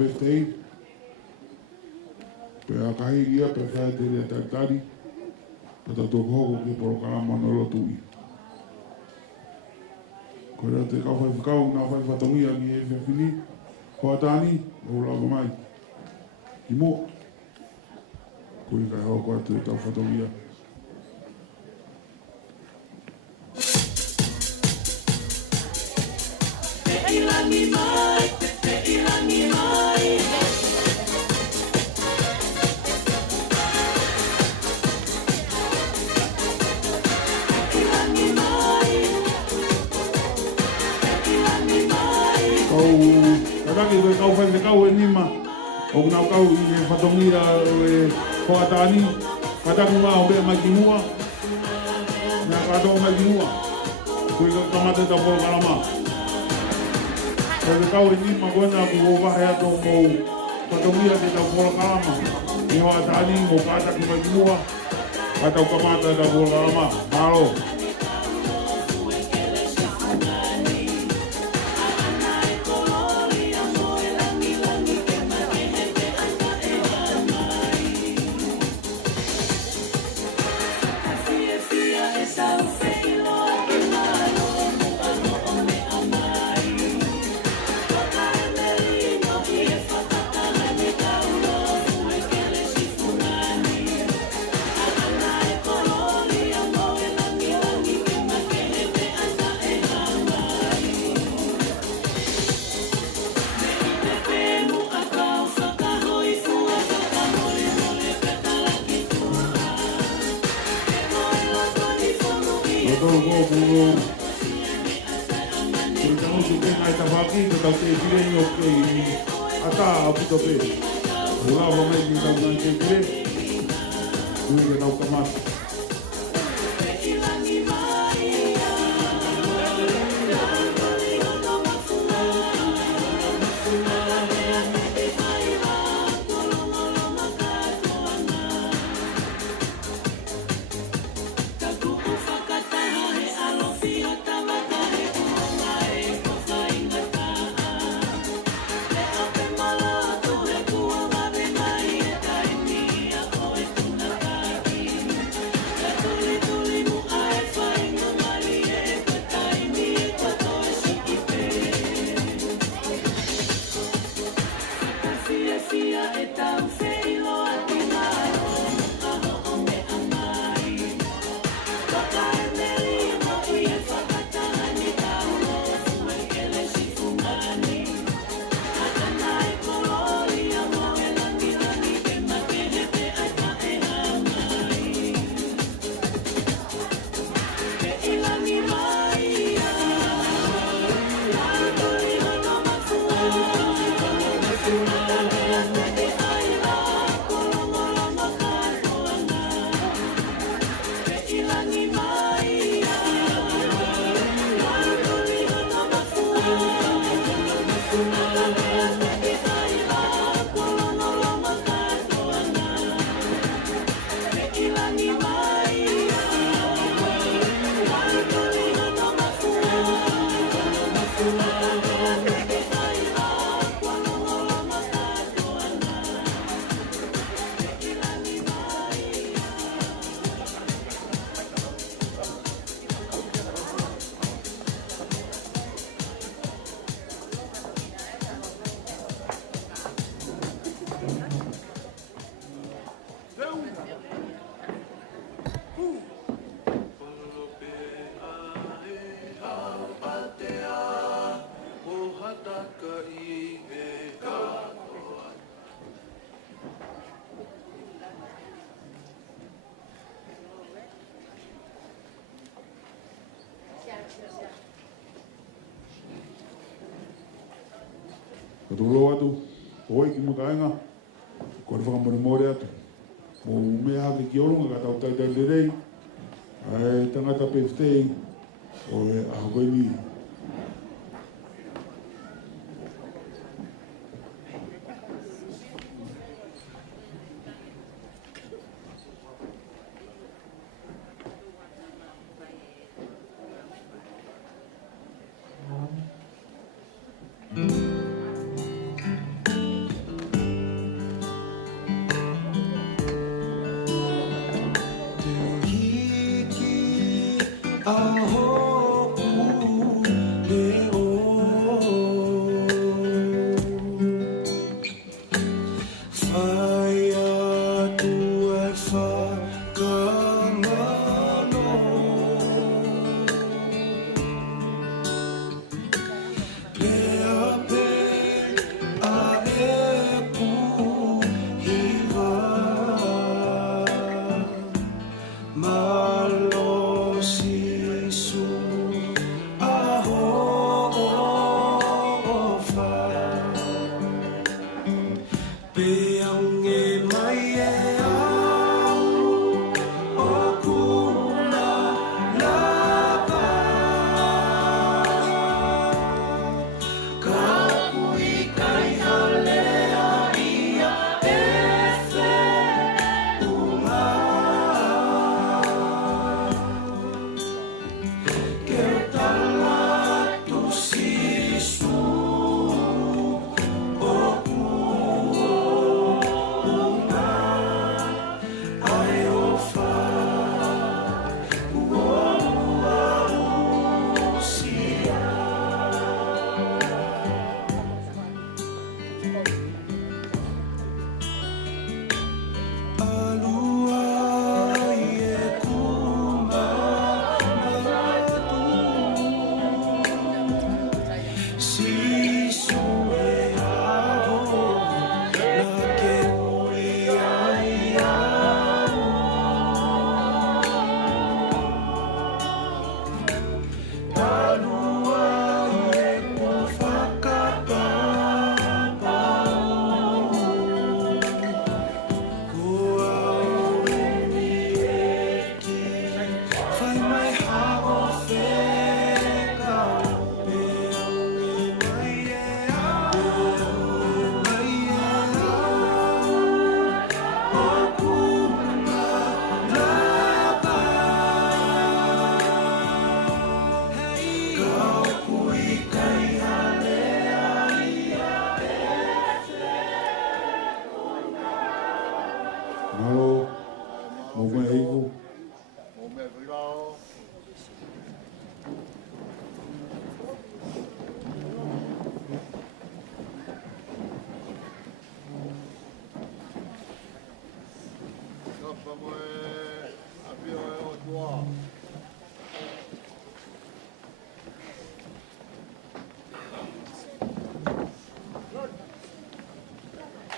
birthday. Pea kahi ia pe whae te rea taitari. Tata tō hoko ke poro karama no lotu i. Ko rea te kau whai whakau, nā whai whatongia ni e whiawhini. Hoa tāni, o lawa mai. Ki mō. Ko i kai hoko atu e tau whatongia. Ilangi mai, ilangi mai. Ilangi mai, ilangi mai. Kau, kataki koe kau whai whakau e nima. O nau kau i e whatongia e hoa tāni. Kataki ngā o bea mai ki mua. Nā katoa mai ki mua. Koe kamate ta poro karama. Koe kau e nima koe nā ku o wahe ato mō whatongia te tau poro karama. I hoa tāni o kataki mai ki mua. Katau kamate ta poro karama. Halo. Ko tōlo atu, hoi ki mutaenga, ko te whakamone mōre atu. Mō mea hake ki orunga ka tau taitau le rei, ai tangata peftei, o e ahokoini. Malo, Moimoi Eiku.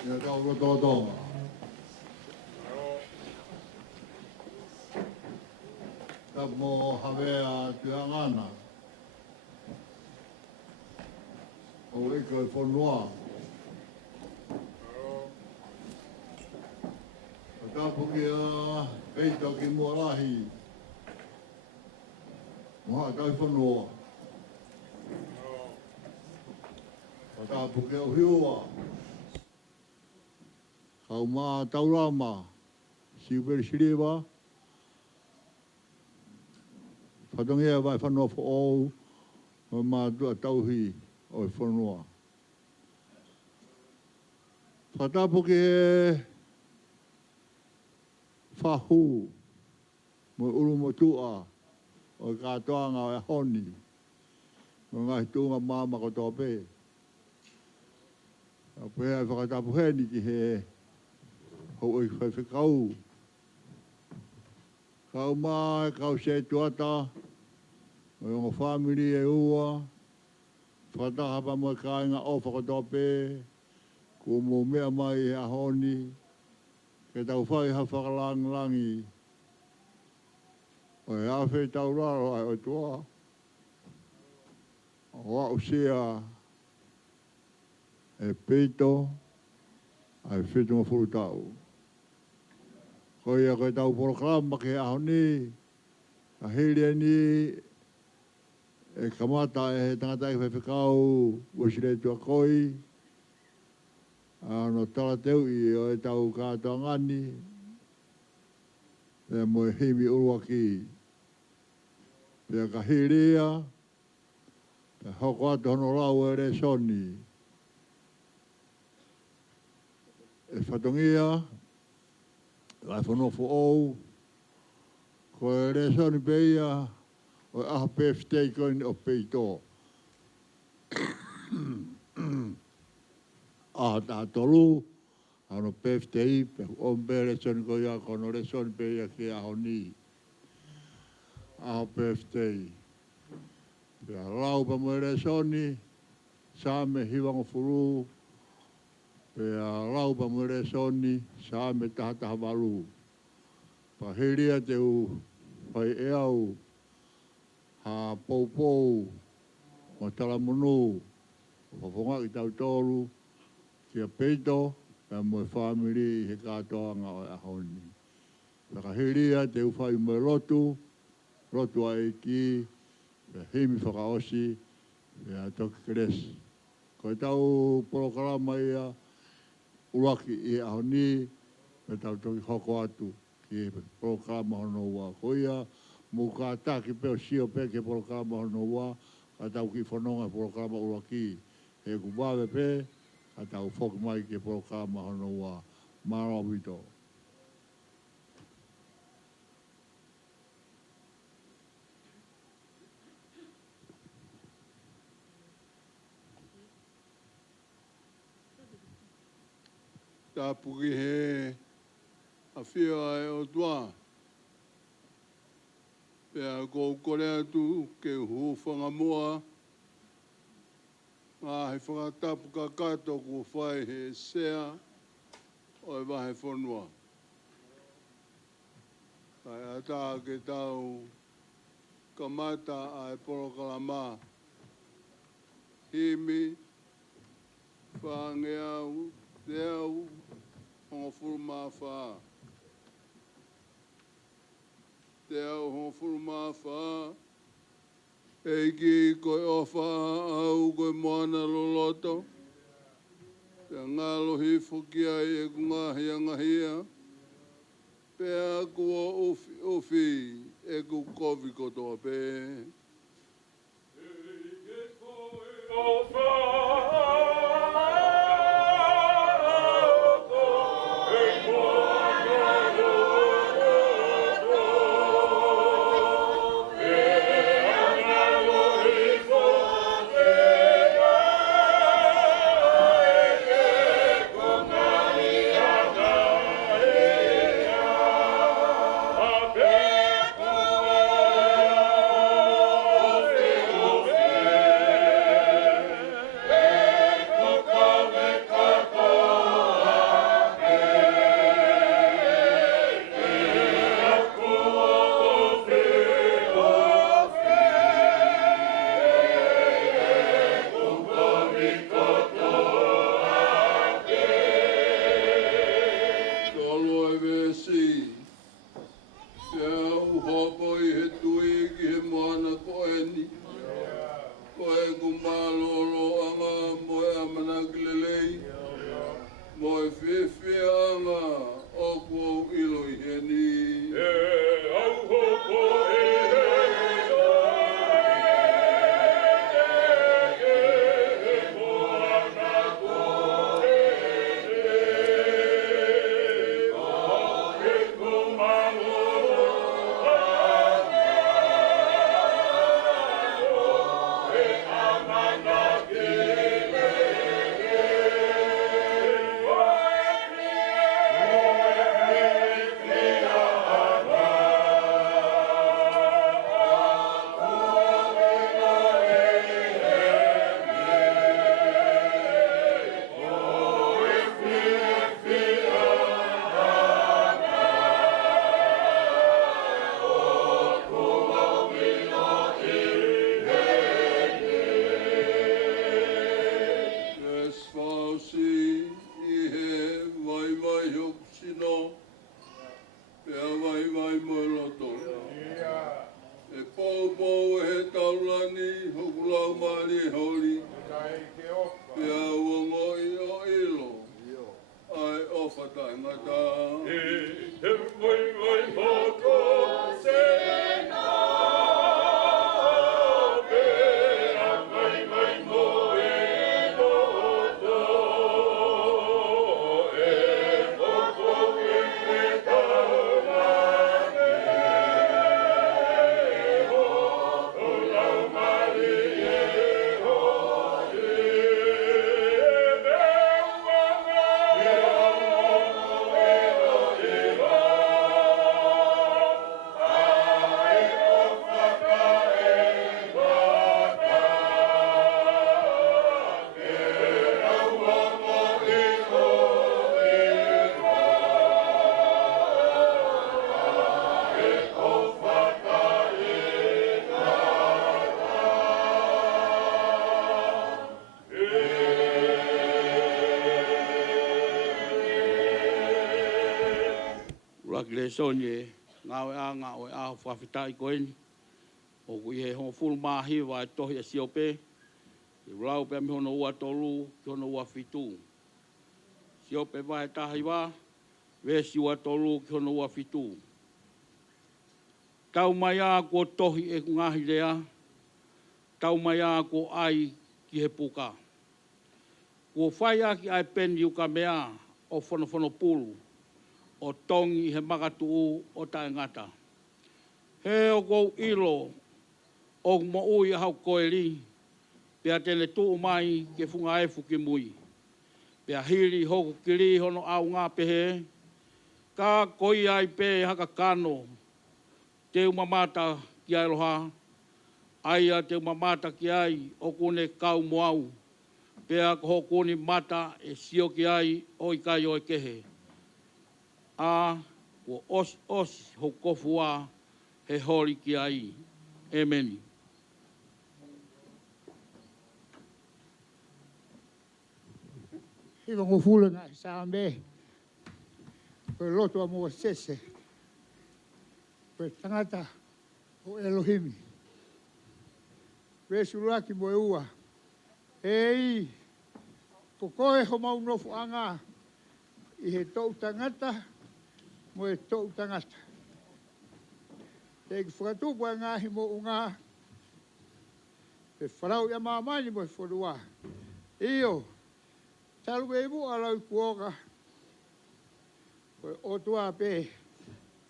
Ia tau rototonga. Ta mo hawea tuangana. O iko e whanua. O tapu ki a peito ki mua rahi. Moha kai whanua. O tapu ki o hiua. Kau mā taurama. Siuperi siriwa. Whatongia vai whanua fo ou. O mā tua tauhi o e whanua. Whatapu ki he whahu. Mo uru mo tua. O e kātoanga o e honi. Mo ngai tunga māma ko tōpe. A pēhea e whakatapu heni ki he hau e whaiwhikau. Kau mā e kau se tuata. O e ngā whamiri e ua. Whakatahapa mo e kāinga o whakatope. Ko mō mea mai e ahoni. Ke tau whai ha whakalangi. O e awhi tau raro ai o tua. O a usia. E peito. Ai whitu ma furu tau. Ko ia koe tau poroklama ke ahoni. Ka hele ni. E kamata e he tangata i whaiwhikau. Wasire tua koi. No tala teu i o e tau kātoa ngani. E mo e himi urua ki. Pea ka hirea. Pe hoko atu hono lau e re soni. E whatongia. Lai whanofo ou. Ko e re soni pe ia. o aha peftei koin o peito. Aha tā tolu, ano peftei, pe ombe leson ko ia kono leson pe ia ki aho ni. Aha peftei. Pe a lau pa mo lesoni, sa me hiwango furu, pe a lau pa mo lesoni, sa me tahataha walu. Pa hiria te u, pai e au, ha poupou, mo talamunu, o whafonga ki tau tolu, kia peito, pe mo e whamiri he katoanga o e ahoni. Ka hiria te u whai mo e lotu, lotu a e ki, pe himi whakaosi, pe a toki keresi. Ko e tau porokarama ia, uraki i ahoni, pe tau toki hoko atu, ki e porokarama hono ua. Ko ia, mu ka taki peo sio pe ke porokarama hono ua, ka tau ki whanonga porokarama uraki. He ku wawe pe, ka tau whoki mai ke porokarama hono ua. Mara wito. Tā puki he a whia e o tua. Pea kou kore atu ke hu whangamoa. Ngā he whangatapu ka kato ku whai he sea o e wahe whanua. Kai ata ke tau kamata a e porokalama. Himi, whangeau, te au, hongo furu maa whaa. Te au hongo furu maa whaa. Eiki koe ofa au koe moana loloto. Te ngalo hi fukia i e kungahi angahia. Pea kua ufi e ku kovi kotoa pe. le sonye ngā o anga o a Fifita I Koeli. O kui he ho fulu mahi wa tohi a siope. I rau pe mi hono ua tolu, ki hono ua fitu. Siope wa he tahi wa, vesi ua tolu, ki hono ua fitu. Tau mai a ko tohi e ngahi lea. Tau mai a ko ai ki he puka. Ko whai a ki ai peni uka mea o whono pulu. O tongi he makatu o tae ngata. He o kou ilo o mo ui a hau Koeli. Pea tene tuu mai ke funga efu ki mui. Pea hiri hoku kiri hono au ngā pehe. Ka koi ai pe haka kano. Te umamata ki ai loha. Aia te umamata ki ai o kune kau moau. Pea ko hokuni mata e sio ki ai o ikai o kehe. A ko os ho kofua he hori ki ai. Amen. Iwa ngofula na sa me. Ko loto mo sese. Ko tangata o Elohim. Vesulaki mo ua. Ei. Ko koe ho mau nofu anga. I he tau tangata mo e tau tangata. Te whakatupu a ngahi mo unga. Te wharau ia mamani mo e whorua. Iyo. Talu e mu alau kuoka. Koe otua pe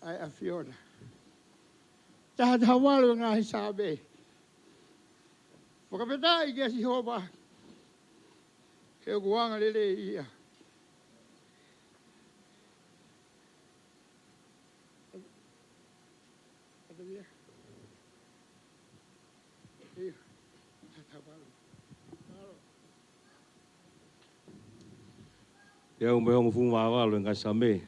ai a Fiona. Taha taha walu ngahi sa be. Whakapeta I kia si hopa. Keo kuanga lele ia. Ia me homo funga awalo ngai sa me.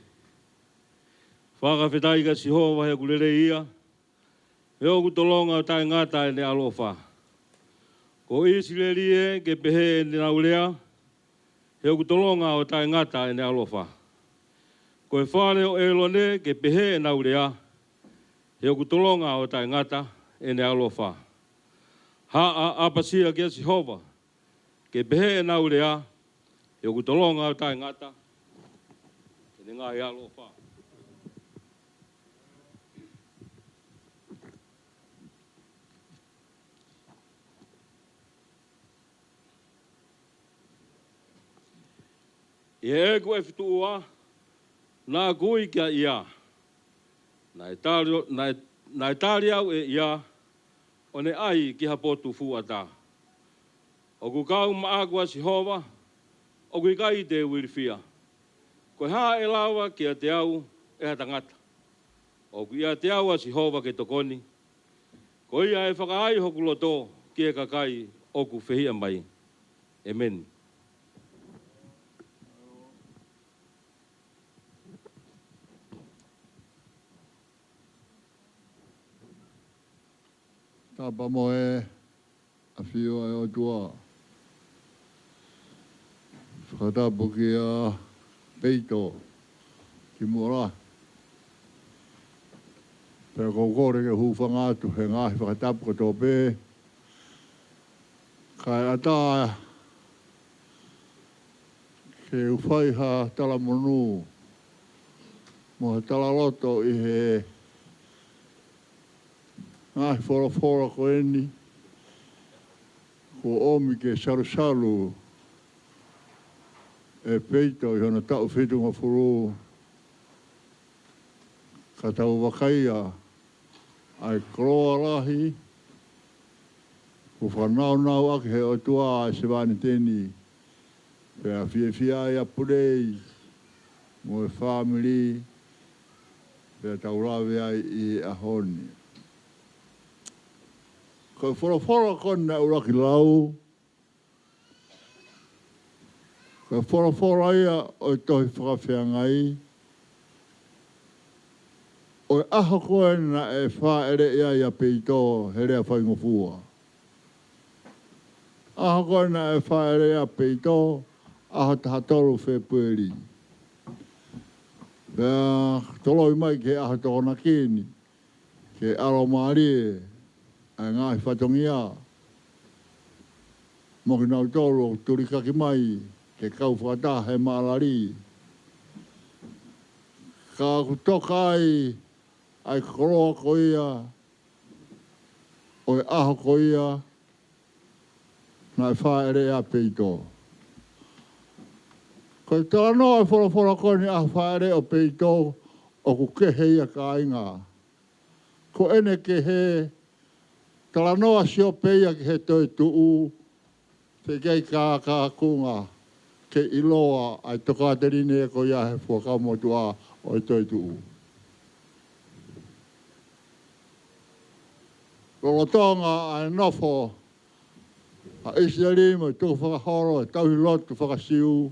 Whakawhetai ka si hoa he kulere ia. He o kutolonga o tae ngata e ne alofa. Ko isi le rie ke pehe e ne naulea. He o kutolonga o tae ngata e ne alofa. Ko e whare o elone ke pehe e naulea. He o kutolonga o tae ngata e ne alofa. Ha a apasia kia si hova. Ke pehe e naulea. He o kutolonga o tae ngata. E ne ngā he alofa. I e koe whitua, nā kui kia ia. Nā e tāri au e ia, o ne ai ki hapotu fuata. O ku kau maakua si hova, o ku kai te wirifia. Koe haa e lawa ki a te au e hatangata. O ku ia te aua si hova ke tokoni. Ko ia e whakaai hoku loto ki e kakai o ku whihia mai. Amen. Tapa mo e a whio e o tua. Whakatapu ki a peito ki mora. Pera kōkore ke hūwhanga atu he ngāhi whakatapu ka tō pē. Kai ata ke uwhai ha tala monu. Mo he tala loto I he Ngai whora ko eni, ko omi ke saru e peito I hana tau whitunga whuru, ka tau wakaia ai kroa rahi, ko whanau ake he o tua e se wani teni, pēr whia I a purei, mo e whamiri, pēr tau rawe ai I a honi. Ko whora kona uraki lau. Ko whora ia o tohi whakawhiangai. O aha koe na e wha ere ia peito he rea whaingofua. Aha koe na e wha ere ia peito aha taha toru Kepueli. Pea toloi mai ke aho tōna kini. Ke aro maari a ngāhi whatongia. Mo ki nau tōro turikaki mai ke kau whakata he maalari. Ka kutoka ai koroa ko ia, o e aho ko ia, na e whaere a peito. Ko e tāno e whora ko ni aho whaere o peito, o ku kehe ia ka inga. Ko ene ke he, tāno a sio peia ke he toi tuu, te kei ka kunga, ke iloa ai toka te rine ko ia he whakamotua o e toi tuu. Rolotonga ai nofo, a Israeli mo tuku whakahoro e tauhi lotu whakasiu,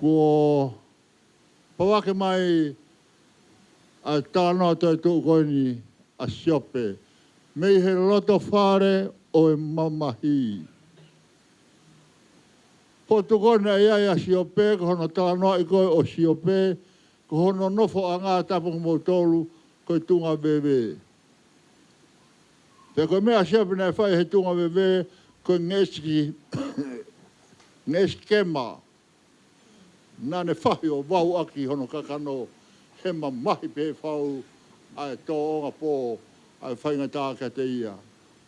ko pawake mai a tāna toi tuu koini a siope. Mei he loto whare o e mamahi. Po tukona e ai a siope, ko hono tāna i koe o siope, ko hono nofo a ngā tapungu mo tolu, koe tunga bebe. Te koe mea siope nei whai he tunga bebe, koe ngeski, ngeskema. Nane whahi o wau aki hono kakano, he mamahi pe whau, ai tō onga pō, ai whainga tā ka te ia.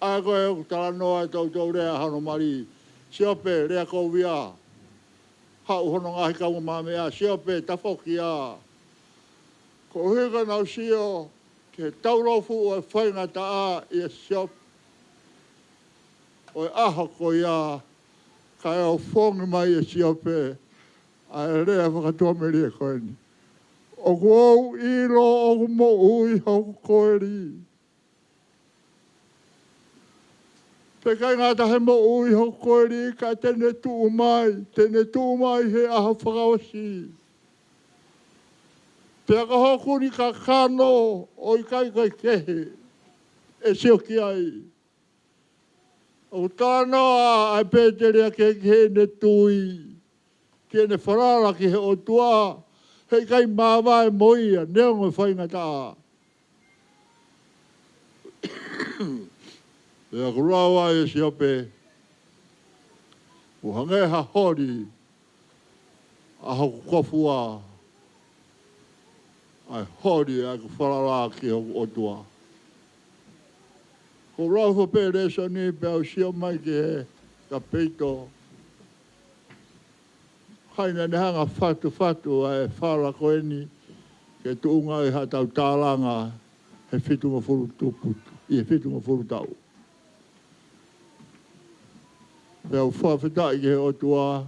Ai koe o tala noa e tau rea hano mari, siope rea kou via, hau hono ngahi kaunga mamea, siope tafoki a. Ko hika nau sio, ke taurofu o e whainga ta a i e siop, o e aho ko ia, ka e o whongi mai e siope, a e rea whakatua meri e koeni. O ku au ilo o ku mo ui hoku Koeli. Pe kai ngata he mo ui hoku Koeli, ka tene tuu mai he aha whakawasi. Pe ka hoku ni ka kano o i kai kai kehe, e sio ki ai. O tāna ai pēterea ke ne tui, ke ne wharara ki he o tua, hei kai māwai moia, neongo whainga tā. Pea kurawa e siope, uhangeha hori, a hoku kofua, ai hori a ku wharara ki hoku o tua. Ko rauho pere so ni pe au sio mai ki he ka peito. Haina ne hanga whatu a e whara koeni ke tuunga i hatau tālanga he whitunga furu tuputu, i he whitunga furu tau. Pe au whawhitai ki he o tua,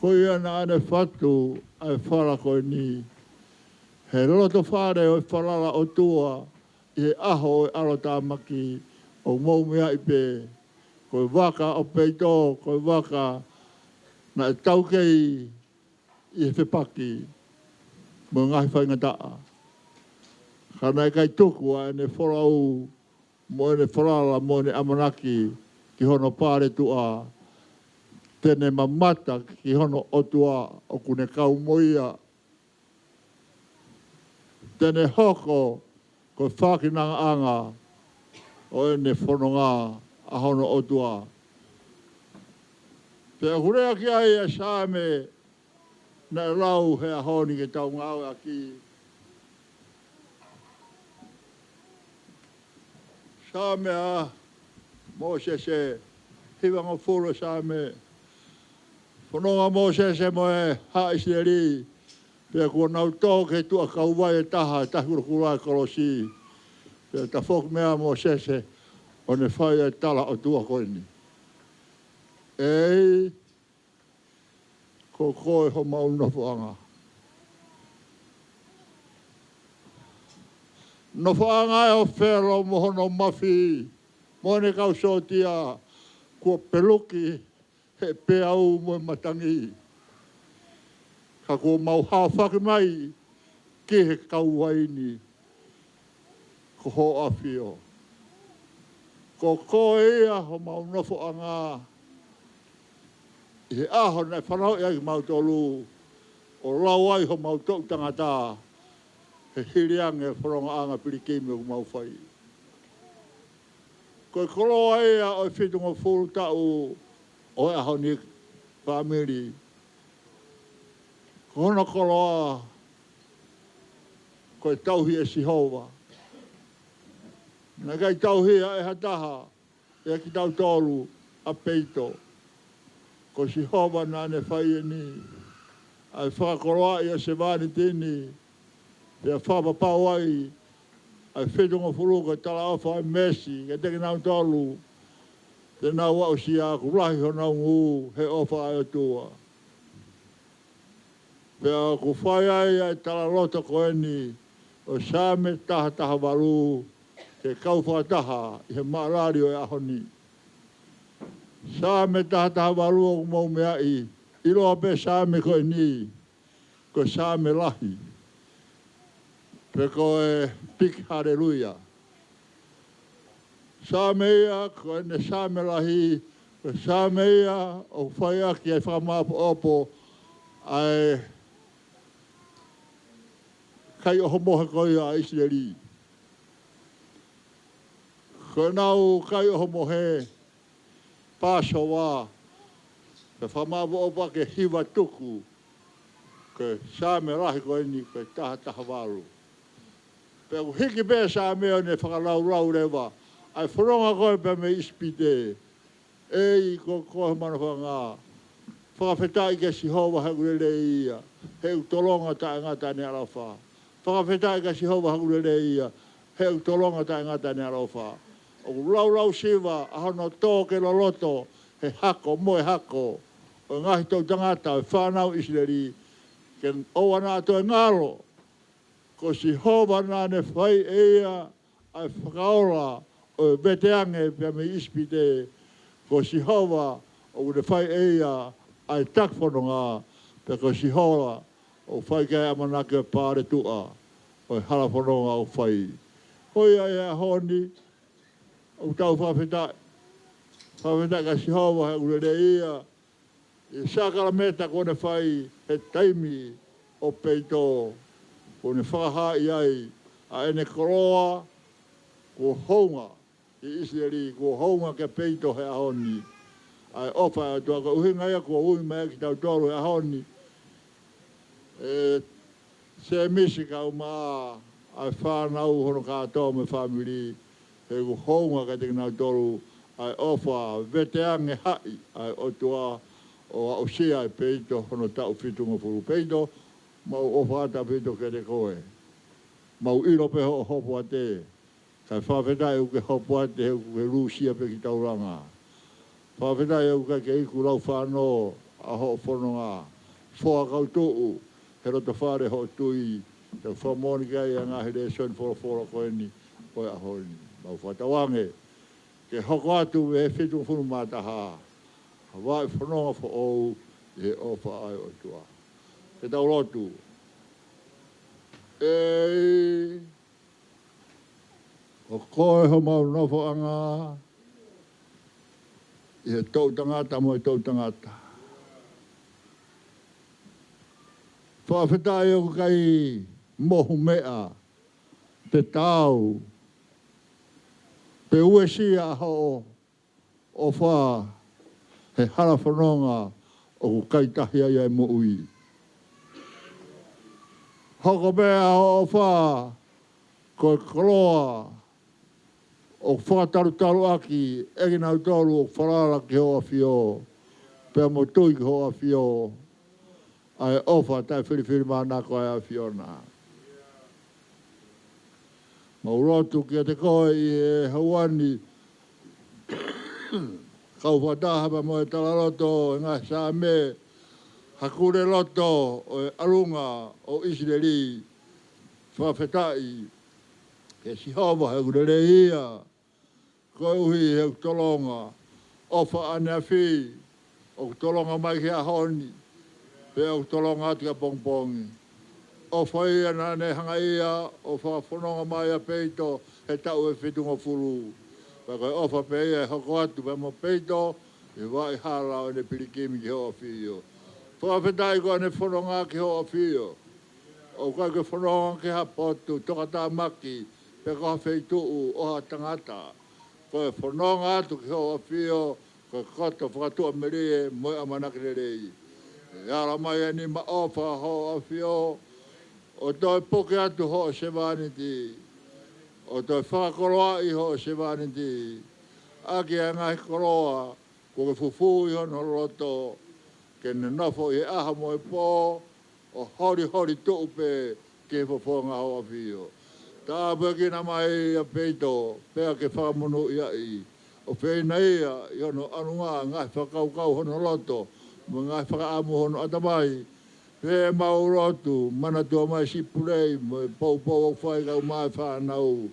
ko ia na ane whatu a e whara koeni, he roto whare o e wharara o tua, i he aho e aro tāmaki o Moimoi i pe, ko e waka o peito, ko e waka na e taukei i he whipaki mo ngahi whainga taa. Kana e kai tuku a ne whorau mo ne whorala mo ne amanaki ki hono pāre tua, tene mamata ki hono otua o kune kau moia. Tene hoko ko whakinanga anga o ene whanonga a hono otua. Pea hurea ki ai a Sāme na rau he a honi ke tau ngau a ki. Sāme a Mosese, hiwanga furo Sāme. Whanonga Mosese mo e haiseri. Pea kua nau tō ke tua kauwai e taha, tahura kurai korosi. Pea ta whok mea Mosese, o ne whai e tala o tua koini. Ei, ko koe ho mau nofoanga. Nofoanga e o whero mohono mafi, mo ne kau sotia, kua peluki he peau mo matangi. Ka kua mau hawhaki mai, ki he kauwaini, ko ho awhio. Ko koe ia ho mau nofoanga, he aho nei whanau ia ki mautolu, o lau ai ho mau tau tangata he hiriange wharonga anga pirikimi o mau whai. Koe koloa ea o whitunga furu tau o e aho ni family. Kona koloa koe tauhi e Sihova. Nā kai tauhi e hataha e ki tau tolu a peito. Ko Sihova nāne whai e ni. Ai whakakoloa i a se vāni tini. Pea whapapau ai. Ai whitunga furu koe tala ofa ai mesi. Ke teki nau tolu. Te nau wau si a kurahi ho nau ngu he ofa ai o tua. Pea ku whai ai ai tala loto koe ni. O sāme taha taha waru. Ke kau whataha i he maarario e ahoni. Sāme taha taha waru o mau mea i. Iloa pe sāme koe ni. Ko sāme lahi. Pe koe pik haleluia. Sāme ia koe ne sāme lahi. Ko sāme ia o whai aki ai whamapo opo. Ai kai o homoha koe a Israeli. Koe nau kai o homohe paso wā. Ke whamapo opa ke hiwa tuku. Ke sāme rahi koe ni ke taha taha waru. Pe ku hiki pe sāme o ne whakalau rau rewa. Ai wharonga koe pe me ispite. Ei ko koe mana whanga. Whakawhetai ke Sihova hagurele ia. Heu tolonga tae ngata ne alawha. Whakawhetai ke Sihova hagurele ia. Heu tolonga tae ngata ne alawha. O rau siwa ahono tō ke loloto. He hako, moe hako. O ngahi tau tangata o whanau Israeli. Ke oa nā to e ngaro. Ko Sihova nāne whai eia ai whakaora o beteange pia me ispite. Ko Sihova o ure whai eia ai takwhanonga. Pe ko Sihova o whai kai amanake pāre tua. O hala whanonga o whai. Hoi ai a honi. O tau whawhetai. Whawhetai ka Sihova he ure ia. I sakara meta kone whai he taimi o peito. Kone whakahai ai a ene koroa ko honga i Israeli, ko honga ke peito he ahoni. Ai ofa a tua ka uhinga ia ko ui mai ki tau toru he ahoni. Se misi ka umaa ai whanau hono kātoa me family. He ko honga ka teki nau toru ai ofa veteange hai ai o tua o a usia ai peito hono tau whitunga furu peito. Mau ofa ata peito ke te koe. Mau iro pe ho hopo a te. Kai whawhetai u ke hopo a te heu ke rusia pe ki tauranga. Whawhetai u ke iku lau whanau a ho whanonga. Whoa kau tuu. He roto whare ho tui. Te whamoni kai a ngahi le son whora koe ni. Koe a honi. Mau whatawange. Ke hoko atu e whitunga furu mātaha. Hawai whanonga wha ou. E ofa ai o tua. Ke tau lotu. O koe ho mau nofo anga. I he tau tangata mo e tau tangata. Whawhetai o kai mohu mea. Te tau. Pe uesia ho o wha. He hara whanonga o kai tahi ai mo ui. Hoko mea o wha, koe koloa, o whakataru aki, egi nau tolu o wharara ki hoa whio, pea mo tui ki hoa whio, ai ofa tai whiriwhiri mana koe a whiona. Mau rotu ki a te koe i e hauani, kau whataha mo e talaroto, ngā sā me, hakure loto o e arunga o Israeli whawhetai ke Sihova he urere ia koe uhi he utolonga ofa ane a whi o utolonga mai ke a honi pe o utolonga ati ka pongpongi ofa ia nane hanga ia o whawhanonga mai a peito he tau e whitunga furu pa koe ofa pe ia e hoko atu pe mo peito e wai hala o ne pirikimi ki hoa whio Whakawhetai ko ane whanonga ki ho a whio. O kai ke whanonga ki ha potu, toka tā maki, pe ko ha wheituu o ha tangata. Ko e whanonga atu ki ho a whio, ko e koto whakatua merie, moi amanaki rei. E ara mai ani ma ofa ho a whio, o toi poke atu ho o sevaniti, o toi whakakoroa i ho o sevaniti, aki a ngai koroa, ko ke fufu i hono roto, ke ne nofo i aha mo e pō, o hori tuupe ke fofonga ho a whio. Tā pēki na mai a peito, pēa ke whakamunu ia i, o whēna ia i hono anunga ngai whakaukau hono roto, mo ngai whakaamu hono atamai, Pē mau rotu, mana tua mai sipurei, mo pou o whai kau mai whanau.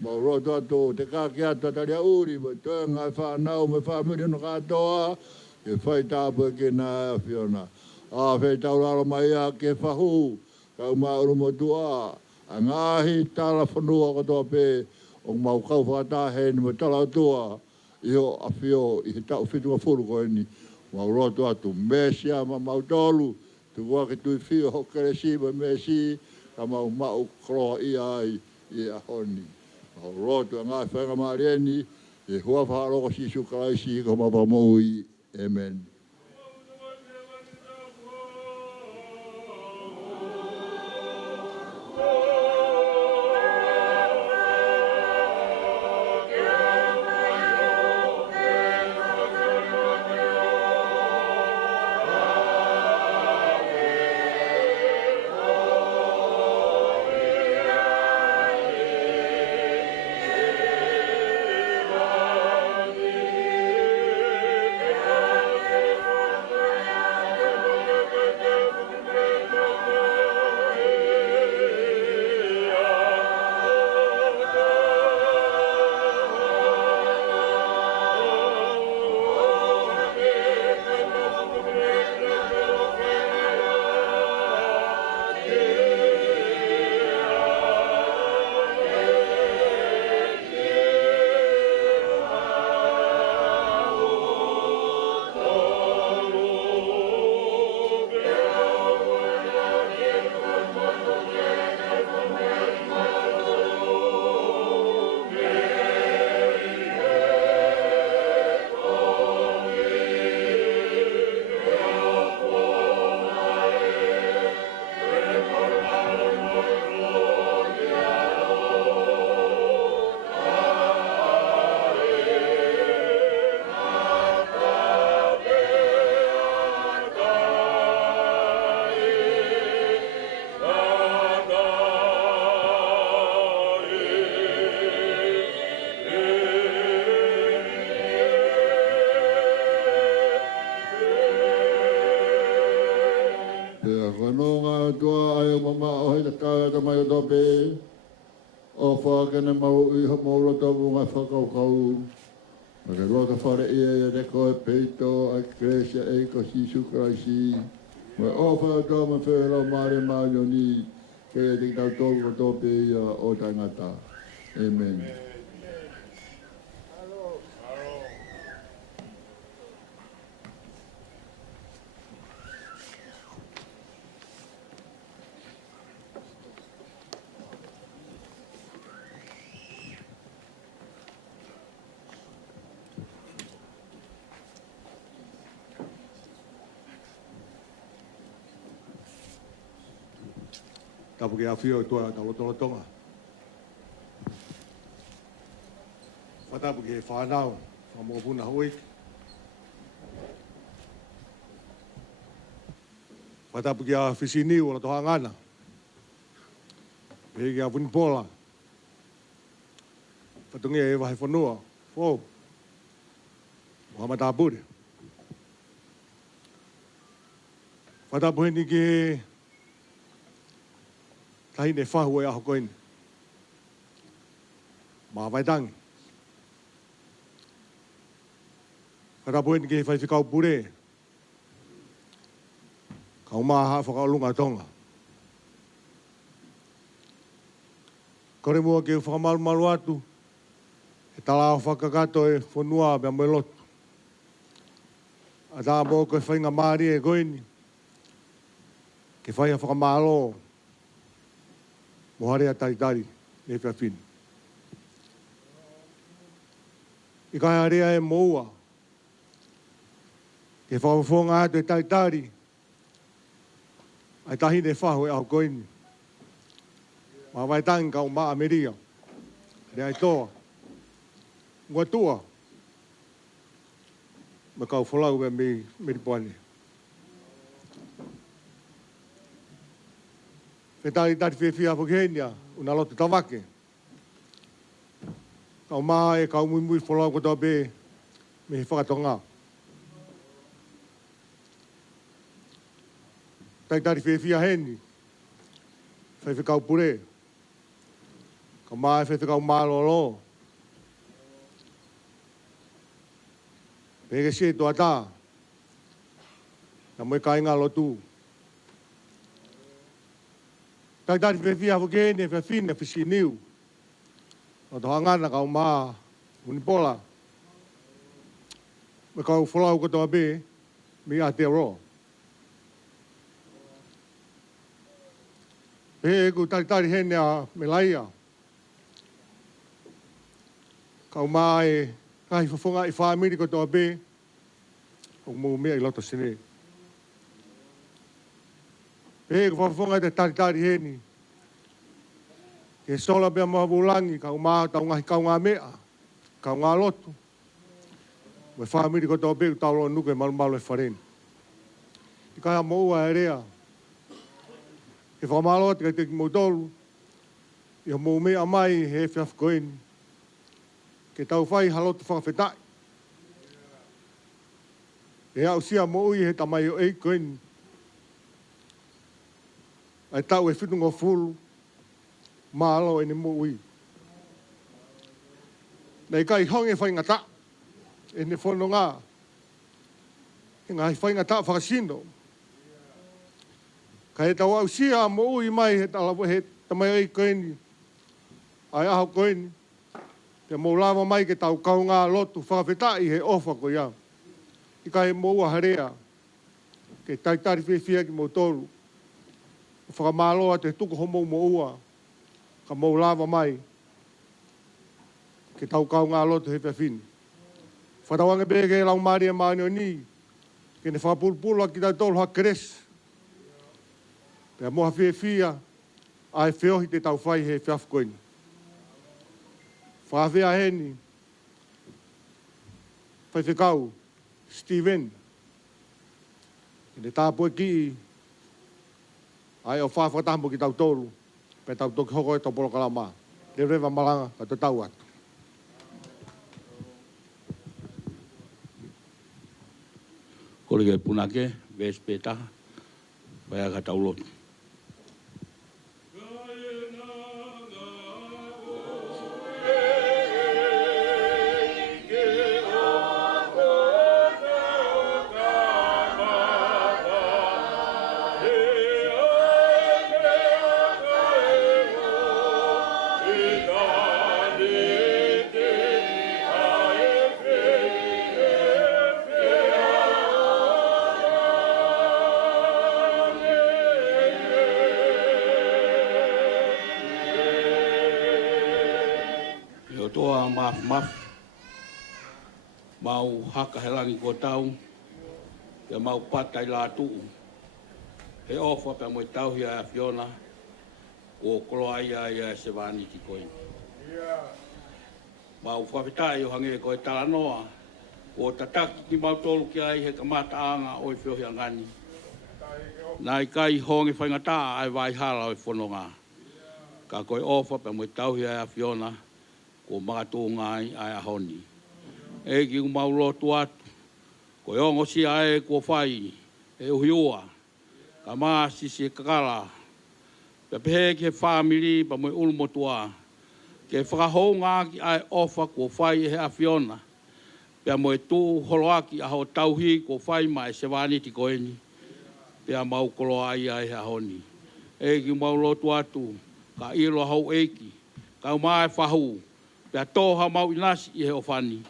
Mau rotu atu, te kāki atu ataria uri, mo toi ngai whanau, me whamiri no katoa, ke whai tāpua ke nā whiona. A whai tauraro mai a ke whahu, kau mai urumo tua, a ngāhi tāra whanua katoa pē, o mau kau whakataheni, mo tala tua, iho a whio, i he tau whitunga furu koe ni. Mau rotu atu, mesia ma mau tolu, tu wa ke tu fio ho kere si ba me si ka mau mau kro i ai i a honi o roto nga fa nga mareni e ho fa ro si su ka si ko ma ba mo i amen. O whakana mau i ha maura tabu ngai whakaukau. Ma ke roka whare ia e reko e peito a kresia e ko Sisu Kraisi. Ma o whakatau ma whewera maare maarioni ke e te tau tōku ko tōpe ia o tangata. Amen. Tapu ke awhio tua talo tonga. Whatapu ke whanau, whamopuna hui. Whatapu ke a whisini o la toha ngana. Pehe ke a wunipola. Whatungi e wahi whanua. Whoa. Wahama tāpure. Whatapu heni ke tahi ne whahu e aho koini. Mā waitangi. Whatapu heni ke whai whikau pure. Kau maha whakau lunga tonga. Kore mua ke whakamalu atu. E talao whakakato e whanua mea moe lotu. A tā mō koe whainga maari e koini. ke whai a whakamalo, mo harea taritari, le whiawhini. I kai harea e moua, ke whawawhonga atu e taritari, ai tahi ne whahu e au koini. Ma vai tangi kau maa Ameria, le ai toa, ngua tua, ma kau whalau e me ripoane. Whetari tari whiawhia whakehenia, una lotu tawake. Kau maa e kau mui whalau kotoa be, me he whakatonga. Tari whiawhia heni, whai kau pure. Kau maa e whai kau maa lolo. Pege se toa tā, na moe kai ngā lotu. Tari whiawhia whakehenia, whiawhine, whiawhiniu. O toha ngana kau maa, unipola. Me kau whalau kotoa be, me Aotearoa. He ku tari hene a me laia. Kau maa e kahi whawhonga i whaamiri kotoa be, o mou mea i loto sene. He ku whawhonga te tari hene. Ke sola bea maha wulangi, kau maa tau ngahi kau ngā mea, kau ngā lotu. Me whaamiri kotoa be, tau lo nuke malu e whareni. I kai ha moua e rea. Ke whamalo te kai te ki mautolu, i ho mou mea mai he whiawhikoeni. Ke tau whai halotu whakawhetai. E au sia mo ui he tamai o ei koeni. Ai tau e whitungo fulu, maalo e ne mo ui. Nei kai honge whai ngata, e ne whono ngā. E ngā whai ngata whakasino. Ka he tau au sia mo ui mai he tamai ei koeni. Ai aho koeni. Te mō lawa mai ke tau kau ngā lotu whakawhetai he ofa ko ia. I ka he mō ua harea. Ke taitari whiawhia ki mō tolu. Whakamaloa te tuku homo mō ua. Ka mō lawa mai. Ke tau kau ngā lotu he whiawhini. Whatawange be ke lau maria maani o ni. Ke ne whapulpula ki tau tolu ha keres. Pea moha whiawhia. Ai whiohi te tau whai he whiawhikoini. Whawhia heni. Whaiwhikau. Steven. Kene tāpua ki. Ai o whawhatahampo ki tau tolu. Pe tau toki hoko e tau polo kalama. Le rewa malanga ka te tau atu. Kore ke punake, vespeta, vai ka tau lotu. Mau haka he langi ko tau, ia mau pata i Latu. He ofa pe mo tau hia a Fiona, ko koloa ia e se vani ki koe. Mau whawhitai o hange koe talanoa, ko tataki ki mau tolu ki ai he kamata anga o i whiohi angani. Nai kai hongi whaingata ai vai hala o i whanonga. Ka koe ofa pe mo tau hia a Fiona, ko magatunga ai a honi. E ki umau lotu atu, ko e ongo si ae kua whai, e uhiua, ka maa sisi e kakala, pe pehe ki he whamiri pa moe ulumotua, ke whakahou ngā ki ae ofa kua whai he a Fiona, pe moe tū holoaki aho tauhi kua whai ma e se wani ti koeni, pe mau koloa ai ae he honi. E ki umau lotu atu, ka ilo hau eiki, ka umae whahu, pe toha mau inasi i he ofani.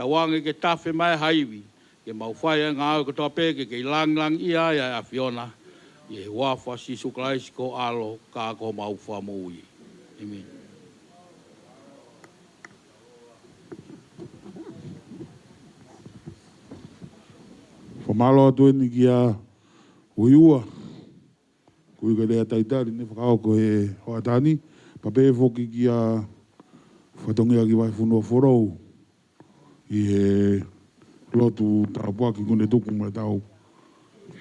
Tawange ke tafe mai haiwi, ke mau whai ngā au katoa peke ke lang ia a Fiona, Ye wafa sisu Christ ko alo ka ko mau fa mui. Amen. Whamalo atu ni kia uiua. Kui ka rea taitari ne whakao ko he hoatani. Pape foki kia whatongia ki vai whunua whorou. I he lotu tāpua ki kune tuku mai tau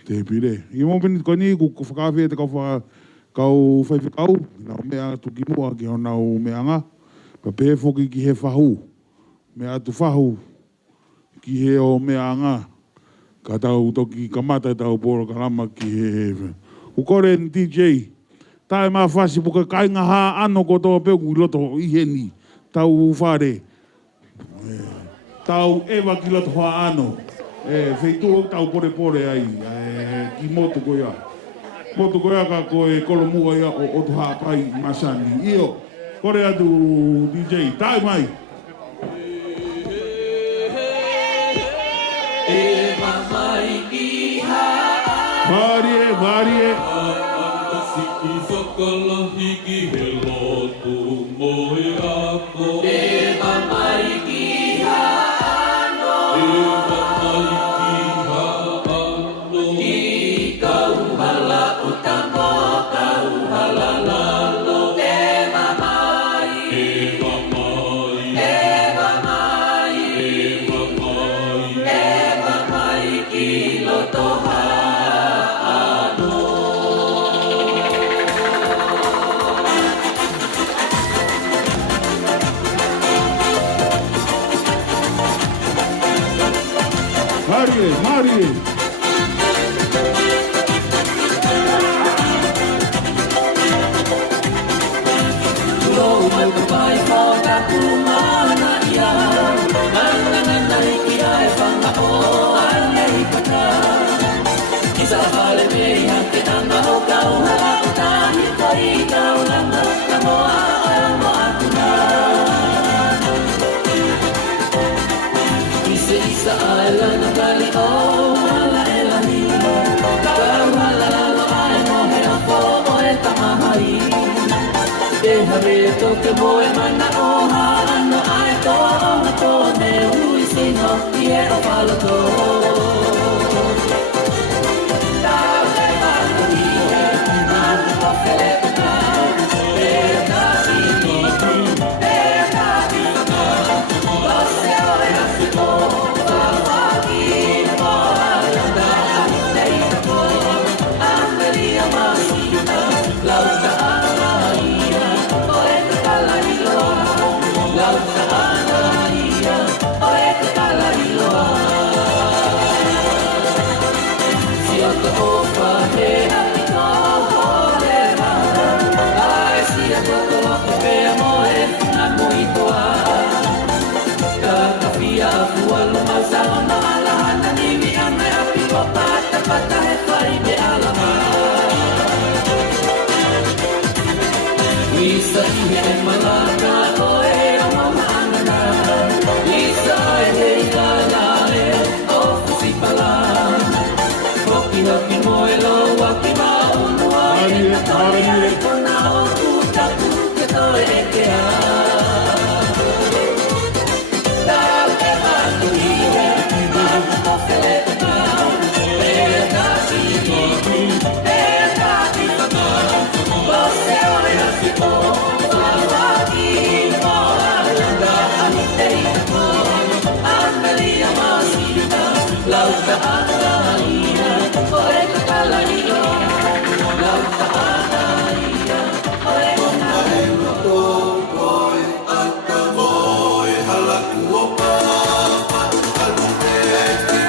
te pire. I mo pini ko ni ku whakawhia te kau whaiwhikau. Nau mea atu ki mua ki honau mea ngā. Pape foki ki he whahu. Mea atu whahu ki he o mea ngā. Ka tau toki kamata tau poro karama ki he. Ukore ni DJ. Tae maa whasi puka kainga haa ano ko toa peuku loto i he ni. Tau whare. Tau ewa ki loto haa ano. Wheituro tau pore ai. Ki motu koia. Motu koia ka koe kolomua ia o tu haa pai masani. Io. Kore atu DJ. Tae mai. Varie. Siki sokolo hiki he lotu moi ako. Eva maiki haano. Eva maiki haano. I kau hala utamo, kau hala lalo. Eva mai. Eva mai. Eva mai. Eva mai. Eva maiki loto haano. Marie. Hareto ke moe mana o hano ai to na to me ui sino i e o paloto. Tau te manu i e manu o kele puka. Peta sini, peta pita. Kose o e asiko, wawaki mo alanda. Teita ko, Amelia Masina, lauta Isa ihe malaka oe o maana. Isa e kalale o fusipala. Hoki hoki moe lo waki maunua. Ina toi ai kona o kutaku ke toi e ke a. Tau te matu ihe, matu o keleta. Peta sini, peta pita. Você olha se for, aqui mora, Aniteita, Amelia Masina, Lauta Anaia, Oreca Calaria, Lauta Anaia, Oreca Calaria. Toi, Atamoi, Halakuopa, Aluteki,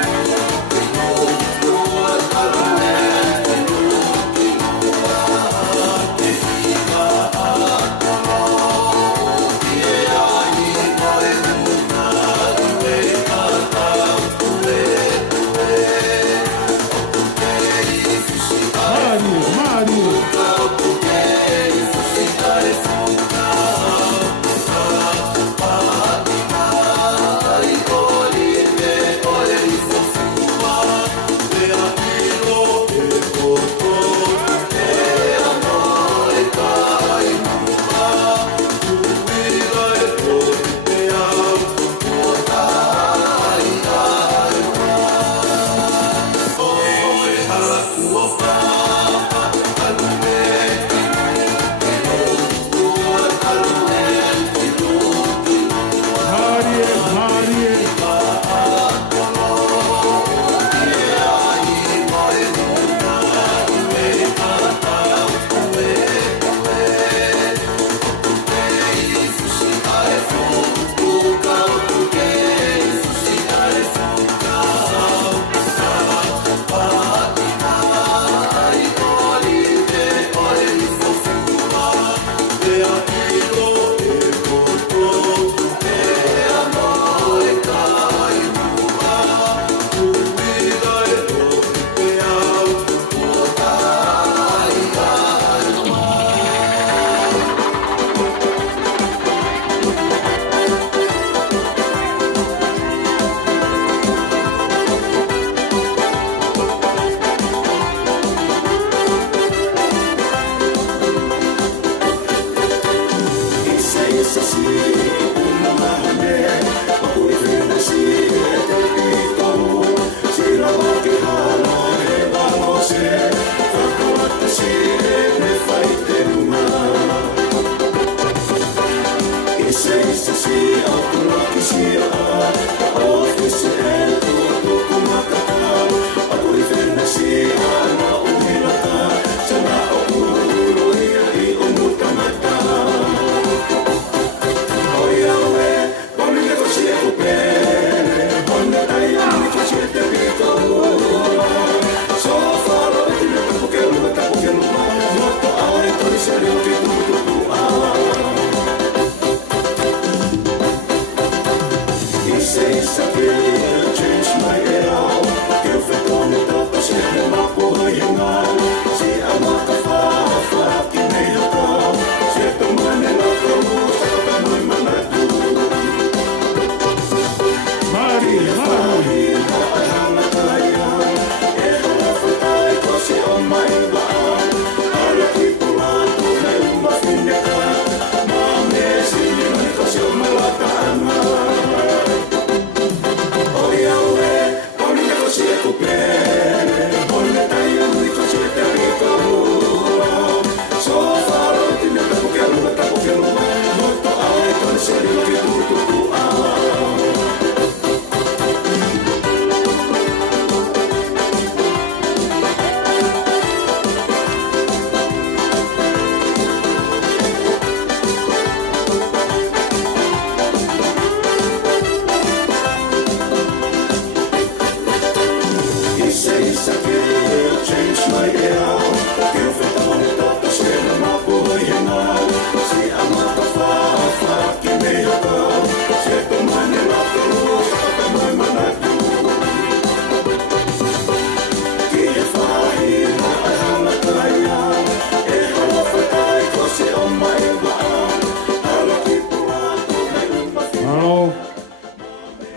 Hello.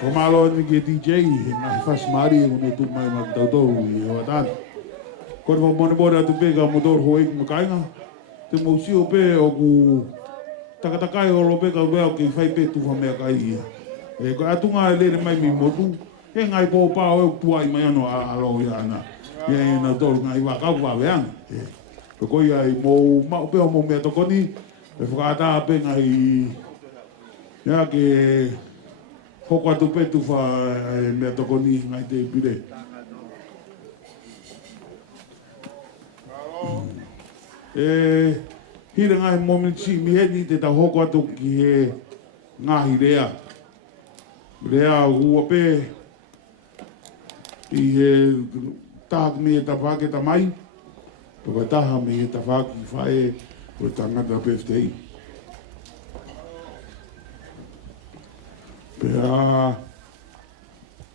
Komalo ni ke DJ, na fas mari o ne tu mai ma tautoru i o tan. Ko mo mo mo tu pega motor hoi mo kainga. Te mo si o pe o ku takatakai o lo pega o ke fai pe tu fa me kai. E ko atunga le mai mi motu. E ngai po pa o tu ai mai no a lo ya na. E na tol ngai wa ka wa vean. Ko ia i mo ma pe o mo me to koni. E fukata pe ngai ya ke hoko atu petu wha mea toko ni ngai te pire. Hira ngai momitsi miheni te tau hoko atu ki he ngahi rea. Rea hua pe i he tahak me ta whake ta mai. Paka taha me ta whake whae o tangata peftei. Pea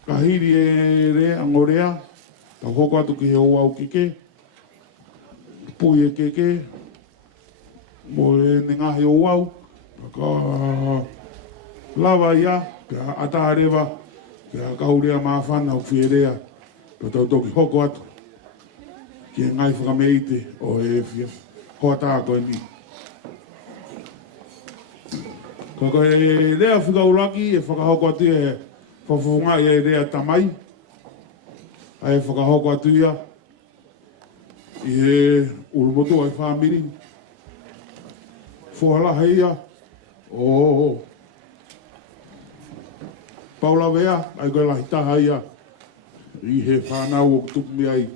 kahiri e re angorea, ta hoko atu ki he o au kike, pui e keke, mo e nengahi o au, ka lava ia, pea ataharewa, pea kaurea maafana o whierea, pea tau toki hoko atu, ki e ngai whakameite o e whia, hoa tā koe ni. Ko e rea whikauraki e whakahoko atu e whawhunga e rea tamai. E whakahoko atu ia. I e urumotu ai whamiri. Whuhalaha ia. O Paula vea, ai koe lahi taha ia. I he whanau o tukumi ai.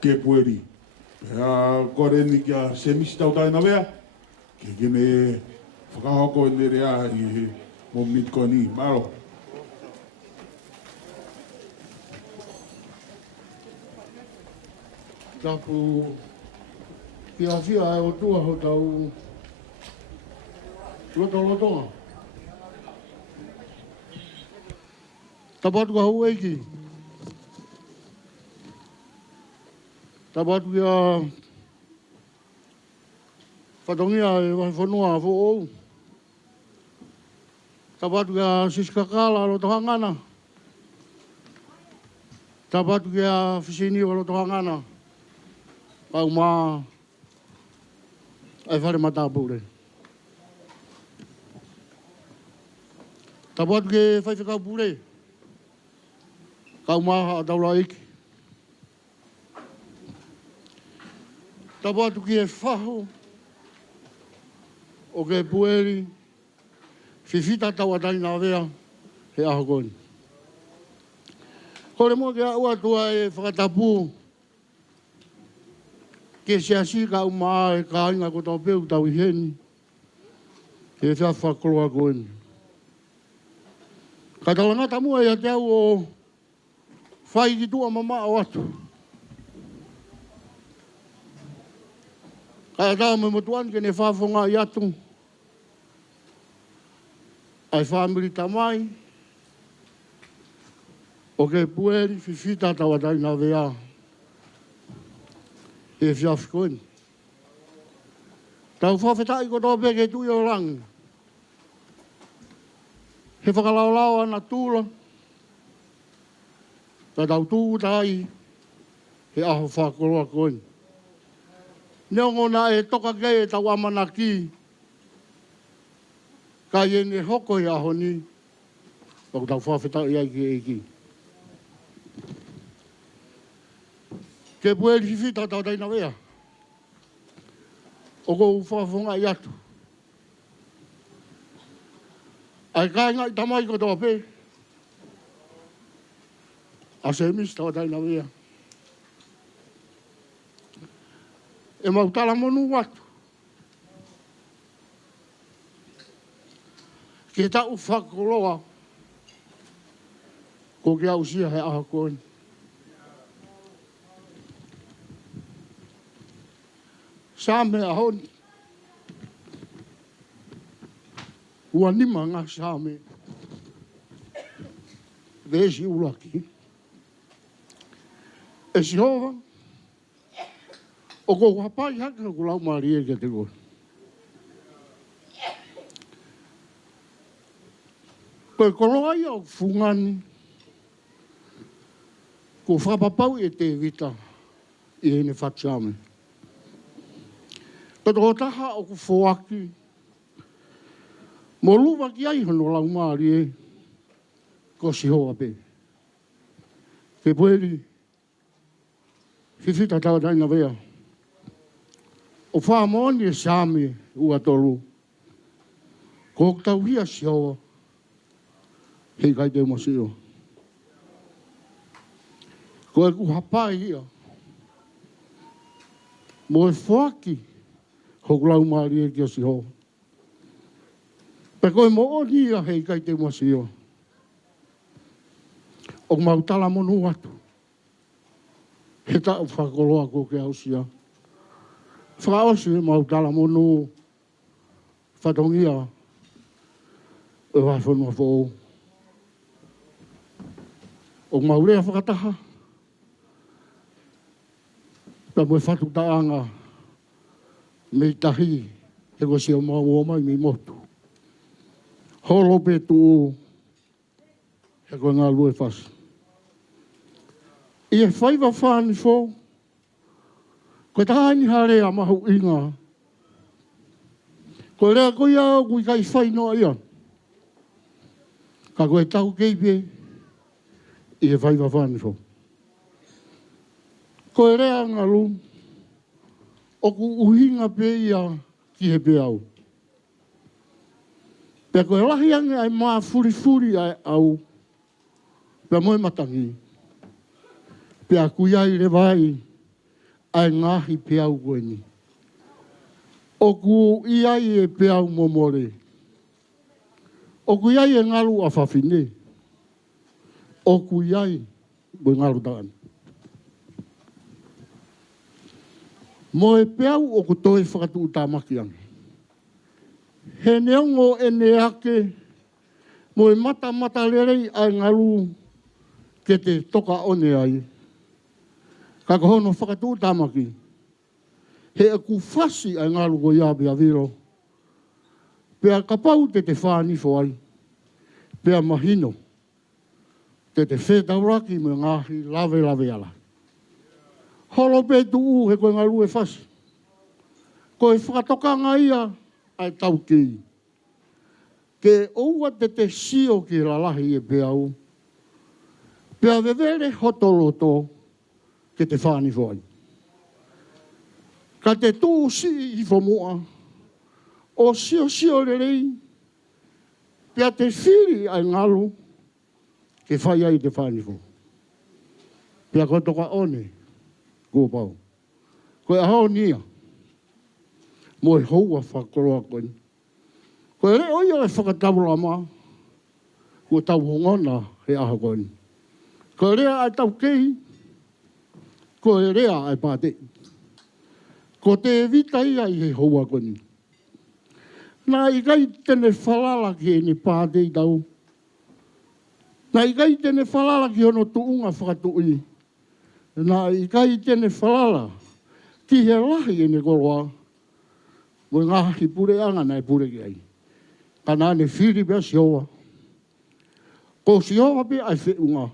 Kepueli. Kore ni kia semisi tau taina vea. Ke kene whakahoko e nerea i he mo mitkoni. Maro. Taku ki a whia e o tua ho tau lotonga. Tapatu ka hu eiki. Tapatu kia whatongia e whanua fo ou. Tapatu kia siskakala lo tohangana. Tapatu kia whisini o lo tohangana. Kau mā ai whare matāpure. Tapatu ke whaiwhakau pure. Kau mā a taura iki. Tapatu ke whaho. O ke Kepueli, Fifita tawatai nā wea, he aho koni. Kore mo ke ua tua e whakatapu, ke siasi ka umaa e ka inga ko tau peu tau i heni, ke whia whakoloa koni. Ka talangata mua ia te au o whai ki tua mama o atu. Ka tau me motuan ke ne whawhonga i atu. Ai whamiri tamai. O ke Kepueli, Fifita tawatai nā wea. E whiawhikoini. Tau whawhetai ko tō peke tui o rangi. He whakalaulau ana tūla. Ta tau tūtai. He aho whakoroa koini. Neongo na e toka kei e tau amana ki. Ka iene hoko i aho ni. Tau tau whawhetai ai ki e ki. Kepueli Fifita tau taina wea. O kou whawhonga i atu. Ai kai ngai tamai ko tō pe. A semis tau taina wea. E mautala monu watu. Ke tau whakoloa. Ko Ko kia usia he aha koe. Same ahon. Ua nima ngā same. Vesi ulaki. E si hova. O ko hapai haka ko lau maari e ke te koe. Koe koloa ia o fungani. Ko whapapau e te vita i hene whatsame. Kato taha o ko whoaki. Mo luwa ki ai hono lau maari e. Ko si hoa pe. Kepueli. Fifita tau taina vea. O whaamoni e same ua tolu. Ko tau hia si hoa. Hei kai te masio. Ko e ku hapai ia. Mo e whaki. Hoku lau maari e kia si hoa. Pe koe mo oni ia hei kai te masio. O mautala monu atu. He tau whakoloa ko ke ausia. Whakaosi he mautala monu whatongia. E whaifonua fōu. O maurea whakataha. Ta moe whatu taanga. Mei tahi. He ko si o mau o mai mi motu. Holo pe tu. He ko ngā lue whasi. I e whaiva whāni fō. Koe tāni hare a mahu inga. Koe rea koe au kui kai whainoa ia. Ka koe tau keipe. I e whaiva whāni fō. Koe rea ngalu. O ku uhinga pe ia ki he pe au. Pea koe lahi ange ai maa furi ai au. Pea moe matangi. Pea kui ai le vai. Ai ngahi pe au koe ni. O ku iai e pe au momore. O ku iai e ngalu a whawhine. O ku iai mo ngalu tāni. Mo e pe au o ku toe whakatu utamaki ange. He neongo e ne ake. Mo e mata lerei ai ngalu ke te toka one ai. Ka hono whakatu tamaki. He e ku whasi ai ngalu ko iabe a viro. Pea ka pau te whānifo ai. Pea mahino. Te whetauraki me ngahi lave ala. Holo pe tu he koe ngalu e whasi. Ko e whakatoka ngaia ai tau kei. Ke oua te sio ki lalahi e pe au. Pea vevere hotoloto. Ke te whāni whai. Ka te tū si i whamua. O sio rei. Pea te whiri ai ngalu. Ke whai ai te whāni whai. Pea koe toka one. Kua pau. Koe ahau nia. Mo e houa whakoroa koe. Koe re oia e whakatawura maa. Kua tau hongona he aha koe. Koe rea ai tau kei. Ko e rea ai pāte. Ko te vita ia i he houa koni. Nā i kai tene whalala ki e ne pāte i tau. Nā i kai tene whalala ki hono tuunga whakatui. Nā i kai tene whalala ki he lahi e ne koroa. Mo ngāhi pure anga nai pure ki ai. Ka nā ne whiri pia sioa. Ko sioa pia ai whiunga.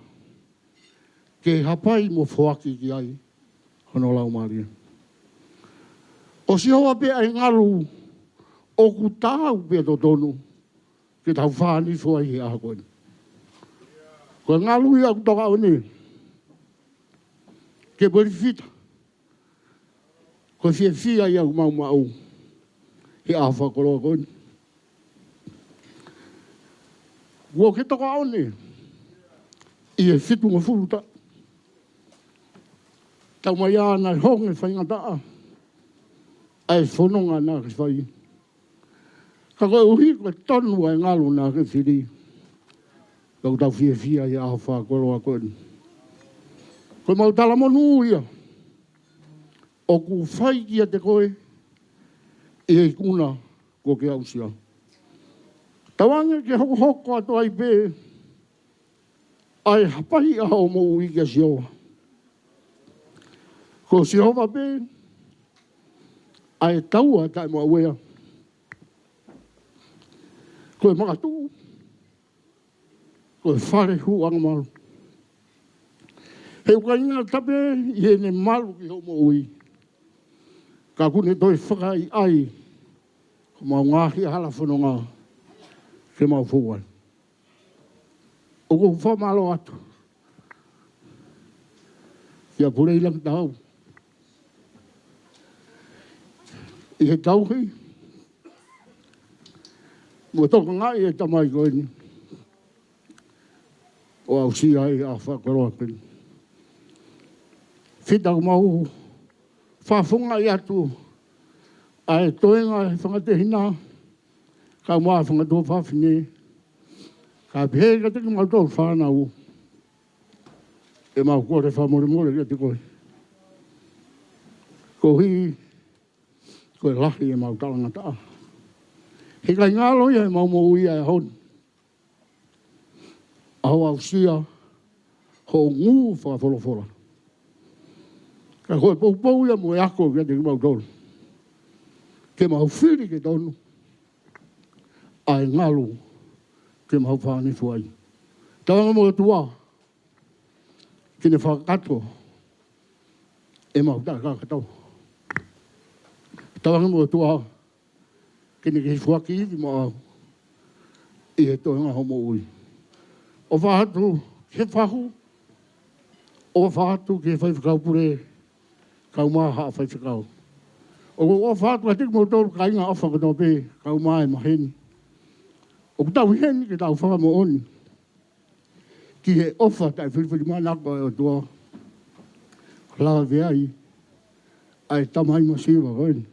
Ke hapai mo whoaki ki ai, hono lau maria. O si hoa pe ai ngalu, o ku tāu pe to tonu, ke tau whāni fua i aha koe. Ko ngalu i aku toka o ne, ke bori fita, ko fia i aku mau, he aha whakoroa koe. Wo ke toka o ne, i e fitu ngā furuta. Tau mai ana honge whaingataa. Ai whanonga nā ke whai. Ka koe uhi koe tonu ai ngalu nā ke whiri. Kau tau fia ia a whakoroa koe. Koe mau tala monu ia. O ku whai kia te koe. I hei kuna ko ke au sia. Tawange ke hoko ato ai pē. Ai hapahi a o mo ui kia sioa. Ko sioa pē. Ai taua tai mo awea. Koe makatu. Koe whare hu anga malu. He uka inga tape i he ne malu ki ho mo ui. Ka kune toi whakai ai. Ko mau ngahi hala whanonga. Ke mau whuai. O ko whamalo atu. Ia purei lang tau. I he tauhi. Mua toka ngai e tamai koe ni. O au si ai a whakaroa koe. Whita ko mau whafunga i atu. Ai toenga e whangatehina. Ka mua whangatua whawhine. Ka pehe ka teki mau tau whanau. E mau kore whamore kia te koe. Ko hi. Koe lahi e mau talanga taa. He kai ngalo ia e mau mo ui e hon. Aho au sia. Ho ngu whakawholofola. Ka koe pou ia mo e ako kia te mau tolu. Ke mau whiri ke tonu. Ai ngalo. Ke mau whani fuai. Tawanga mo tua. Kine whakato. E mau taka katau. Tawanga mo tua. Kine ke fuaki iwi mo au. I he toenga homo ui. O whahatu ke whahu. O whahatu ke whaiwhakau pure. Kau maa haa whaiwhakau. O whahatu a tik mo tolu ka inga awha kato pe. Kau maa e maheni. O tau heni ke tau whaka mo oni. Ki he ofa tai whiriwhiri manako e o tua. Lawa veai. Ai tamai masiwa koeni.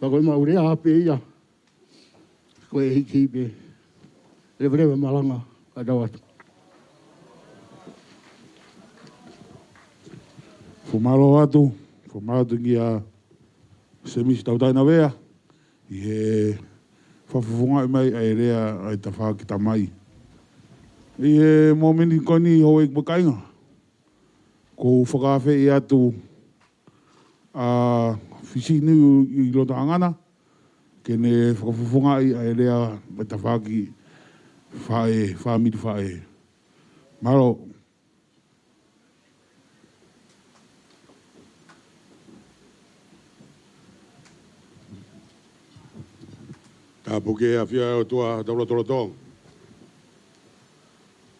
Wa koe maurea hape ia. Koe hiki pe. Reverend malanga ka tau atu. Fumalo atu. Fumalo tungi a semisi tau taina wea. I he whawhunga i mai ai rea ai ta whaki ta mai. I he momeni koni ho e makainga. Ko whakawhe i atu a fisinu i lota angana. Kene whakawhunga i ai rea ai ta whaki whaamiri whae. Maro. Tā puke a whia o tua taura tong.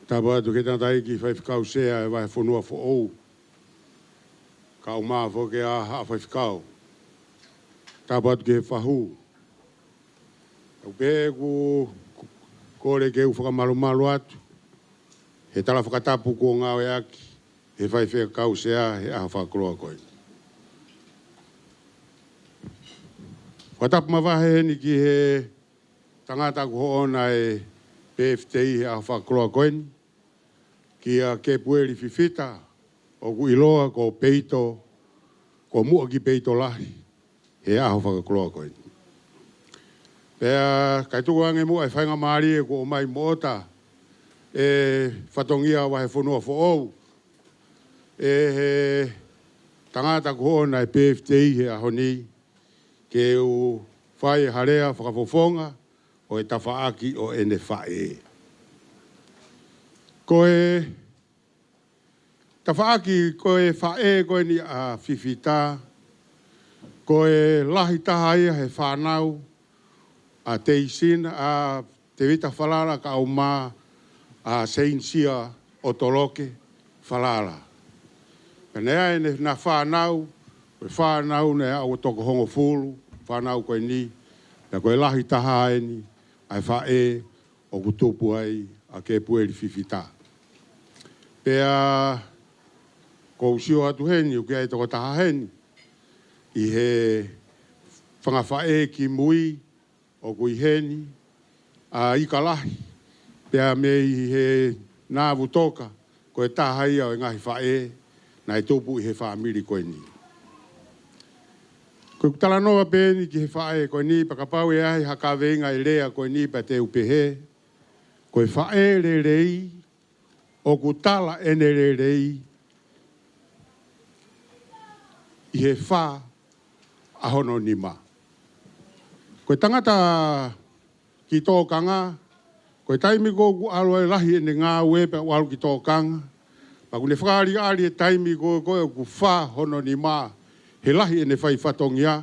Tā pātu ke tātai ki whaiwhikau sea e vai whanua wha ou. Ka o maa whoke a haa whaiwhikau. Tā pātu ke whahu. Au pē ku kore ke u whakamaru atu. He tala whakatapu ko ngā e aki. He whaiwhikau sea he aha whakroa koe. Whatapu mawahe ni ki he tangata ku hoona e PFTI he aha whakroa koeni. Ki a Kepueli Fifita o ku iloa ko peito, ko mua ki peito lahi. He aha whakroa koeni. Pea kai tuku ange mua e whainga maari e ko o mai moota e whatongia wahe whanua fo ou. E he tangata ku hoona e PFTI he ahoni. Ke u whai harea whakafofonga o e tawhaaki o ene whae. Koe tawhaaki koe whae koe ni a Fifita. Koe lahi taha ia he whanau a teisin a te vita whalara ka au mā a seinsia o toloke whalara. Penea ene na whanau, koe whanau ne au toko hongo fulu. Whanau koe ni, na koe lahi taha ni, ai whae o kutupu ai a Kepueli Fifita. Pea, ko usio atu heni, uke ai toko taha heni, i he whanga whae ki mui o kui heni, a ika lahi, pea me i he nāwu toka, ko e tāhai au e ngahi whae, na e tōpu i he whaamiri koe ni. Ko kutala noa pēni ki he whae koe ni, pakapau e ahi haka venga e lea koe ni pa te upehe, ko e whae le rei, o kutala ene le rei, i he wha a hono ni ma. Ko tangata ki tōkanga, ko taimi ko ku alo e lahi ene ngā ue pe walu ki tōkanga, pa kune whakari ari e taimi ko ku wha hono ni ma, he lahi ene whai whatongia,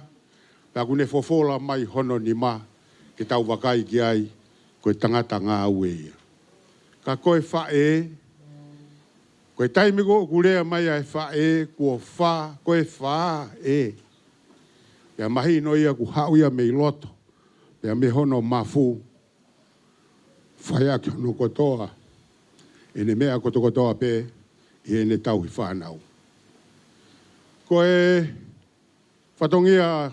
pa kune fofola mai hono ni ma, ke tau wakai ki ai, ko tangata ngā ue. Ka koe whae, koe taimi ko kurea mai ai whae, kua wha, koe wha e. Pea mahi no ia ku hauia mei loto, pea me hono mafu, whaia ki hono kotoa, ene mea kotoa pe, i ene tau hi whanau. Koe whatongia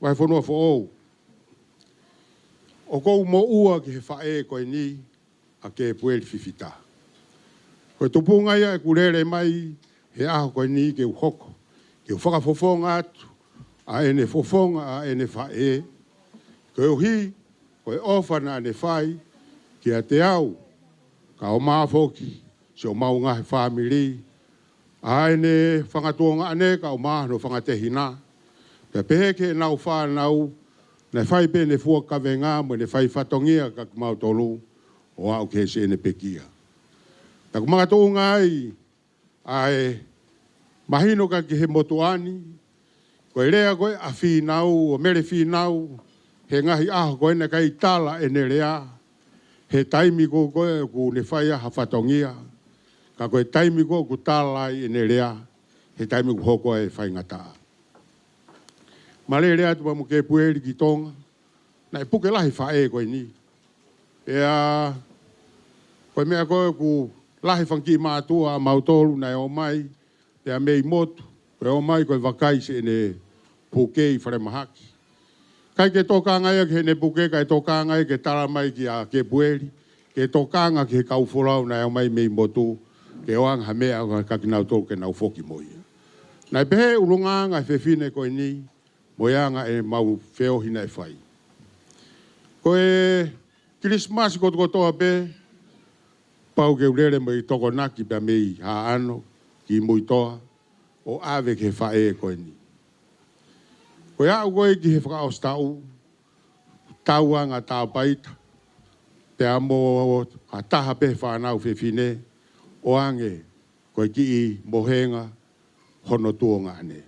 wai whanua whaou, o kou mo ua ki he whae koe ni, a Kepueli Fifita. Koe tupunga ia e kurere mai, he aho koe ni ke uhoko, ke whakafofonga atu, a ene fofonga a ene whae, koe uhi, koe ofana ane whai, ki a te au, ka o maafoki, si o mau ngahe whamiri, a ene whangatuonga ane, ka o maahano whangatehina, pia peheke nau whanau, ne whai pe ne fua kawenga, mo ne whai whatongia ka kumau tolu, o au ke se ene pekia. Ta kumanga tō ngai, ai mahino ka ki he motuani, koe rea koe a whinau, o mere whinau, he ngahi aho koe na kai tala ene rea, he taimi ko koe ku ne whai aha whatongia, ka koe taimi ko ku tala ene rea, he taimi ku hoko e whai ngata. Mare rea tuwa mo Kepueli ki tonga, na e puke lahi whae koe ni. Ea, koe mea koe ku lahi whanki mātua mautolu na e o mai, ea mei motu, koe o mai koe wakai se ene puke i whare mahaki. Kai ke tōkanga ia ke ne puke, kai tōkanga ia ke tara mai ki a Kepueli, ke tōkanga ki he kauwhorau na e o mai mei motu, ke oanga ha mea ka kinau tolu ke nau whoki moi. Na e pehe ulunganga e whewhine koe ni, moianga e mau wheohina e whai. Koe Christmas ko toa pe, pau ke urere mo i toko naki pa mei ha ano, ki muitoa, o ave ke whae koe ni. Koe au koe ki he whakaos tau, tauanga tau paita, te amo ha taha pe whanau whewhine, o ange koe ki i mohenga hono tuonga ane.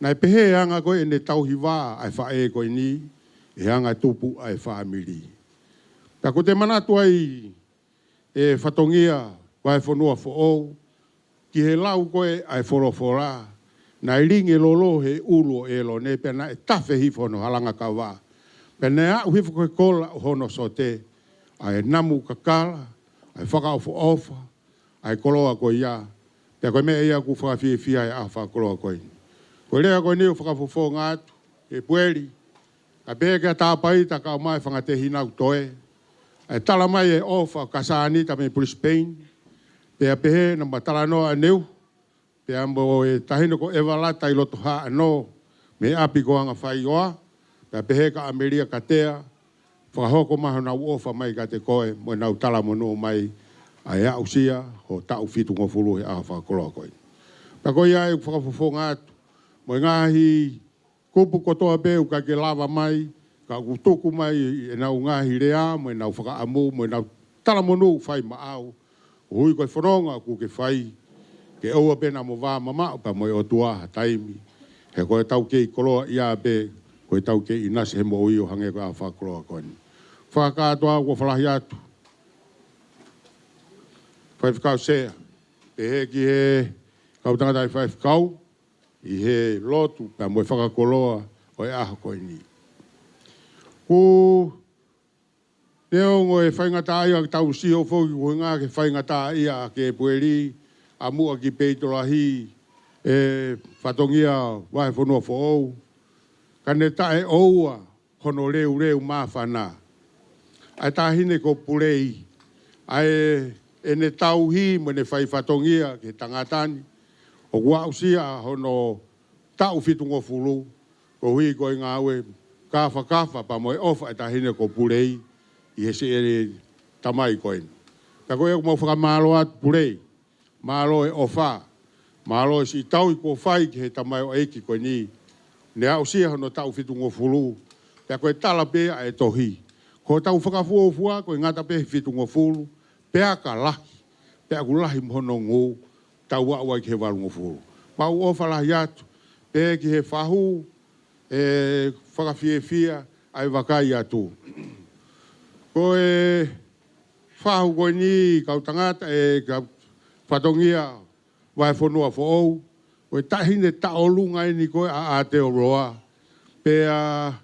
Nai pehe anga koe ene tauhi wā ai whae koe ni, e anga tupu ai whaamiri. Ta ko te manatu ai e whatongia wai whanua whaou, ki he lau koe ai whorofora, na i ringe lolo he ulo e lo ne, pena e tawhe hifono halanga ka wā. Pena au hifo koe kola o hono sote, ai namu kakala, ai whakaofa ofa, ai koloa koe ia, pia koe mea ia ku whakawhiawhia e a whakoloa koe. Koe rea koe niu whakawhofo ngātu, e pueri, ka pēkea tāpai ta ka o mai whangatehina u toe, ai tala mai e ofa kasani ta me Brisbane, pea pehe na matala noa neu, pea mo e tahino ko evalata i loto haa no, me api koanga whai oa, pea pehe ka Ameria katea, whakahoko maho na uofa mai ka te koe, mo nau tala mono mai, ai au sia, ho tau fitu ngofulu he aha whakoloa koe. Pea koe ia e whakafofo ngātu, mo ngahi kupu kotoa peu ka ke lava mai, ka kutuku mai e nau ngahi rea, mo nau whakaamu, mo nau tala monu whai maau. Hui koe whanonga ku ke whai, ke aua pena mo vā mamau, pa mo e o tuaha taimi. He koe tau kei koloa ia pe, koe tau kei inasi he mo ui o hange koe a whakoloa koe. Whakatoa kua whalahi atu. Whai whikau sea, pe he ki he kautangatai whai whikau, i he lotu, pa mo e whakakoloa o e aha koe ni. Ku Neo ngoe whaingata ia ki tau siho whoki koe ngā ke whaingata ia a Kepueli, a mua ki peitolahi, e whatongia wahe whanua whaou. Ka ne tae oua hono reu mā whana. Ai tā hine ko purei Ai e ne tauhi mo ne whaifatongia ke tangatani. O kua usia hono tau fitungo fulu. Ko hui ko ngā ue kafa pa moe ofa e tahine ko purei. I hese ere tamai koin. Ka koe mo whakamalo atu purei. Malo e ofa. Malo e si tau i ko whai ki he tamai o eiki koe ni. Ne au sia hono tau fitungo fulu. Pea koe tala pea e tohi. Ko tau whakafuofua koe ngata pe fitungo fulu. Pea ka lahi. Pea ku lahi mhono ngū. Tau wawai ki he walungo fulu. Pau ofa lahi atu. Pea ki he whahu. E whakafiefia ai wakai atu. Koe whahu koe ni kau tangata e ka whatongia vai whanua whaou. Koe tahine taolunga ni koe a Aotearoa. Pea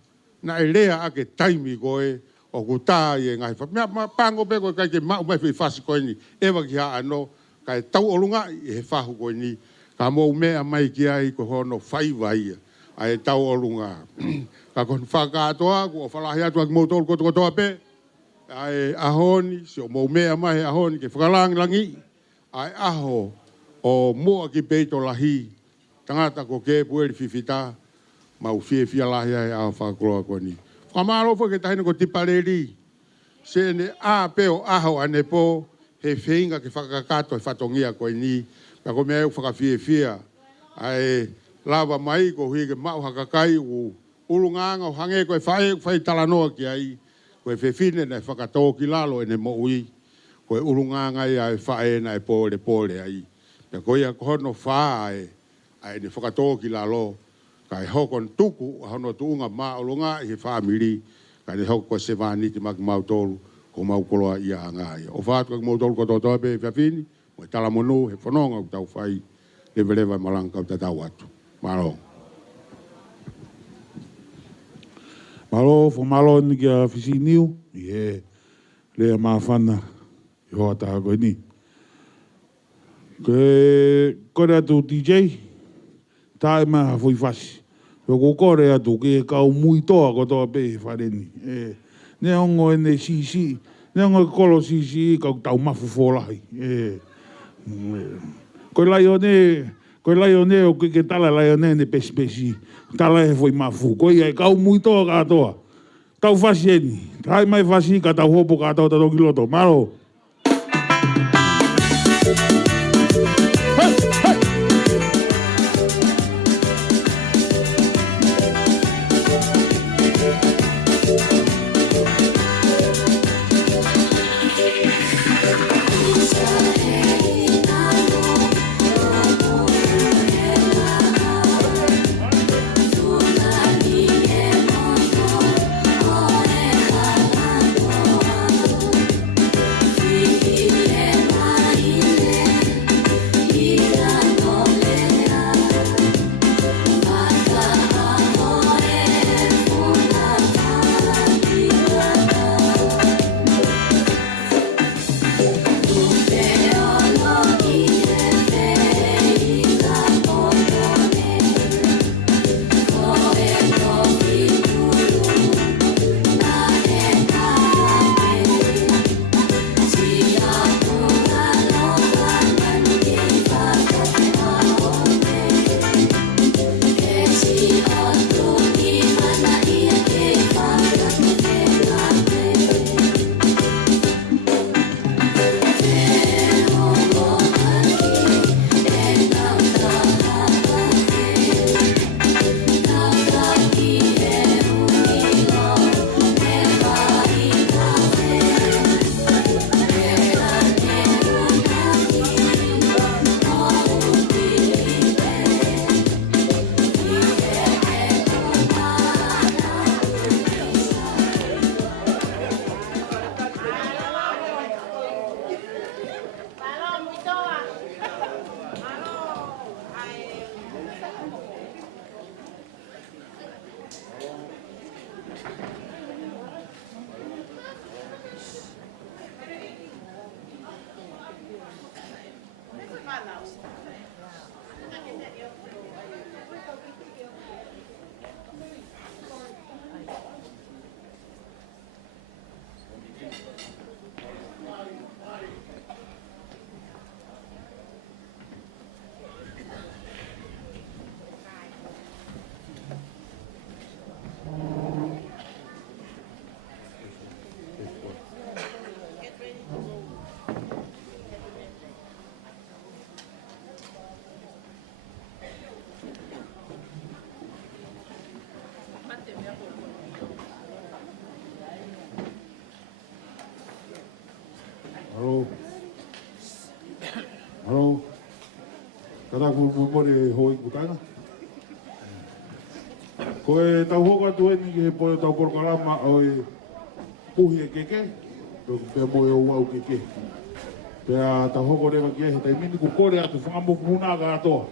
na e lea ake taimi koe o ku tā i e ngai wha. Mea pango pe koe kai ke mau mai whasi koe ni. Ewa ki ha ano kai tau olunga i he whahu koe ni. Ka mou mea mai ki ai ko hono whaiwaia. Ai tau olunga. Ka kon whakatoa ko o whalahi atu aki moutou kotoa pe. Ai ahoni, si o mou mea mai ahoni ke whakalangi. Ai aho o mua ki peito lahi. Tangata ko Kepueli Fifita. Mau fia lahi ai aho whakakoloa ko ni. Whamaro fo ke tahina ko tipaleli. Se ne a peo aho ane po. He whinga ke whakakato he whatongia ko ni. Ka ko mea whakafia. Ai lava mai ko hui ke mau hakakai u ulunganga o hange ko e whai talanoa ki ai. Ko e whewhine na e whakatō ki lalo e ne mo ui. Ko e ulunganga i ai whae na e pole ai. Pea ko ia kohono whae ai ne whakatō ki lalo. Ka e hokon tuku hono tuunga maa ulunga i he whamiri. Ka ne hoko se wani te maki mautolu ko mau koloa ia anga ia. O whātua ki mautolu ko tōtoa pe whewhini. Mo e talamonu he whanonga u tau whai. Lewa malanga u tatau atu. Malo. Malo, fo malo ni kia fisi niu. Ie, lea mawhana. I hoa taha koe ni. Kore atu DJ. Tae maha fui fasi. Ko kore atu ke kau mui toa ko toa pe whare ni. Ne ongo e ne sisi. Ne ongo e kolo sisi kau tau mafu fōlahi. Koe lai o ne... Koe lai o ne o ke tala lai o ne pesi. Tala e foi mafu. Koe ai kau mui toa katoa. Tau fasi e ni. Tai mai fasi ka tau hopo katoa tato kiloto. Maro. Halo. Kata ku mori hoi kutanga. Ko e tau hoka tu e ni he po tau porkalama o e puhi e keke. To pe mo e wau keke. Pe a tau hoko rewa ki e he tai mini ku kore atu whangamoko puna ka atoa.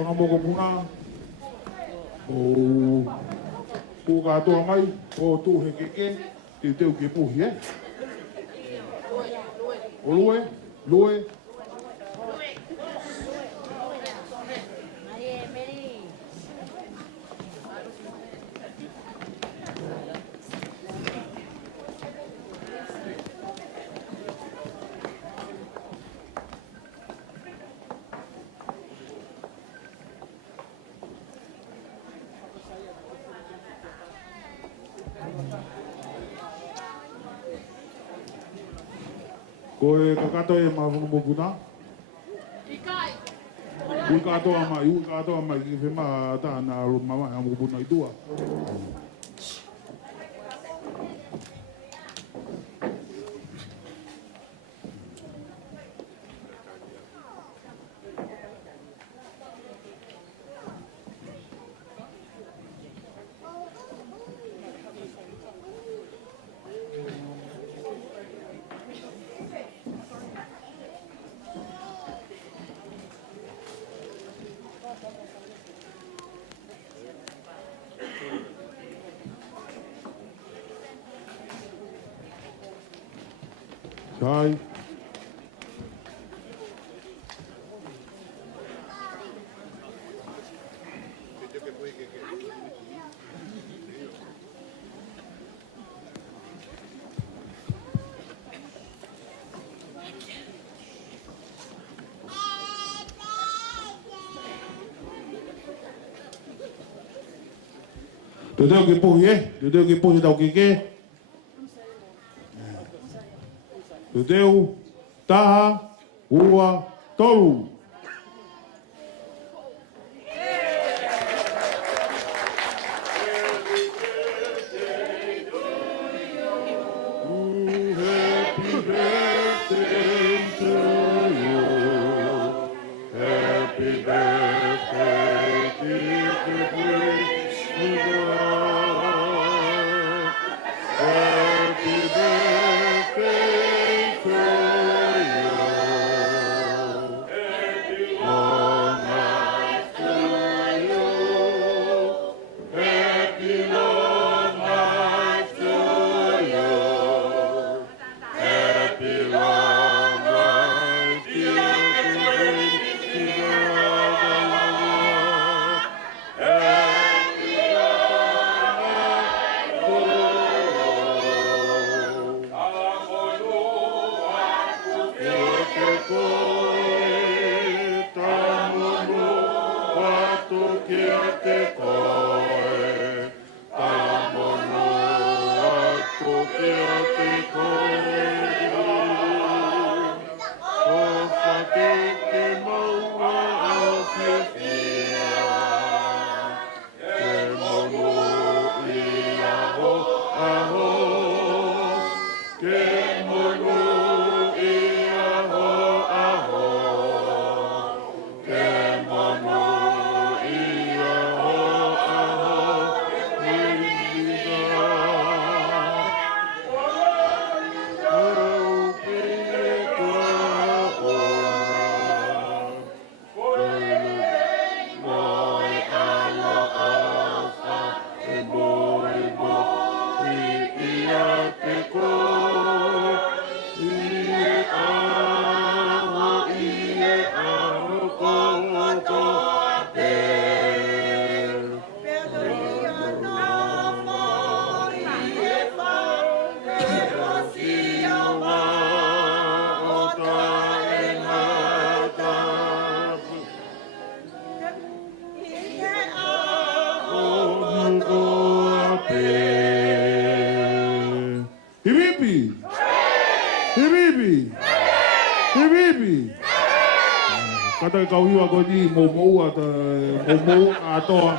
Whangamoko puna. O ku ka atoa mai o tu he keke. Te teu ke puhi e. O lue. Lue. Ko e kakato e mawhunu mo puna. Ui katoa mai, ki whema ta na alo mama e mo puna i tua. Sai. Te teo ke puhi e, te teo ke puhi tau keke. Te teo, taha, ua, tolu. Kata kau hiwa ko ni mo atoa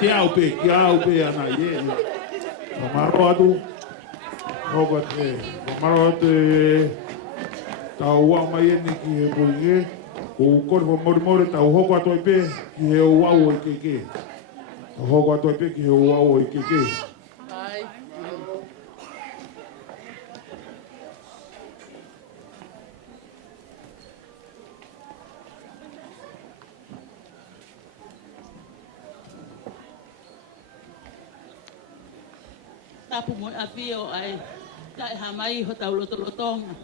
ki au pe ana ye. Maro atu. Ogo te maro te Tau ua mai ene ki he poinge. Ko kore po more tau hoko ato i pe ki he uau i keke. Tau hoko ato i pe ki he uau i keke. Tapu mo apio ai tai hamai ho tau lotonga.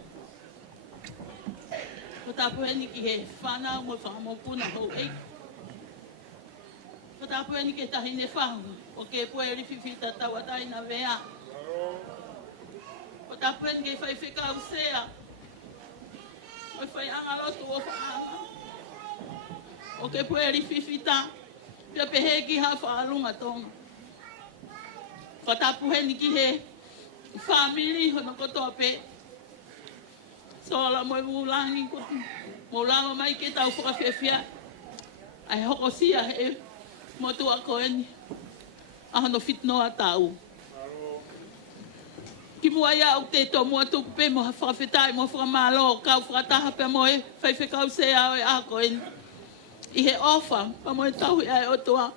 Ho tapu eni ki he whana mo whamokuna hou ei. Ho tapu eni ki tahine whahu o Kepueli Fifita tawatai na vea. Ho tapu eni ki whai whikau sea. O whai angalotu o whaanga. O Kepueli Fifita pia pehe ki ha whaalunga tonga. Whatapu heni ki he whamiri hono kotoa pe. Sola moe mulangi ko mulanga mai ke tau whakawhiawhia. Ai hoko sia he motu a koeni. Ahono fitnoa tau. Ki mua ia au te to mua tuku pe mo whakawhetai mo whakamalo kau whakataha pe moe whaiwhekau se au e a koeni. I he ofa pa moe tau ia e otoa.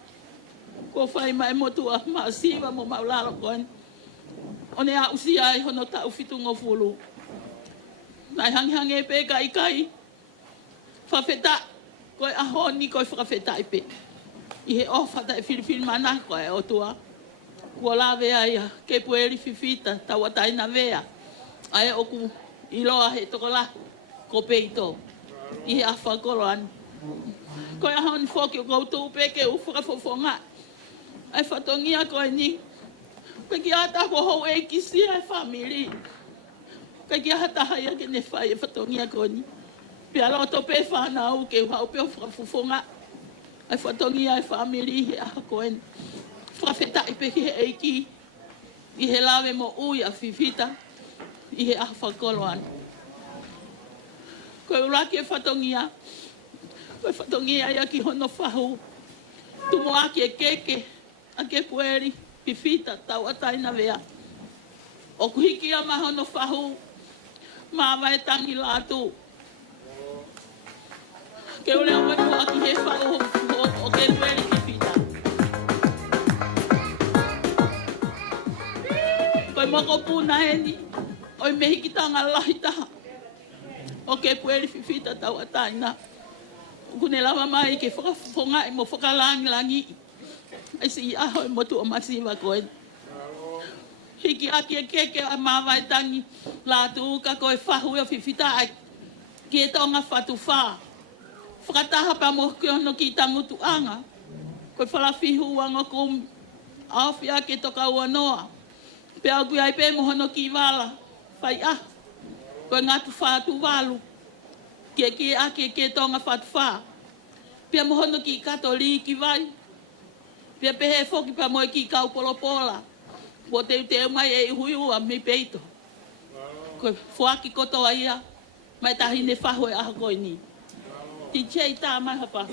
Ko whai mai motua maasiwa mo maularo koen. O ne a usi ai hono tau fitu ngofulu. Nai hangi e pe kai. Whawheta. Koe ahoni koe whakawheta i pe. I he ofa ta e whiriwhiri mana koe o tua. Kua la vea ia Kepueli Fifita tawatai na vea. Ai oku iloa he tokola ko peito. I he awha koloan. Koe ahoni whoki o koutou peke u whakafofonga. Ai whatongia koe ni. Kai ki ata ko hou e kisi ai whamiri. Kai ki ata haia ke ne whai e whatongia koe ni. Pia loto pe whanau ke whau pe o whakafofonga. Ai whatongia ai whamiri he aha koe ni. Whakawheta i pe ki he eiki. I he lawe mo ui a Fifita. I he aha whakoloan. Koe uraki e whatongia. Koe whatongia ia ki hono whahu. Tumo aki e keke. A Kepueli Fifita tawatai na vea. O kuhiki a mahono whahu. Māwai tangi Latu. Ke ule o mo aki he whahu o Kepueli Fifita. Koe moko puna heni. Oi mehi ki tanga lahi taha. O Kepueli Fifita tawatai na. Kune lava mai ke whakafonga i mo whakalangi. Ai si aho e motu o masiwa koe. Hiki aki e keke a mawai tangi. Latu ka koe whahu e Fifita ai. Ki e tonga whatu wha. Whakataha pa mo ke ono ki tangutu anga. Koe whalafihu wanga kum. Awhia ke toka ua noa. Pe au kui ai pe mo hono ki wala. Whai ah. Koe ngatu whatu walu. Ki aki e ke tonga whatu wha. Pia mo hono ki katoli ki vai. Pia pehe foki pa moe ki kau polopola. Po te mai e hui ua mi peito. Koe fuaki kotoa ia. Mai tahine whahu e aha koe ni. Ti chei tā mai hapa.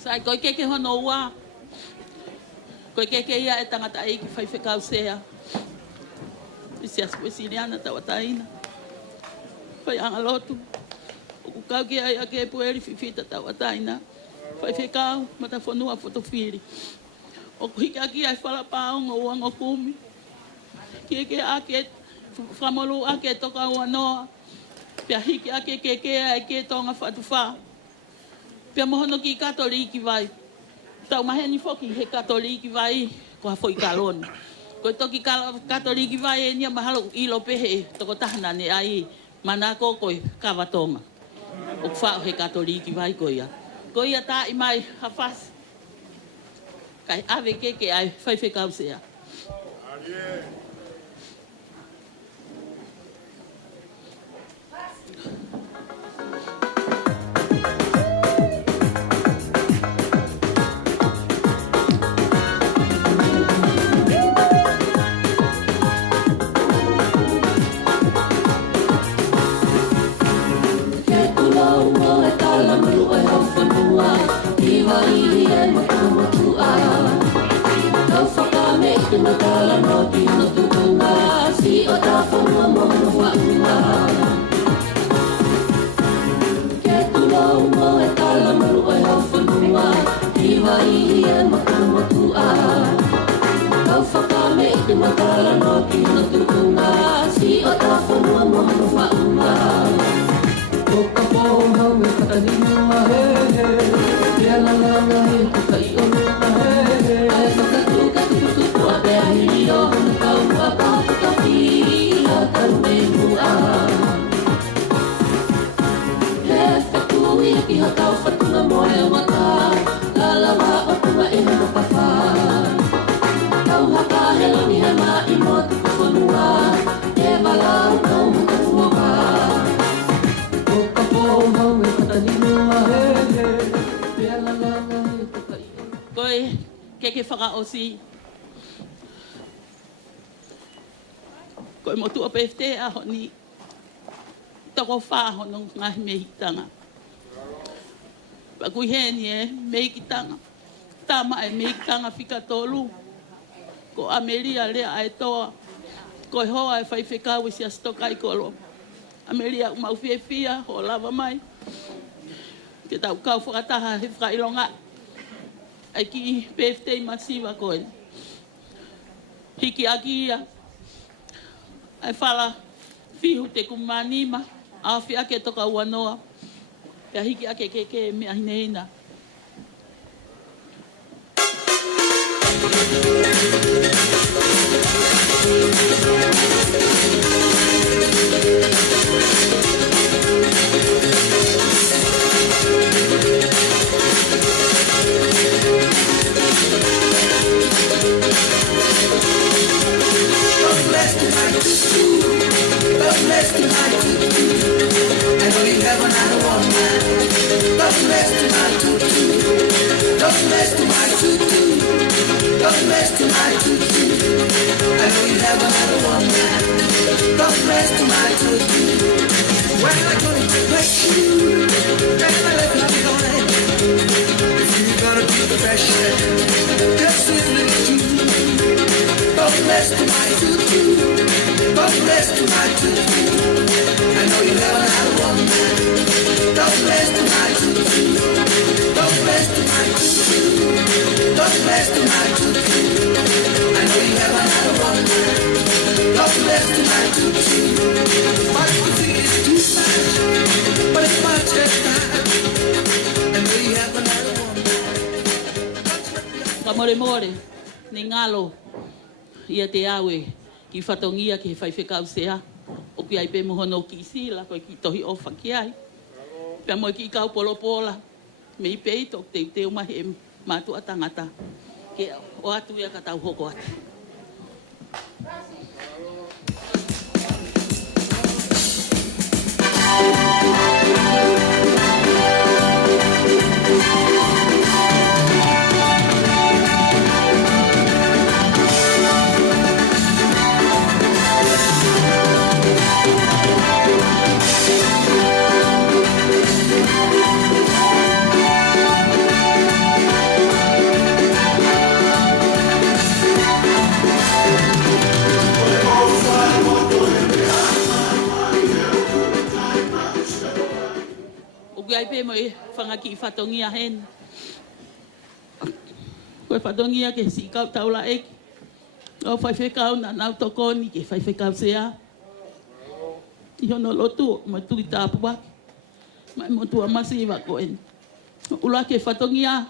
Sai koi ke hono ua. Koe keke ia e tangata eiki whaiwhekau sea. Isi aswe siriana tawataina. Whai anga lotu. O kukau ki ai a Kepueli Fifita tawataina. Whaiwhekau mata whanua fotofiri. O kuhika ki ai whalapaonga uanga kumi. Keke ake whamolu ake toka ua noa. Pia hiki ake keke ai ke tonga whatuwha. Pia mohono ki katoliki vai. Tau maheni foki he katoliki vai ko hafoi kaloni. Ko toki katoliki vai e nia mahalo ilo pehe toko tahana ne ai manako ko kawatonga. O whao he katoliki vai ko ia. Ko ia ta i mai hafas. Kai ave keke ai whaiwhekau sea. Koe keke whakaosi. Koe motu o pefte a honi. Toko whaho nung ngahi mehitanga. Pakui heni mehitanga. Tama e mehitanga whika tolu. Ko Amelia lea ai toa. Koe hoa e whaiwhekau isi astokai kolo. Amelia umau whiewhia ho lava mai. Ke tau kau whakataha he whakailonga. Ai ki birthday masiva koe. Hiki aki ia. Ai whala whihu te kumanima. Awhi ake toka ua noa. Pea hiki ake keke mea hineina. More ni ngalo ia te awe ki whatongia ki whaiwhekau sea o ki ai pe mohono ki sila koe ki tohi ofa ki ai pia moe ki kau polopola me i peito te te umahe mātu a tangata ke o atu ia ka tau hoko atu. pe mo whangaki whatongia hen. Koe whatongia ke si kau taula eki. O whaiwhekau na nau tokoni ke whaiwhekau sea. I hono lotu ma tui tāpua. Mai motua masiva koen. Ula ke whatongia.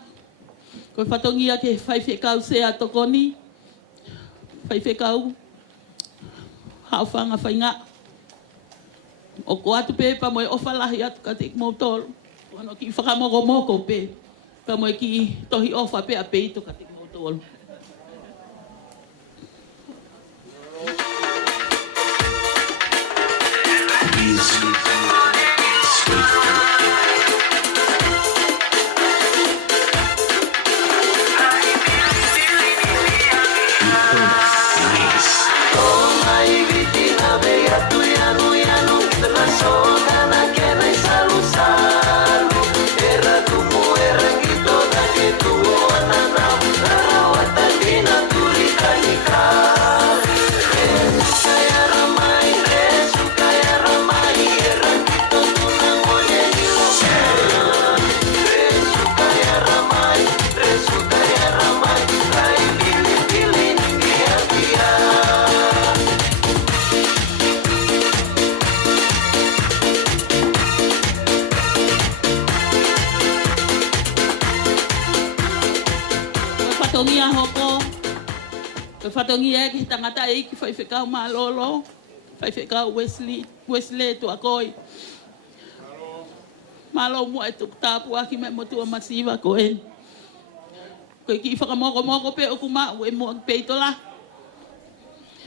Koe whatongia ke whaiwhekau sea tokoni. Whaiwhekau. Hauwhanga whainga. O ko atu pe pa moe ofalahi atu ka te motor. Ono ki whakamoko pe. Pa moe ki tohi ofa pe a peito ka te motor. Whatongia hoko. Whatongia ki tangata e ki whaiwhekau malolo. Whaiwhekau Wesley tu a koi. Malo mua e tuk tāpu aki me motua masiva koe. Koe ki whakamoko pe o kuma ue mua peito la.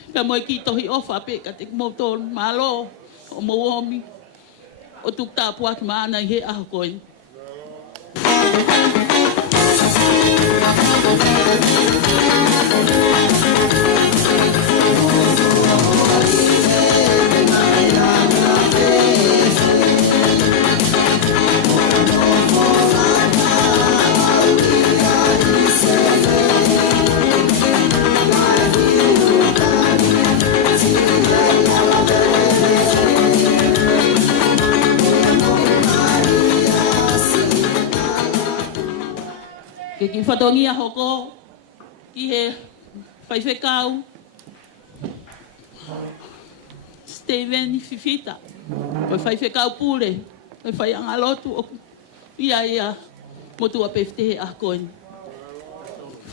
Ka moe ki tohi ofa pe ka te motor malo o mouomi. O tuk tāpu aki maana i he aho koe. Ke ki whatongia hoko, ki he whaiwhekau, Steven Fifita, koe whaiwhekau pule, koe whaianga lotu o ia motua peftehe a koen.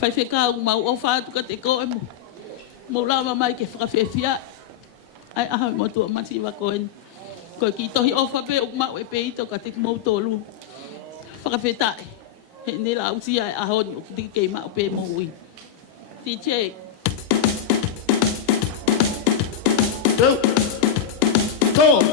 Whaiwhekau mau ofa atu ka te koe mo, mo lama mai ke whakawhewhia, ai aha motua masiva koen. Koe ki tohi ofa pe o mau e peito ka te mautolu, whakawhetae. He nela usia e ahoni o kutiki kei mao pe mo ui. DJ. Go! Go!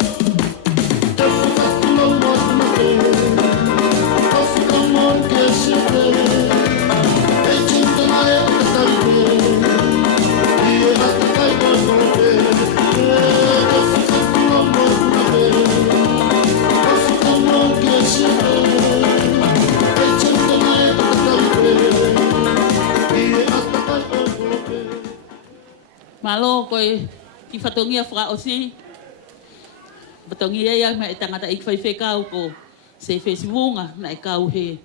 Malo koe ki whatongia whakaosi. Whatongia ia me e tangata i whaiwhekau ko se whesiwunga na e kau he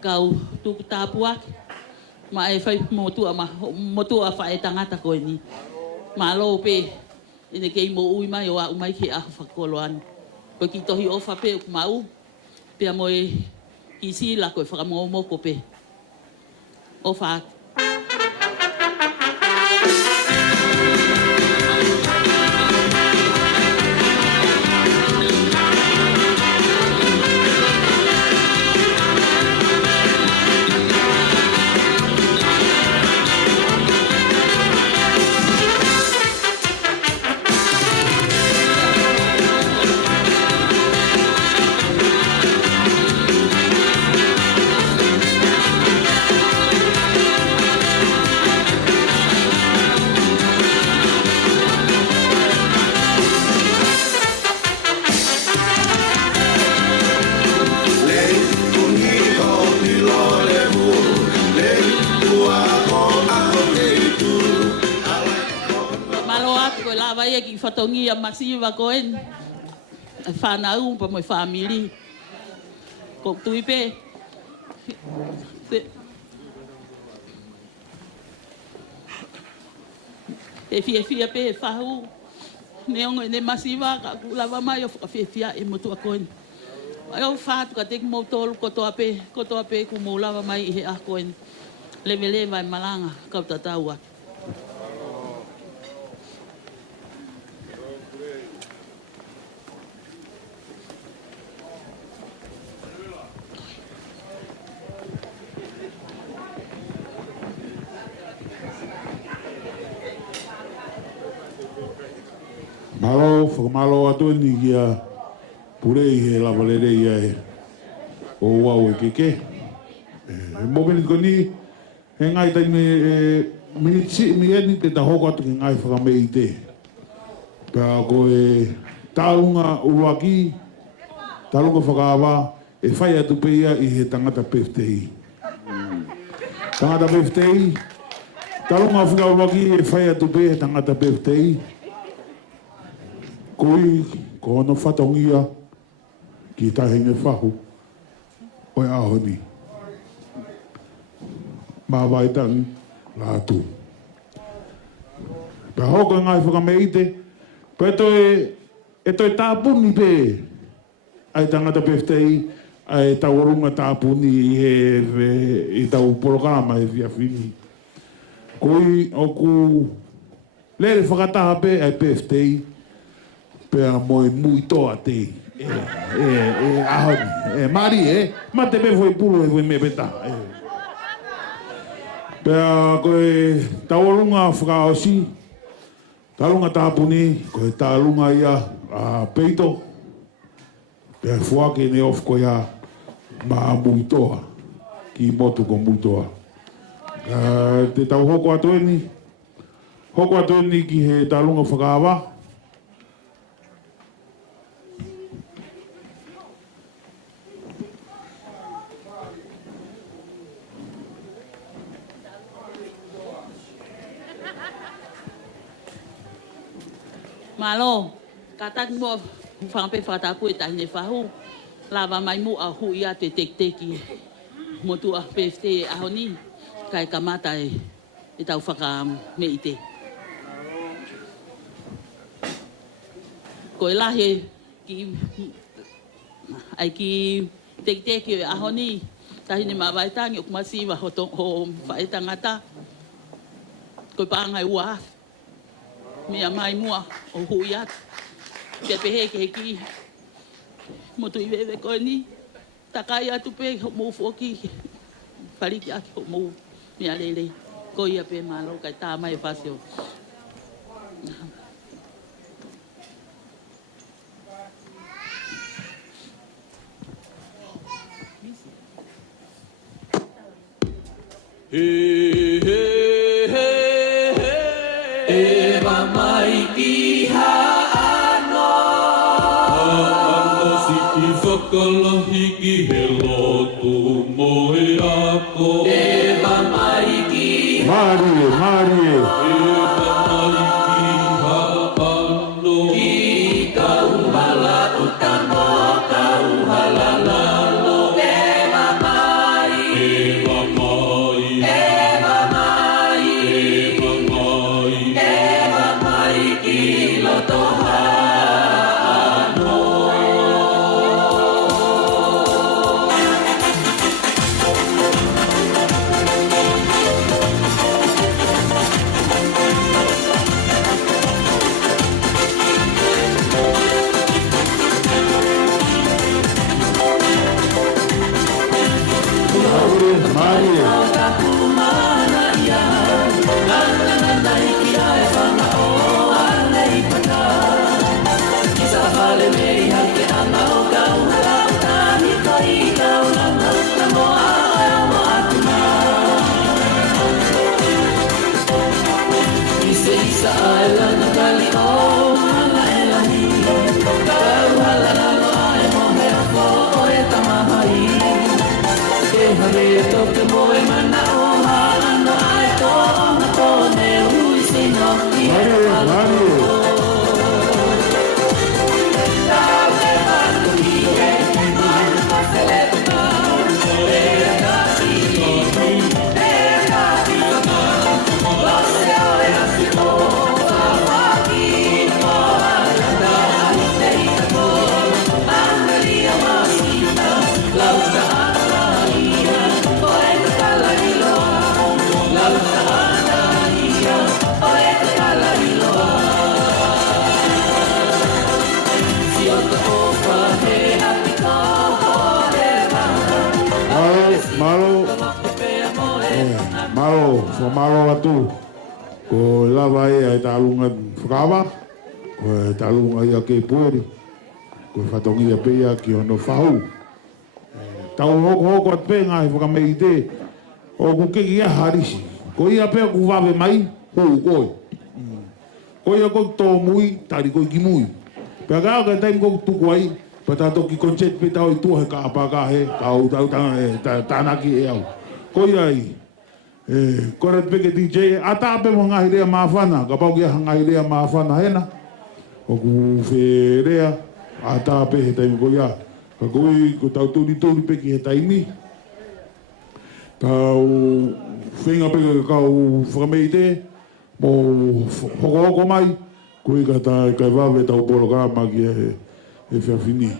kau tuku tāpuaki. Ma e whai motua whae tangata koe ni. Malo pe ine kei mo ui mai o a umai ke aho whakolo anu. Koe ki tohi ofa pe uku mau. Pea moe ki sila koe whakamomoko pe. Ofa atu. Ki whatongia masiva koen. Whanau pa moi whamiri. Ko tui pe. E fia pe fahu. Ne ongo ne masiva ka lava mai o fia e motu a koen. Ai o fatu ka tek mo tolu ko to ape ku mo lava mai he a koen. Levele vai malanga ka tataua. Malo, whakamalo atu ni kia purei he lawalere ia e o wau e keke. E mōpeni koni, he ngai tai mi eni te ta hoko atu ki ngai whakamei te. Pea ko e tālunga uruaki, tālunga whakaawa, e whai atu peia i he tangata peftei. Tangata peftei, tālunga whakauruaki e whai atu peia tangata peftei. Koei, ko ono whatongia ki tahenge whahu o e ahoni. Mawaitangi, Latu. Pea hoko ngai whakameite, pea e toi tāpuni pe, ai tangata peftei, ai taurunga tāpuni i tau porogama e whiawhini. Koei, oku, lere whakataha pe, ai peftei, pea Moimoi toa te ahoni mari mate me foi pulu e foi me beta pea koe taurunga whakaosi taurunga tāpuni koe taurunga ia a peito pea fuake ne of koe a maa muitoa ki motu ko muitoa te tau hoko atueni ki he taurunga whakaawa. Malo, katak mo whampe whatapu e tahine whahu. Lava mai mu a hui a te tekteki. Motu a pefte ahoni. Kai kamata e tau whaka me ite. Ko e lahe ki tekteki e ahoni. Tahine mawaitangi o kumasiwa ho whaetangata. Ko e paangai ua. Mea mai mua o hui atu. Ke pehe ke ki. Motu iwewe koe ni. Takai atu pe mou foki. Pariki aki mou. Mea lele. Koe ia pe malo kai tā mai whaseo. Eva mai ki ha'ano Ha'ano si ki whakalahi ki he lotu moe ako Eva mai ki Marie Eva mai ki ha'ano Ki kau hala utano kau hala lalo Eva mai Eva mai Eva mai Eva mai Eva mai ki loto ha'ano Mario. whamaro Latu. Ko lava e tālunga whakawa. Ko tālunga ia Kepueli. Ko whatongia pia ki ono whahau. Tau hoko at penga e whakamei te. O ku keki ia harisi. Ko ia pia ku wawe mai, hou koi. Ko ia ko tō mui, tari ko ki mui. Pea kao ka taim ko tuku ai. Pa tātou ki concert pe tau i tua he ka apaka he. Ka au tau tanga he, tānaki e au. Ko ia i. Kore peke DJ, a tāpe mo ngahi rea maafana. Ka pau kia ngahi rea maafana hena. O ku whe rea. A tāpe he taim ko ia. Ka koe ko tau tūri peke he taimi. Tau whenga peke kau whakamei te. Mo hoko mai. Koe ka tā kai wawe tau poro ka maki e whiawhini.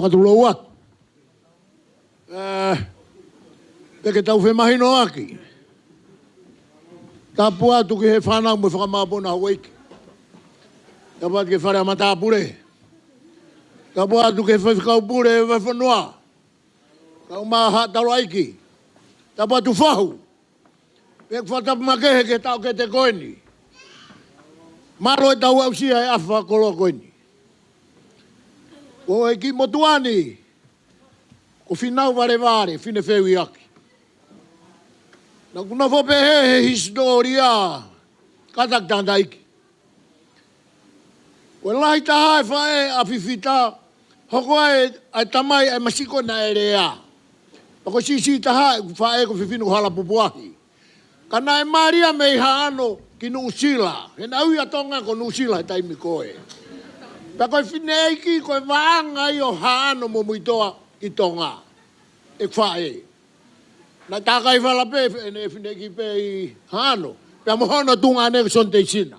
Whakatulou atu. Peke tau whemahino aki. Tapu atu ki he whanau me whakamāpona hawaiki. Tapu atu ki whare a matāpure. Tapu atu ki whawhikau pure e whawhanua. Kau maha taro aiki. Tapu atu whahu. Peke whatapu makehe ke tau ke te koeni. Maro e tau au sia e awha kolo koeni. O e ki motuani, ko whinau vare, whine whewi aki. Na kuna whope he historia, katak tanda iki. Ko lahi taha e whae a Fifita, hoko ai tamai ai masiko na erea. Pako sisi taha e whae ko whiwhinu hala pupuahi. Kana e Maria mei haano, ki Nusila. E na ui atonga ko Nusila taimi koe. Pa koe whine iki koe waanga i o haano mo muitoa i tonga. E whae. Na takai wala pe, e whine iki pe i haano. Pea mohono tunga ane son te sina.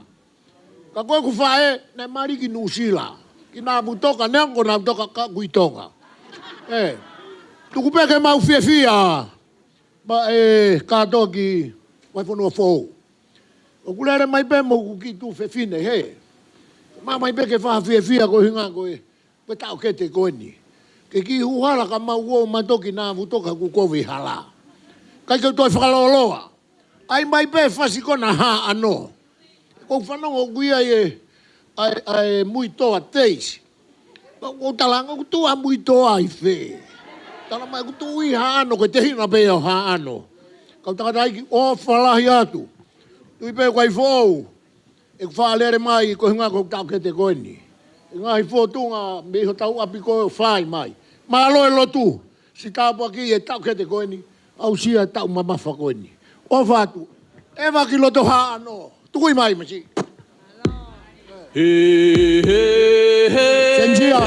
Ka koe ku whae, ne mari ki Nusila. Ki nā mutoka, neango nā mutoka ka kui tonga. Tuku peke mau fia. Ma katoa ki mai whanua fōu. O kulere mai pe mo ki tu fefine he. Ma mai pe ke wha fia ko hinga koe. Koe tau kete koe ni. Ke ki huhala ka mau uo matoki nā vutoka ku kovi hala. Kai kau toi whakaloloa. Ai mai pe whasikona ha ano. Ko whanongo kuia ai mui toa teisi. Ko talanga ku tua mui toa i whee. Tala mai ku tui ha ano, koe te hina peo ha ano. Kau takatai ki o whalahi atu. Tui peo kai fōu. E ku whaalere mai, ko hinga ko tau kete koe ni. E ngahi fō tunga, me ho tau api koe whai mai. Ma aloe lotu. Si tāpua ki e tau kete koe ni. Au sia tau mamafa koe ni. O whātu. Ewa ki loto ha ano. Tukui mai masi. Sensia.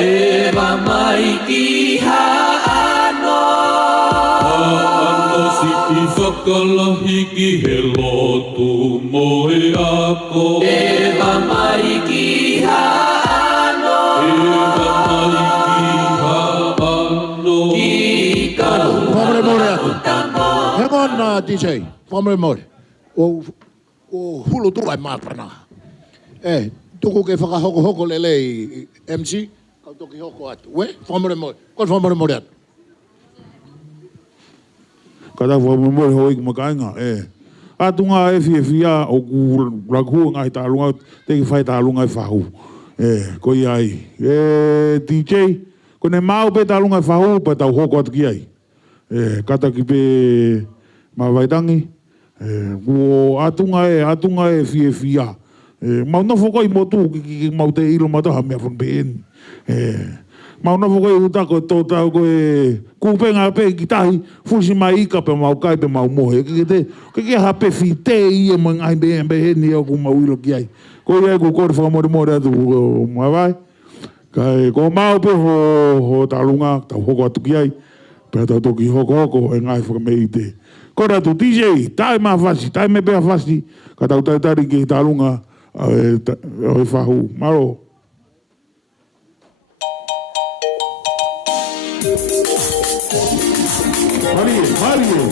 E mai ki haano Haano si whakalahi ki he lotu mo e ako E mai ki haano E mai ki haano Ki karu Famre more atu. Hang on, DJ. Famre more. O hulu tu ai mapana. Tuku ke whakahoko lele MC. Toki hoko atu. We, whamare moi. Ko whamare moi atu. Kata whamare moi hoi ki makainga, Atu ngā fia o ku raku ngā hi tālunga, teki whai tālunga i whahu. Ko i ai. DJ, ko ne mau pe tālunga i whahu, pa tau hoko atu ki ai. Kata ki pe mawaitangi. Ko atunga fia. Mau na whakoi motu ki mau te ilo mata ha mea whanpeen. Mau na whakoi utako tō tau koe kūpenga pe ki tahi fusi mai ika pe mau kai pe mau mohe. Ke hape white i e mga be heni au ku mau ilo ki ai. Ko iai ku kore whakamore atu mawai. Kai ko mau pe ho talunga tau hoko atu ki ai. Pe tau toki hoko e ngai whakamei te. Kora tu DJ, tae maa whasi, tae me pea whasi. Ka tau taitari ki talunga o whahu. Maro. Mario.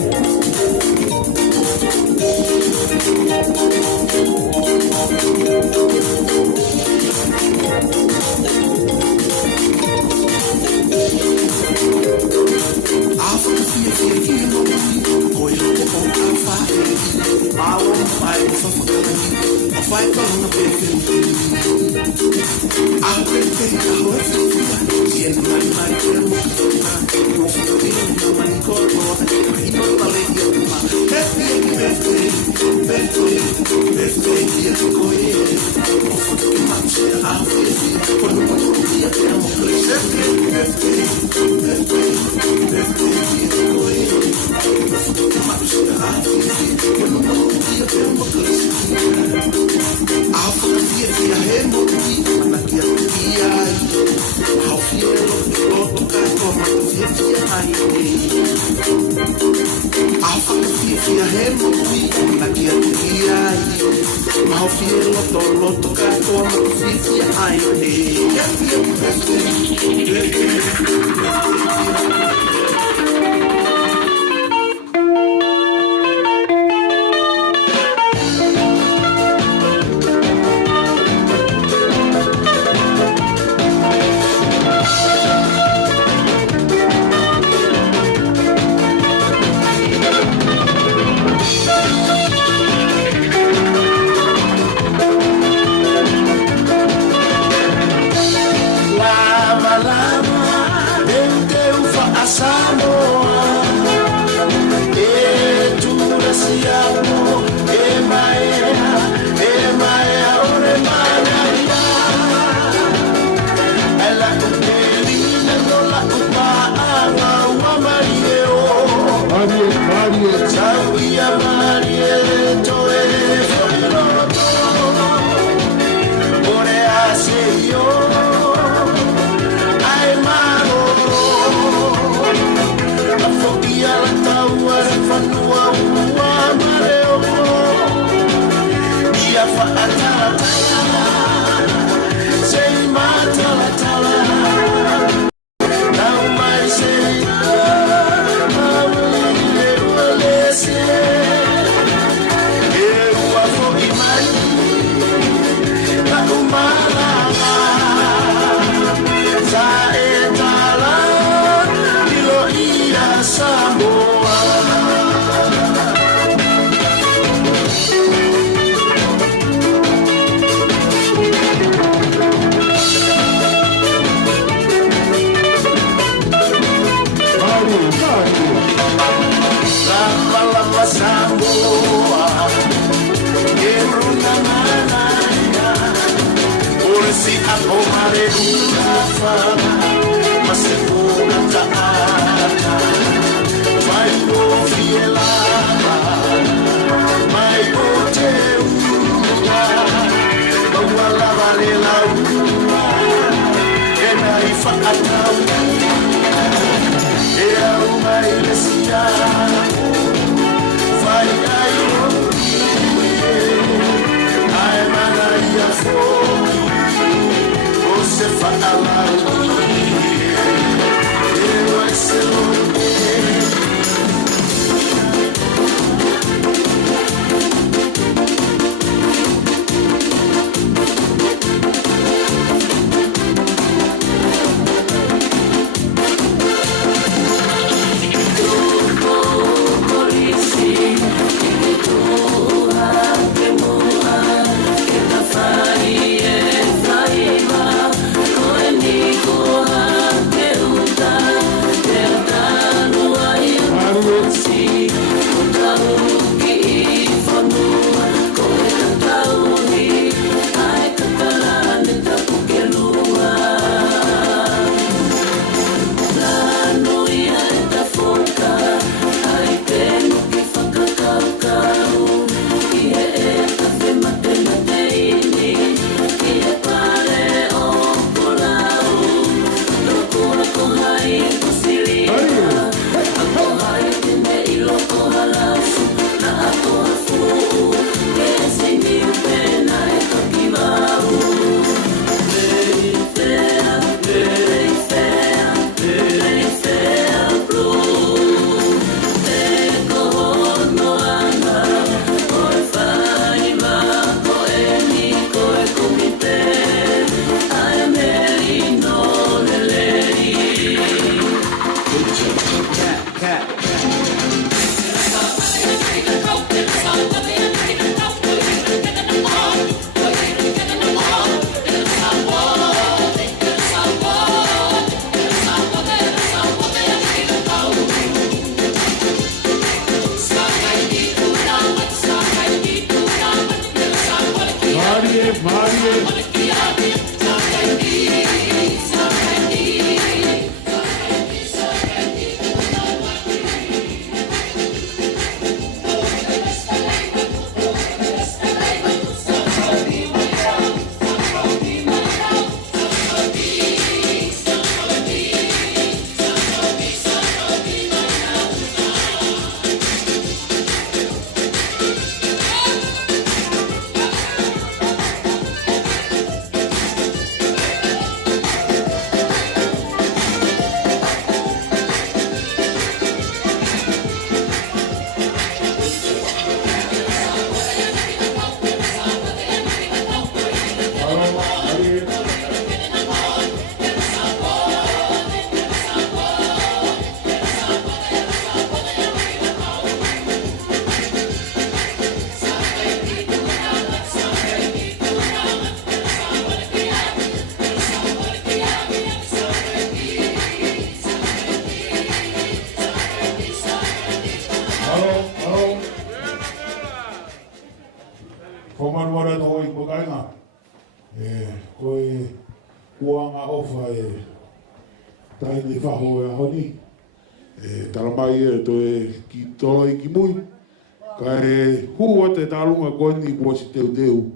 Talunga koni po si teu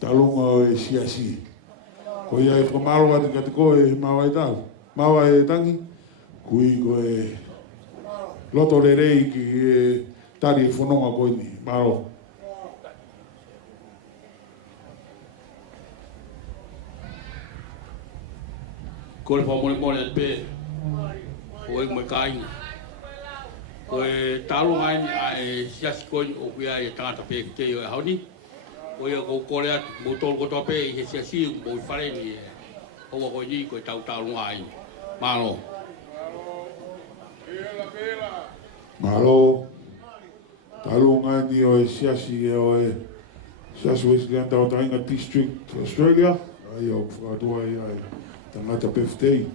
talunga e siasi ko ia e whamalo ati kati ko e mawa e tau mawa e tangi kui ko e loto re rei ki e tari e whanonga koni malo ko le Moimoi e pe o e mai kai ko e talunga ai e siasi koni o kuia e tangata pe te o e hauni O ia ko kore atu, mo tolu ko tope i he sia siu, mo i whare ni e. Hoa ko ni ko i tau tau ngai. Malo. Malo. Talu ngai ni o e siasi e o e siasi Wesleyan tau tainga District Australia. Ai o whakatua i ai tangata peftei.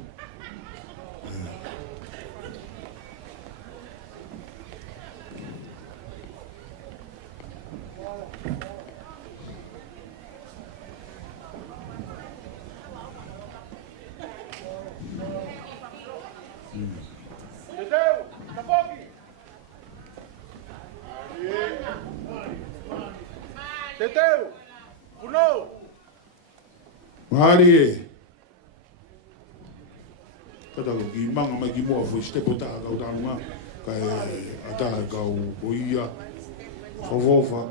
Teteu, Puno. Mahari e. Kata ko ki manga mai ki mua fo stepo ta kau tanunga. Kai ata kau boia. Fofofa.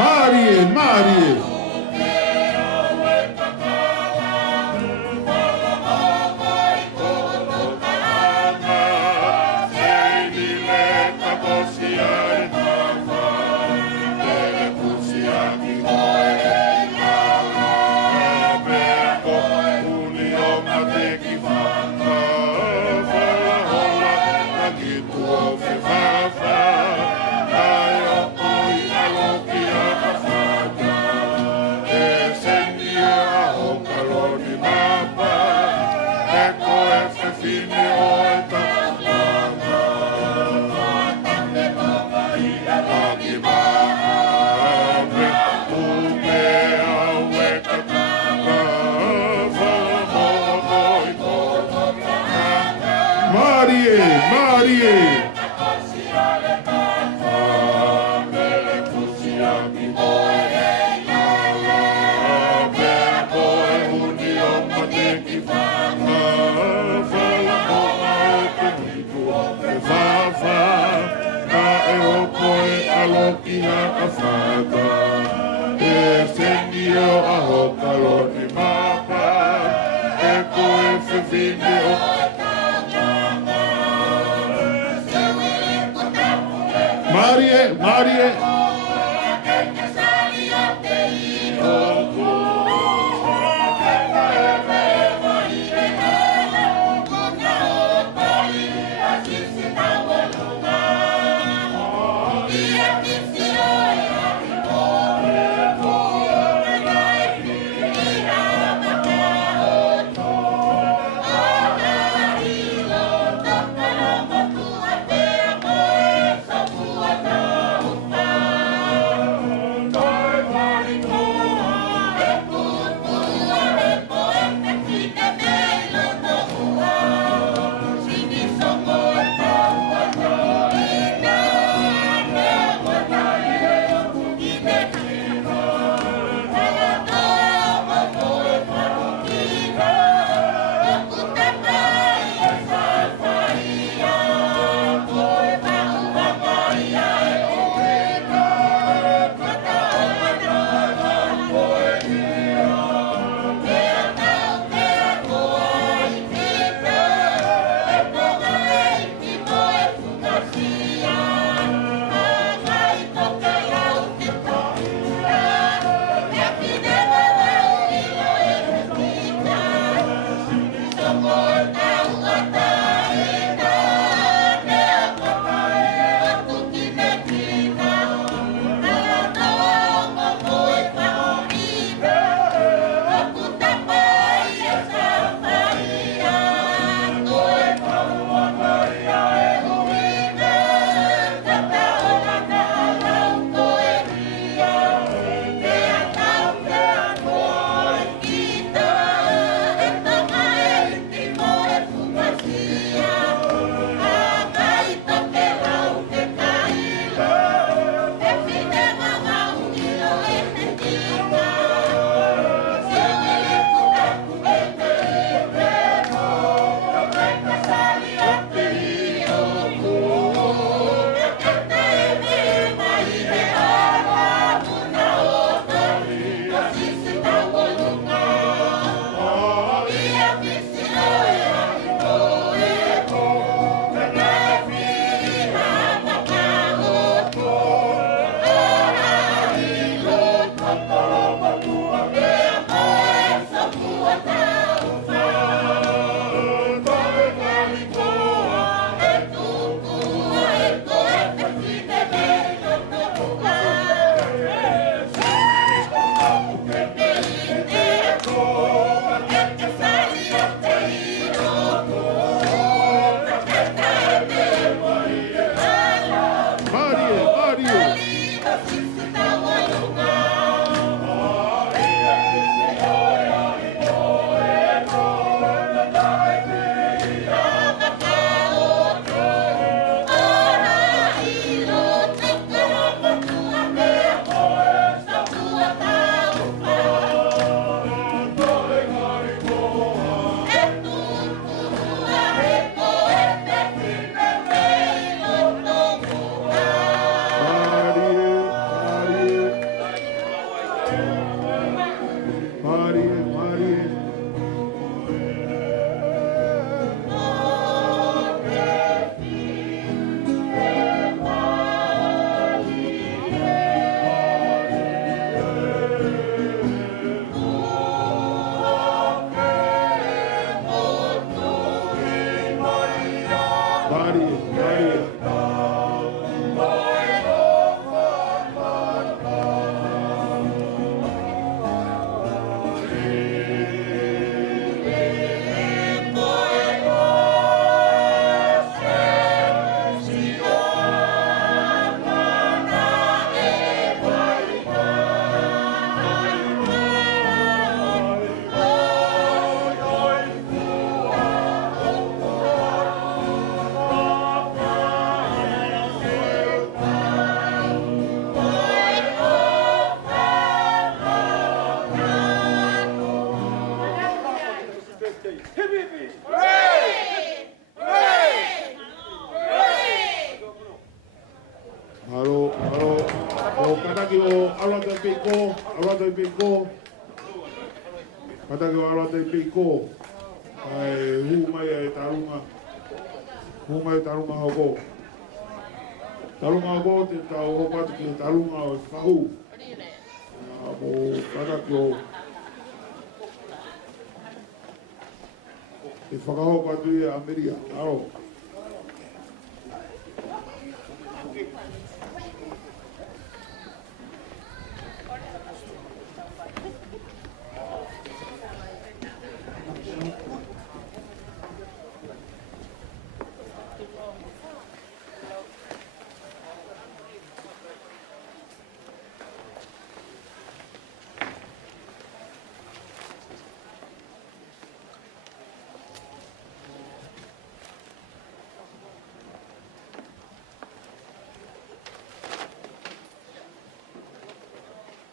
Marie. Marie. Marie.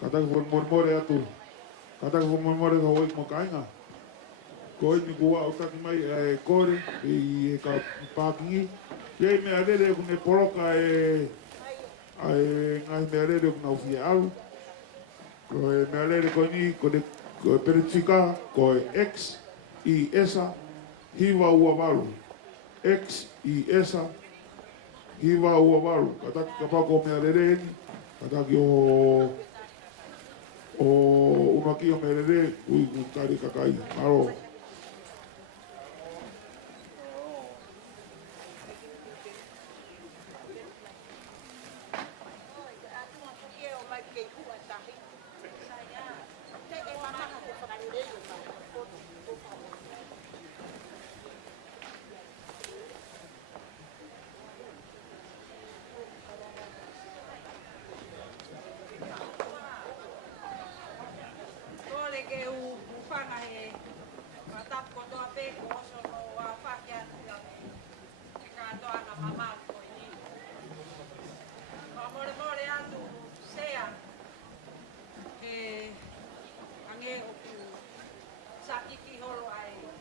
Kata ko mormore atu. Kata ko mormore ko wik mo kainga. Koeli kua utaki mai kore i ka pakingi. Ye me arere kune poloka ngai me arere kuna ufia alu. Ko me arere ko ni ko peritika ko X i esa hiva ua valu. X i esa hiva ua valu. Kata kapako me arere ni. Kata ki o unaki o merere ui kutari kakai. Aro.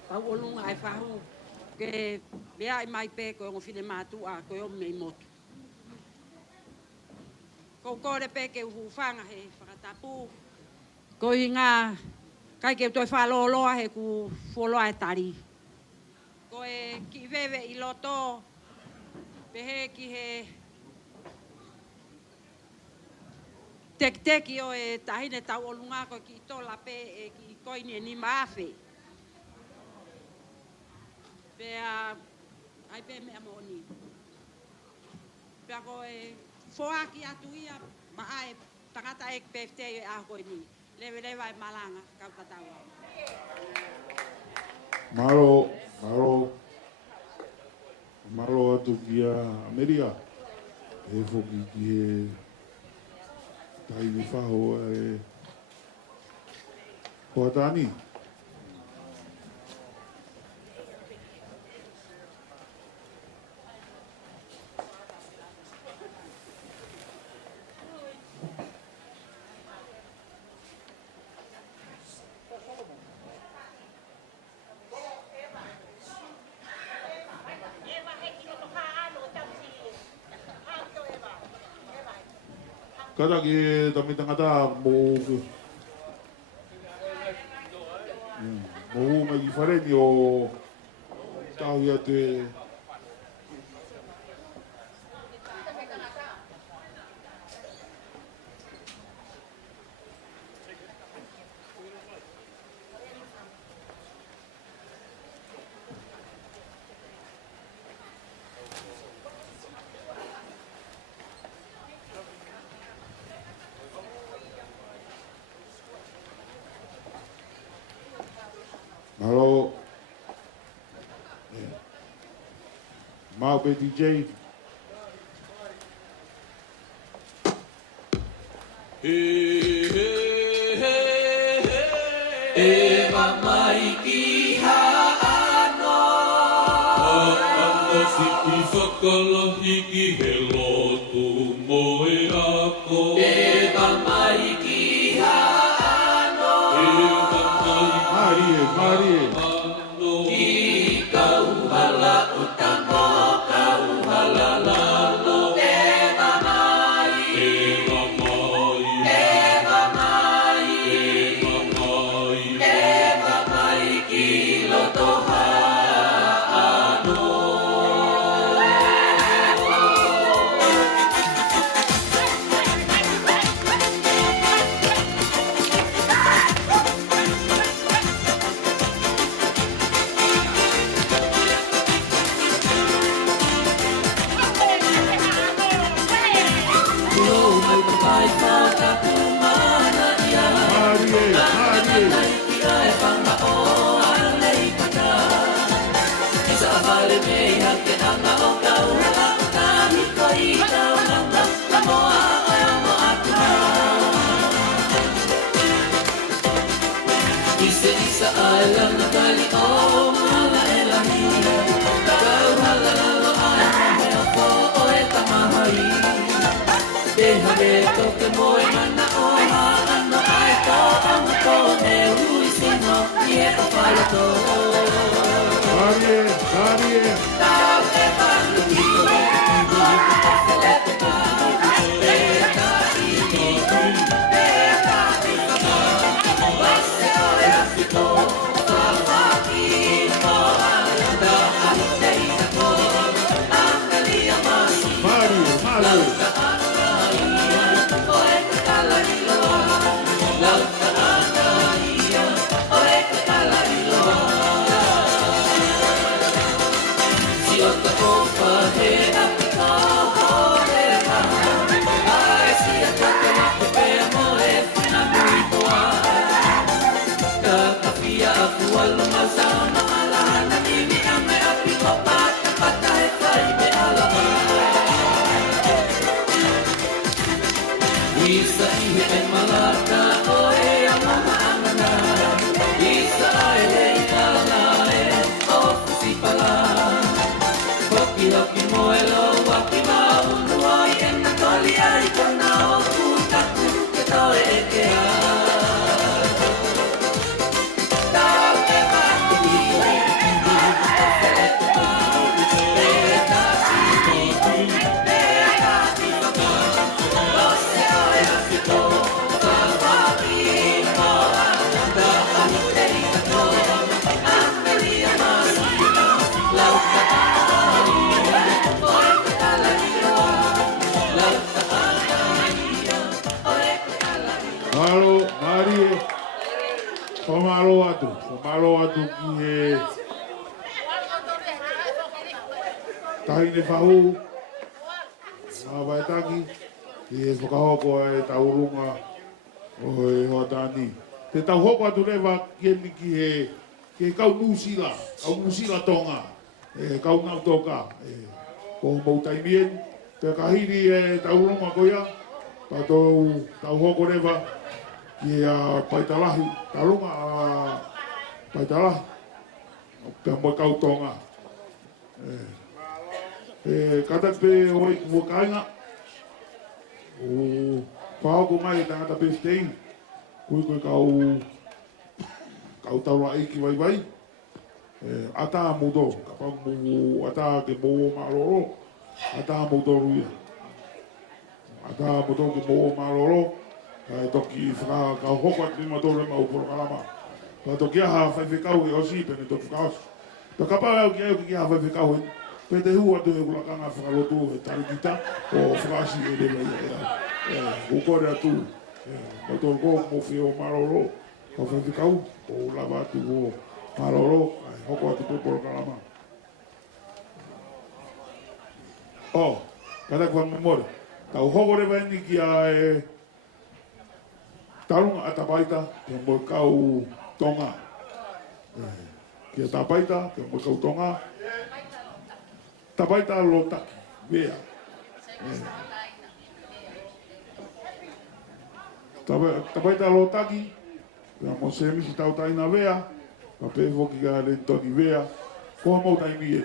Tauolunga ai whahu ke mea i mai pē koe ngowhine mātua koe o mei motu. Ko kore pē ke uhu whanga he whakatapu. Ko i ngā kai ke toi whaloloa he ku wholoa e tari. Ko e ki wewe i loto pehe ki he tek-teki o e tahine tauolunga ko ki tola pē e ki koini e ni maafe. Pea ai pe me amoni. Pea ko e foaki atu ia ma ai tangata ek pefte e a ko ni. Lewe ai malanga kau katawa. Maro atu ki a Ameria. E foki ki Tai ni whaho e Hoatani. Kata ke tami tangata mo mai diferente o tau ia te Hello. Mau be DJ. Eva mai ki haano A'ano siti whakalahi ki he lotu moe ako Eva mai ki haano Eva mai Marie. ki kau hala utamo kau hala lalo Eva mai Eva mai Eva mai Eva mai Eva mai ki loto haano Isa alam na kali o mahala elahia Kau halalalo ay maheko o e tamahai Deha beto ke moe mana o haano ay ko ang ko e hui sino i e papalato Marie. Tau e panu hito e kibu Selete panu Beta ini Beta ini Wase o e asito Sawaki mo Anda ahite isako Angalia masi Marie. Lauta angaia O e kakala iloa Lauta angaia O e kakala iloa Si o ka opa he api ko he kaha Ai si a kaka mako pea mo e whina mui toa Ka kapia aku alu masama alahana mimi ame api ko pata pata he kai me alaha Isa ihe e malaka o e amama amana Isa ai he ikala e o kusipala Hoki hoki moelo waki maunu ai e na toli ai kona o kutaku ke toe e ke a Tau e waki i e kiwi o selete pau Beta siki, beta siki Ose o e asiko, sawaki mo Anda ahite isako, angalia masi Lauta angalia, o e kakala iloa Lauta angalia, o e kakala iloa Malo, Marie. Pamalo atu ki he tahi ne whahu. Waitaki. I e whakahoko e taurunga o e Hoatani. Te tau hoko atu rewa ki ki he ke kau musila tonga. E kau ngau toka. Ko mautai mien. Te kahiri e taurunga koia. tau hoko rewa ki a paitalahi, talunga a paitalahi, pia mo kau tonga. Kata pe hoi kuakainga, o whahoko mai e tangata pe stei, koe kau taura eiki vai. Ata mudo, kapag mo ata ke mo maroro, ata mudo ruia. Ata mudo ke mo maroro, toki whaka kau hoko at lima tore mau poro kalama. Pa toki aha whaiwhekau e osi pene toki whakaosu. Ta kapag au ki aha whaiwhekau e, pe te hua te hulakanga whakalotu e tarikita o whakasi e lewa ia. Ukore atu, motor ko mo whio maroro, ka whaiwhekau, o lava atu o maroro, hoko atu pe poro kalama. Kata kua memore. Tau hoko rewa ni ki a tarunga a tapaita, ke mo kau tonga. Ki a tapaita, ke mo kau tonga. Tapaita lo taki, vea. Tapaita lo taki, ke mo se misi tau taina vea, pa pe foki ka le toni vea, koha mau taimi e.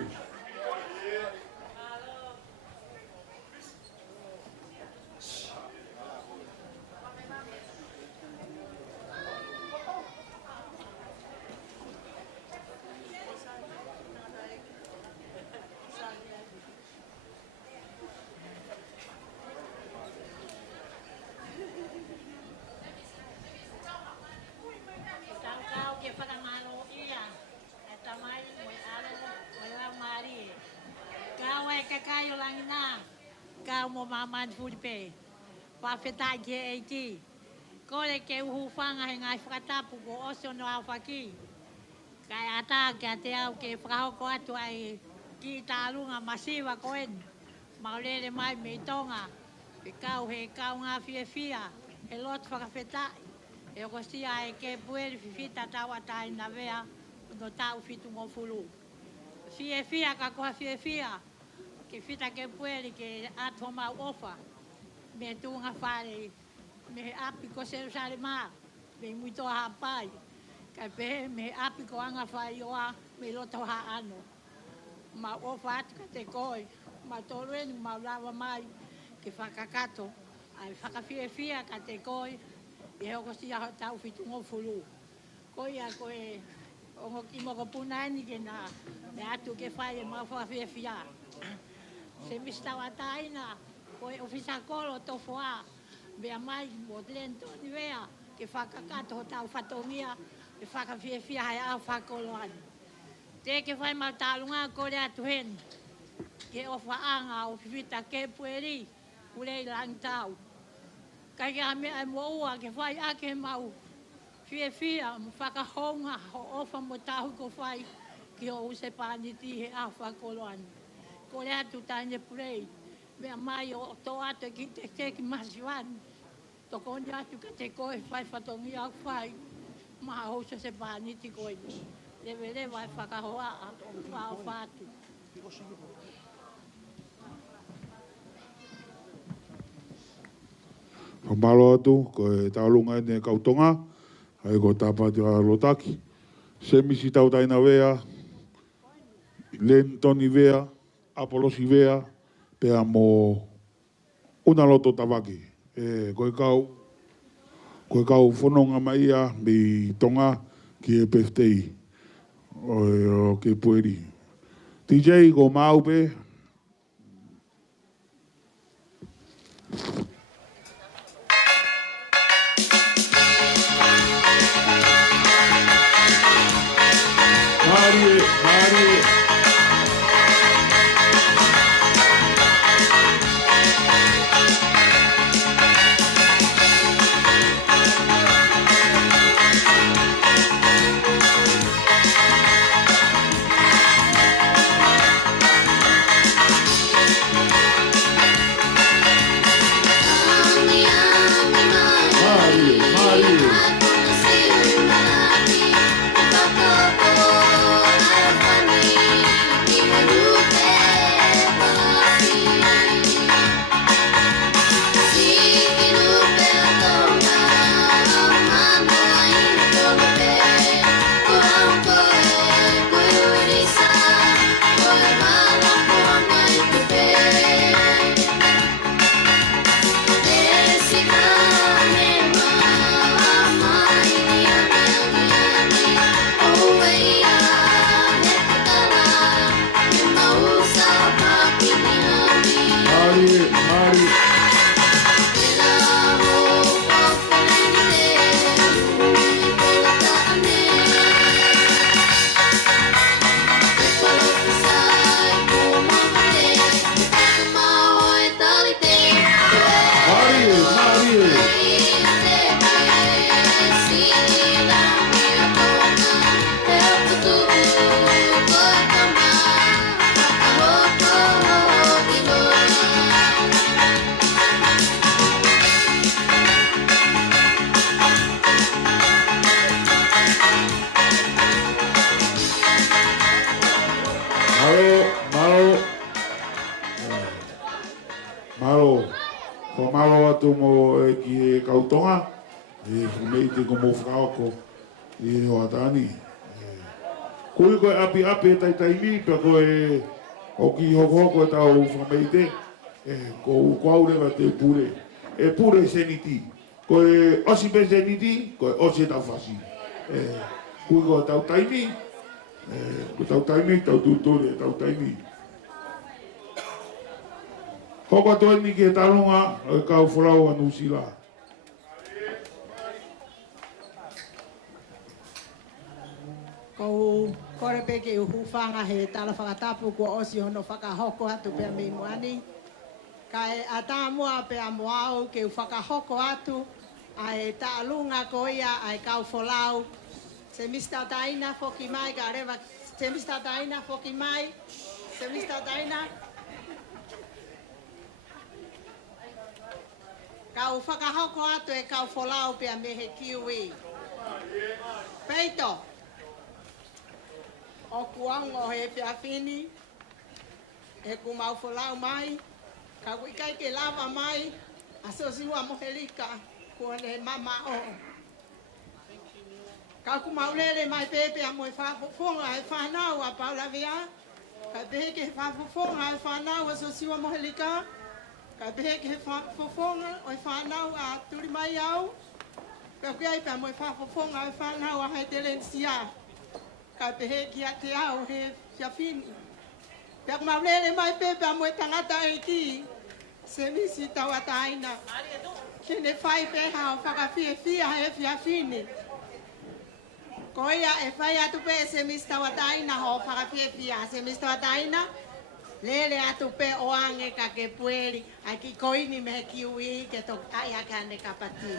Kau mo maman Filipe, Fifita ke eiti. Koele ke uhufanga he ngai whakatapu ko oso no awhaki. Kai ata ke te au ke whakahoko atu ai ki tālunga masiwa koen. Maulele mai me tonga. He kau ngā whiawhia. He lot whakawhetai. E ko sia e Kepueli Fifita tawa tai na vea no tau fitu ngofulu. Whiawhia ka koha whiawhia. Ke fita Kepueli ke ato mau ofa. Me tunga whare. Me api ko Jerusalema. Me muito hapai. Kai pehe me api ko anga whai oa. Me loto ha ano. Ma ofa atu ka te koe. Ma toluenu ma lawa mai. Ke whakakato. Ai whakawhiawhia ka te koe. E hoko si aho tau fitu ngofulu. Koe a koe. Ongo ki moko punaini ke na. Me atu ke whai e mau whakawhiawhia. Se mistawa taina, koe ofisa kolo tofoa, bea mai mo lento ni vea, ke whakakato ho tau whatongia, ke whakawhiawhia hai au whakoloani. Te ke whai mau tālunga kore atu hen, ke ofa anga o Fifita Kepueli, ulei lang tau. Kai ka mea mo ua ke whai ake mau, whiawhia mo whakahonga ho ofa mo tahu ko whai, ki ho use pāniti he au whakoloani. Kore atu taine purei, mea mai o tō atu ki te teki masiwani. Toko ni atu ka te koe whai whatongi au whai, maha hosa se pāniti koe ni. Lewe vai whakahoa o whao whātu. Whamalo atu, koe tālunga ene kautonga, ai ko tāpati a lotaki. Se misi tau taina vea, len toni vea, apolosi vea, pea mo una loto tawaki. Koe kau whanonga mai a mi tonga ki e peftei o Kepueli. TJ, ko maupe. Marie. Malo, ko malo atu mo ki kautonga, mei te ko mo whakaoko i ho atani. Kui koe api e tai tai mi, pa koe o ki hoko e tau whamei te, ko ukwau rewa te pure. E pure seniti. Koe osi pe seniti, koe osi tau whasi. Kui koe tau taimi, ko tau taimi, tau tūtore, tau taimi. Hoko toi ni ke talunga o kau whorau anu sila. Kou kore peke uhu whanga he tala whakatapu kua osi hono whakahoko atu pia mei moani. Kai ata mua pia moau ke whakahoko atu ai talunga ko ia ai kau wholau. Se mista taina foki mai ka rewa. Se mista taina foki mai. Se mista taina. Kau whakahoko atu e kau wholau pia mehe kiwi. Peito. O kuango he pia fini. E kumau wholau mai. Ka wikai ke lava mai. Aso siwa mohelika. Kuane mama o. Ka kumaulele mai pepe a moe whafonga e whanau a Paula via. Ka pehe ke whafonga e whanau a so siwa mohelika. Ka pehe ke whafonga o e whanau a turi mai au. Ka kuai pa moe whafonga e whanau a hai telensia. Ka pehe ki a te au he fiafini. Pea kumaulele mai pepe a moe tangata e ki. Se misi tau ataina. Kene whai peha o whakawhie fia he fiafini. Ko ia e whai atu pe se misi tau ataina ho whakawhie fia. Se misi tau ataina. Lele atu pe o ange ka Kepueli. Ai ki koini me he kiwi ke to ai akane ka pati.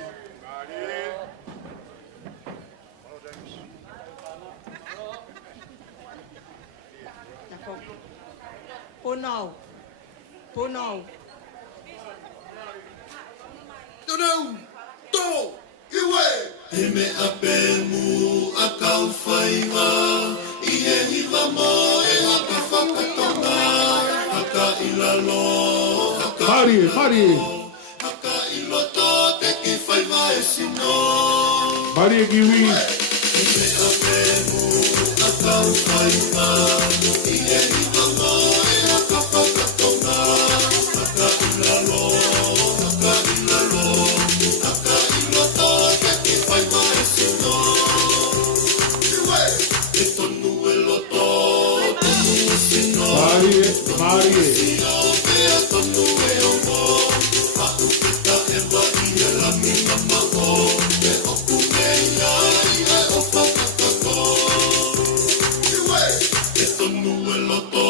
Punau. Punau. Tunau, to, iwe. He me ape mu a kau whaiwa. I he hiva mo e haka whakatonga. Haka ilalo, haka ilalo. Haka iloto te ki whaiwa e sino. Marie kiwi. He me ape mu a kau whaiwa. I he hiva mo e haka whakatonga. Haka ilalo, haka ilalo. Haka iloto te ki whaiwa e sino. E tonu e loto, tonu e sino. Marie. Sino pea tonu e omo. A upeta e wai e la mina mako. E oku me iai e o whakatako. E tonu e loto,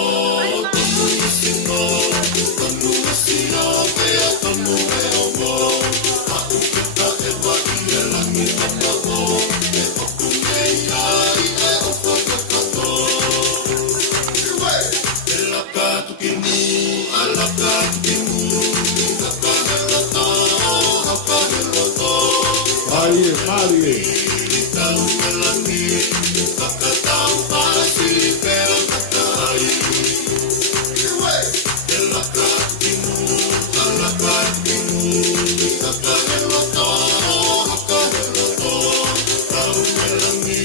tonu e sino. Tonu e sino pea tonu e omo. A upeta e wai e la mina mako. E oku me iai e o whakatako. E laka tukimu, a laka tukimu. Haka he loto, haka he loto. Marie. Tau e langi, haka tau pasi pera katai. E laka tukimu, a laka tukimu. Haka he loto, haka he loto. Tau e langi,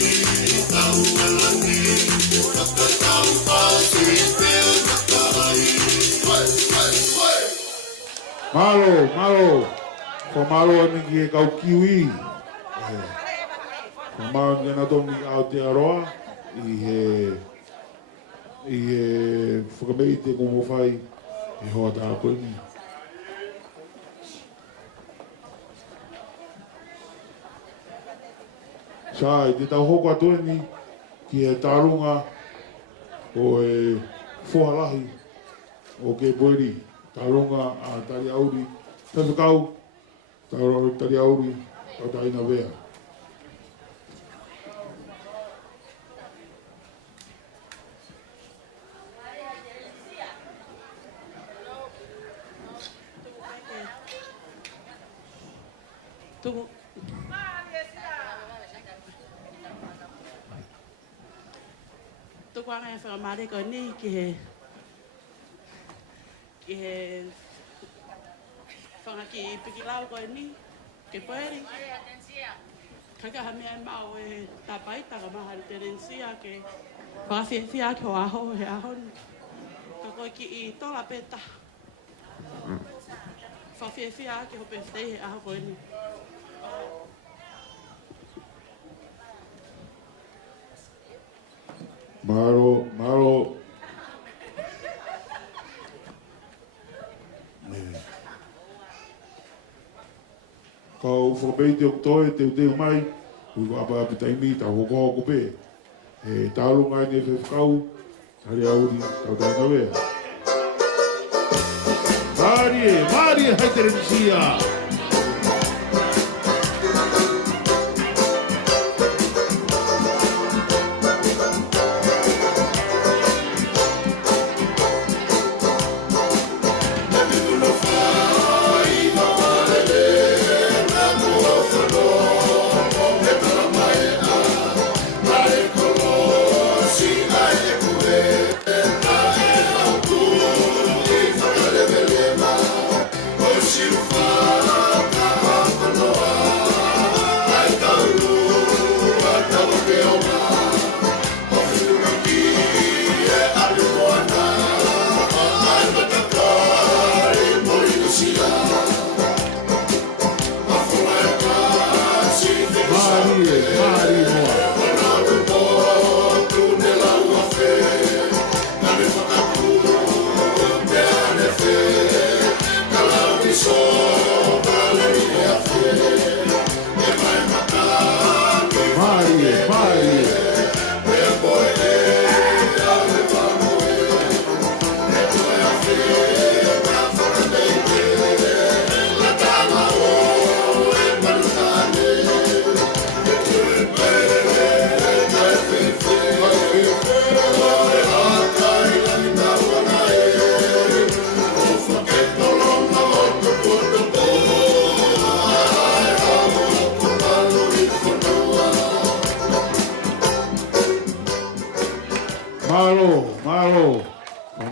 haka tau pasi pera katai. Malo. Ko malo ani ki e kau kiwi. Ko malo ni na toni Aotearoa. I he whakameite ko mo whai e hoa tā koe ni. Sai, te tau hoko atoe ni ki e tarunga o e whohalahi o Kepueli. Tarunga a tari auri. Tawhakau Taro tari auri, o taina vea. Tuku anga e whakamare ko ni ki he whangaki i piki lau ko ni Kepueli. Kaka ha mea mau e tapaita ka maha terensia ke whawhiawhia ki o aho he aho ni. Ka koe ki i tola peta. Whawhiawhia ki ho pestei he aho ko ni. Maro. Kau whakapeite o toi te uteu mai, ui wapa apitai mi, ta hoko ko pe. E tālo ngai ne whewhakau, tari auri, tau taina wea. Mari e haiterensia.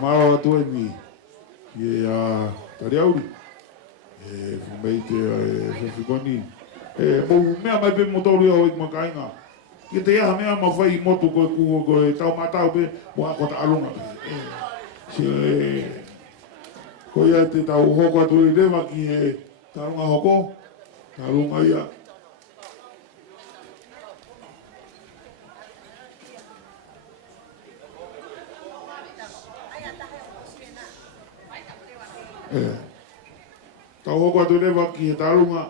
Malo atu e ni. Ie a tari auri. E fumeite e whiwhikoni. E mou mea mai pe motori au ik makainga. Ki te aha mea mawhai motu koe kuho koe tau matau pe mua kota alunga. Koe ia te tau hoko atu i rewa ki e tarunga hoko. Tarunga ia. Tau hoko atu rewa ki e tarunga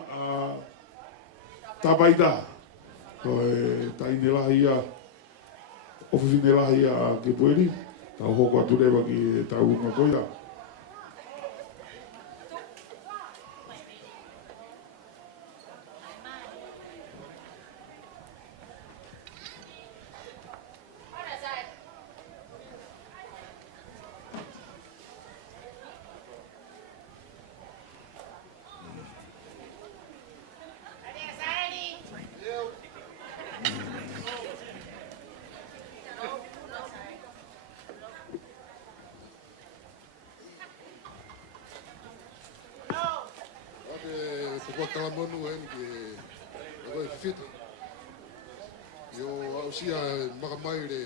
tapaita. Koe taine lahi ia, ofisine lahi ia Kepueli. Tau hoko atu rewa ki e tarunga koia. Kota monu en ki agoi Fifita. Yo ausia makamai le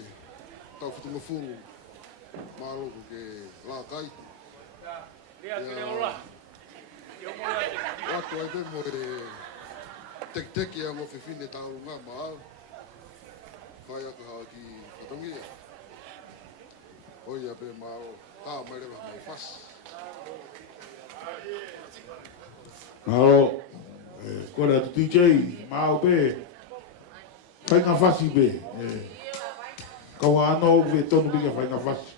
tau fitunga furu malo ke la kai. Ria kele ola. Watu ai bemo tek ya mo fifine tau nga mal. Kaya ka ki patongia. Oia pe mal ka mai le mai fas. Malo, kore atu DJ, mau pe, whainga whasi pe. Kau anō pe tonu pinga whainga whasi.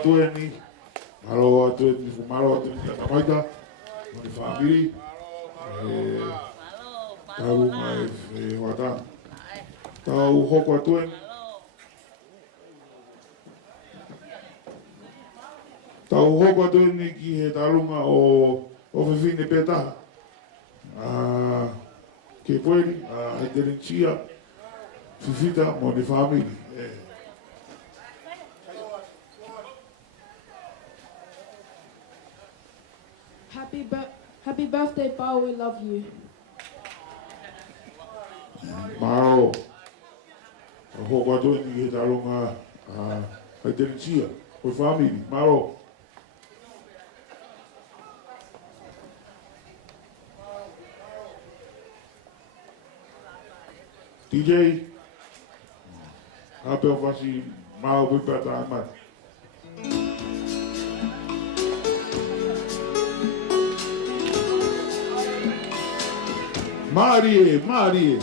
atu e ni. Malo atu e ni fumalo atu ni katamaita. Moni family. Taru mai e wata. Tau hoko atu e. Tau hoko atu e ni ki he tarunga o Fifine peta. Kepueli, Indonesia, Fifita, Moni family. Happy birthday, Paula, we love you. Maro, hoko atu e ni he tarunga Indonesia, Moni family. Maro. DJ, apel fasi mau berbata amat. Marie. Marie.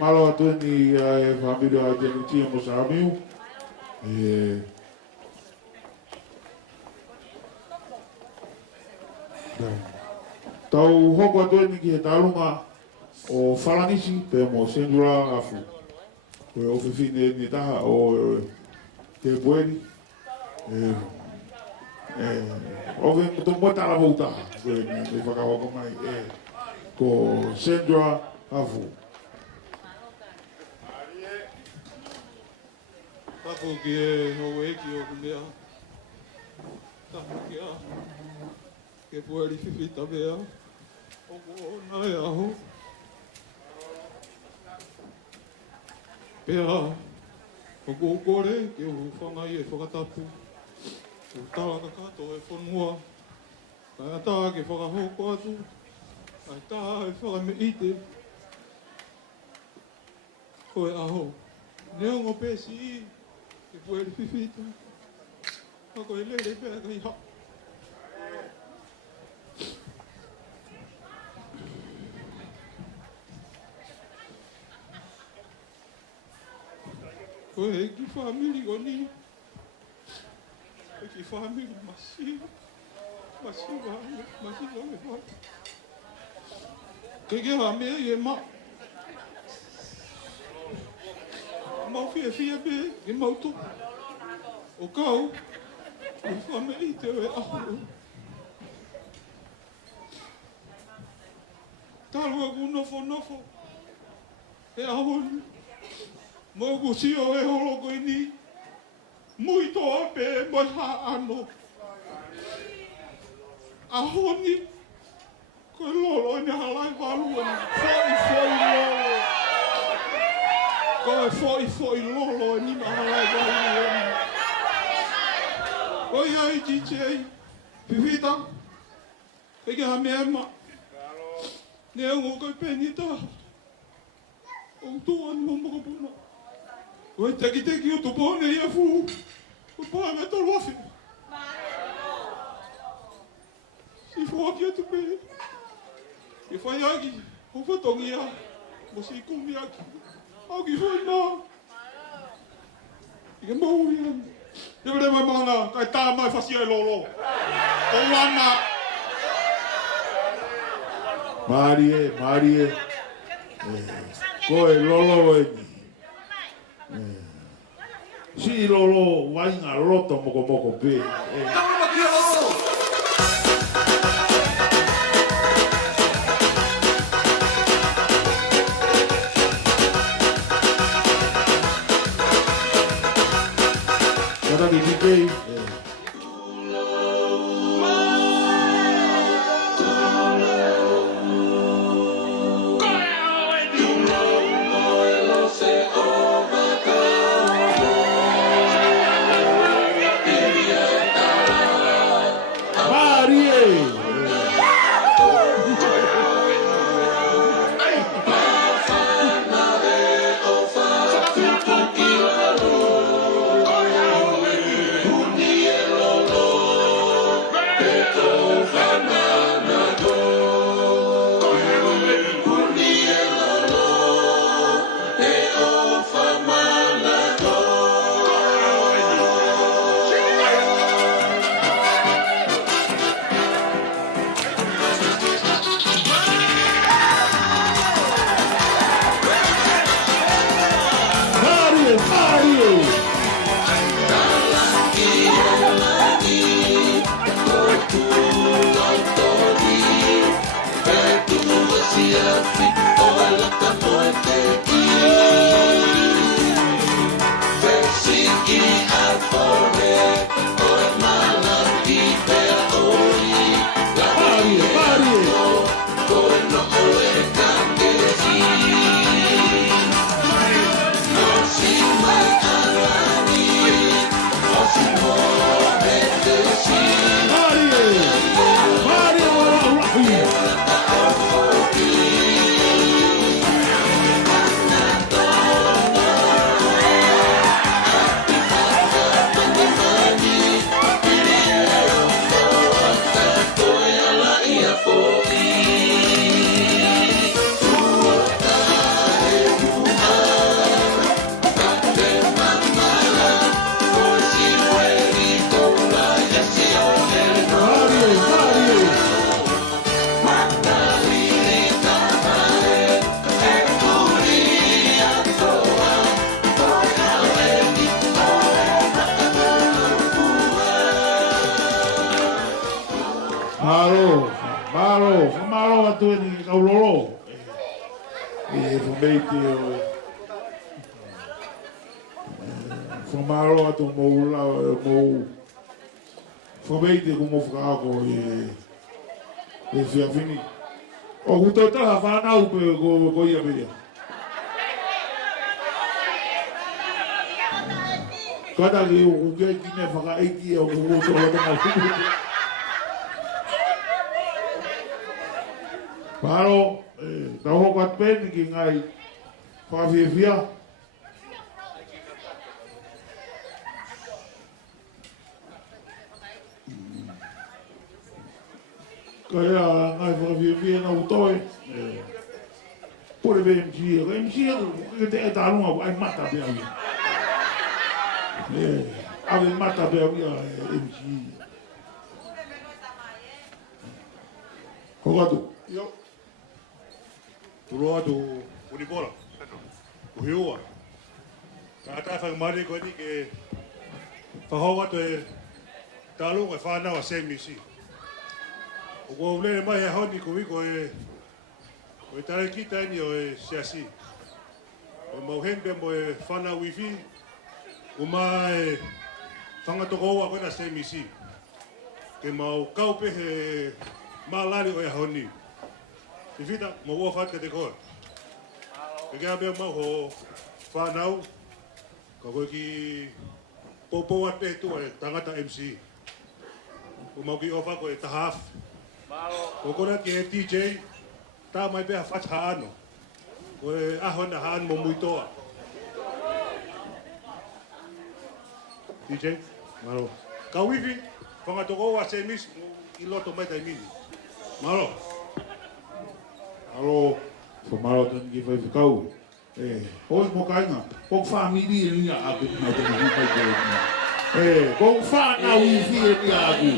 Malo atu ni family a Indonesia mo sa amiu. Tau hoko atu ni ki he tarunga o Falanisi pe mo sendura afu. Koe o Fifine ni taha o Kepueli. O ve muto mota la volta. Koe ni whakawako mai. Ko sendura afu. Tapu ki e hau eki o kumea. Tapu ki a. Kepueli Fifita mea. Oko nai aho. Pea. Oko ukore ke uhu whangai e whakatapu. O tawa kakato e whanua. Kai ata ke whakahoko atu. Kai taha e whakameite. Koe aho. Neongo pesi i. Kepueli Fifita. Ako e lele pēr kai hao. Koe e ki whamiri o ni. E ki whamiri masiva. Masiva me wha. Ke ha mea i e ma. Mau fia be, e mau tu. O kau, whamei te e aho. Talua ku nofo. E ahoni. Mo ku sio e holo koe ni. Mui toa pe e moi ha ano. Ahoni. Koe lolo ni halai walua. Foi lolo ni halai walua. Oi ai DJ. Fifita. Eke ha mea ma. Ne ungo koe penita. O tua ni mamaka puna. Oi teki o tupone ia fu. O paa me to lofi. Si fu aki atu pe. E whai aki. O whatongi a. Mo si kumi aki. Aki whai nā. Ike mau ia. E wale mai mana. Kai tā mai whasia e lolo. O wana. Marie. Koe lolo e ni. Si lolo wainga roto moko pe. Kada di DJ. Malo atu ni kaulolo. E fumeiti o. Fumalo atu moula mo. Fumeiti como fraco e fia fini. O kutota ha fana upe ko ia media. Kada li o ke kine faka eki o ko to na. Paro, tahu kat pen ki ngai Fifita. Kaya ngai Fifita na utoi. Por MC, que te dar uma ai mata bem. Ave mata bem MC. Jogado. Yo. Tuloa tu unibola. Uhiua. Kata fa mari ko ni ke fa hawa to Talo e whanau a semisi. O kua ulele mai he honi ko wiko e tare kita ini o e siasi. O mauhembe mo e whanau wifi. Uma e whangatoko ua koe na semisi. Ke mau kaupe he malari o e honi. Fifita, mo ua whatka te koe. Ke kia mea mau ho whanau. Ka koe ki popo at petu e tangata MC. O mau ki ofa ko e tahaf. O kona ki e TJ, tā mai pēha whach haano. Ko e ahona haan mo muitoa. TJ, malo. Ka wifi, whangatoko wa se mis, I loto mai tai mini. Malo. Alo, ko malo tan ki whai whikau. Hoi mo kainga, kong whamiri e nia aku na te mihi mai te kong whanau I whie nia aku.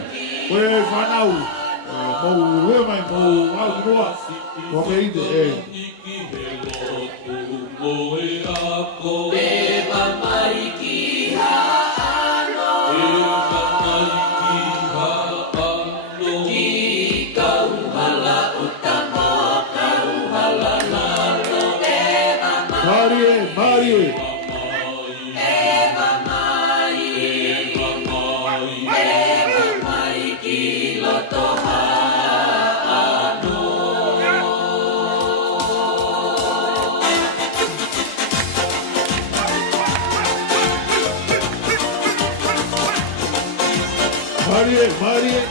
Koe whanau, mau rue mai, mau au roa, ko me ite Eba mai ki haano, eba mai ki haano, ki kauhala utamo, kauhala lalo, eba mai, Marie, eba mai, eba mai ki loto haano. Marie. Marie.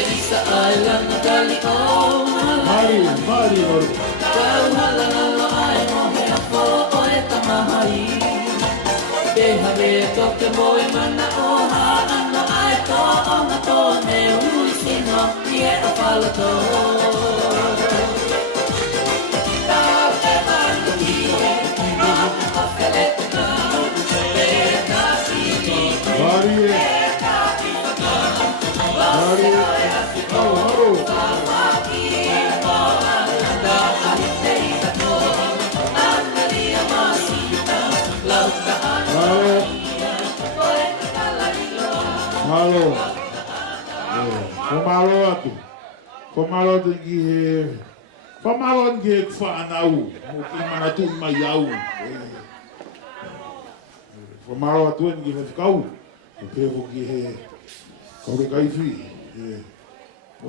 Isa ay lang nagali o Marie. Kau halalo ay mo he ako o e tamahai Deha me toke moe mana o haano ay to o nga to me ui sino I e a palato Tau e manu I e no o fele na E ka sini Marie. Malo. Pomalo atu ki he. Pomalo ki he whanau. Mo ki manatu mai au. Pomalo atu ki he whikau. O pevo ki he. Kaure kaiwhi. O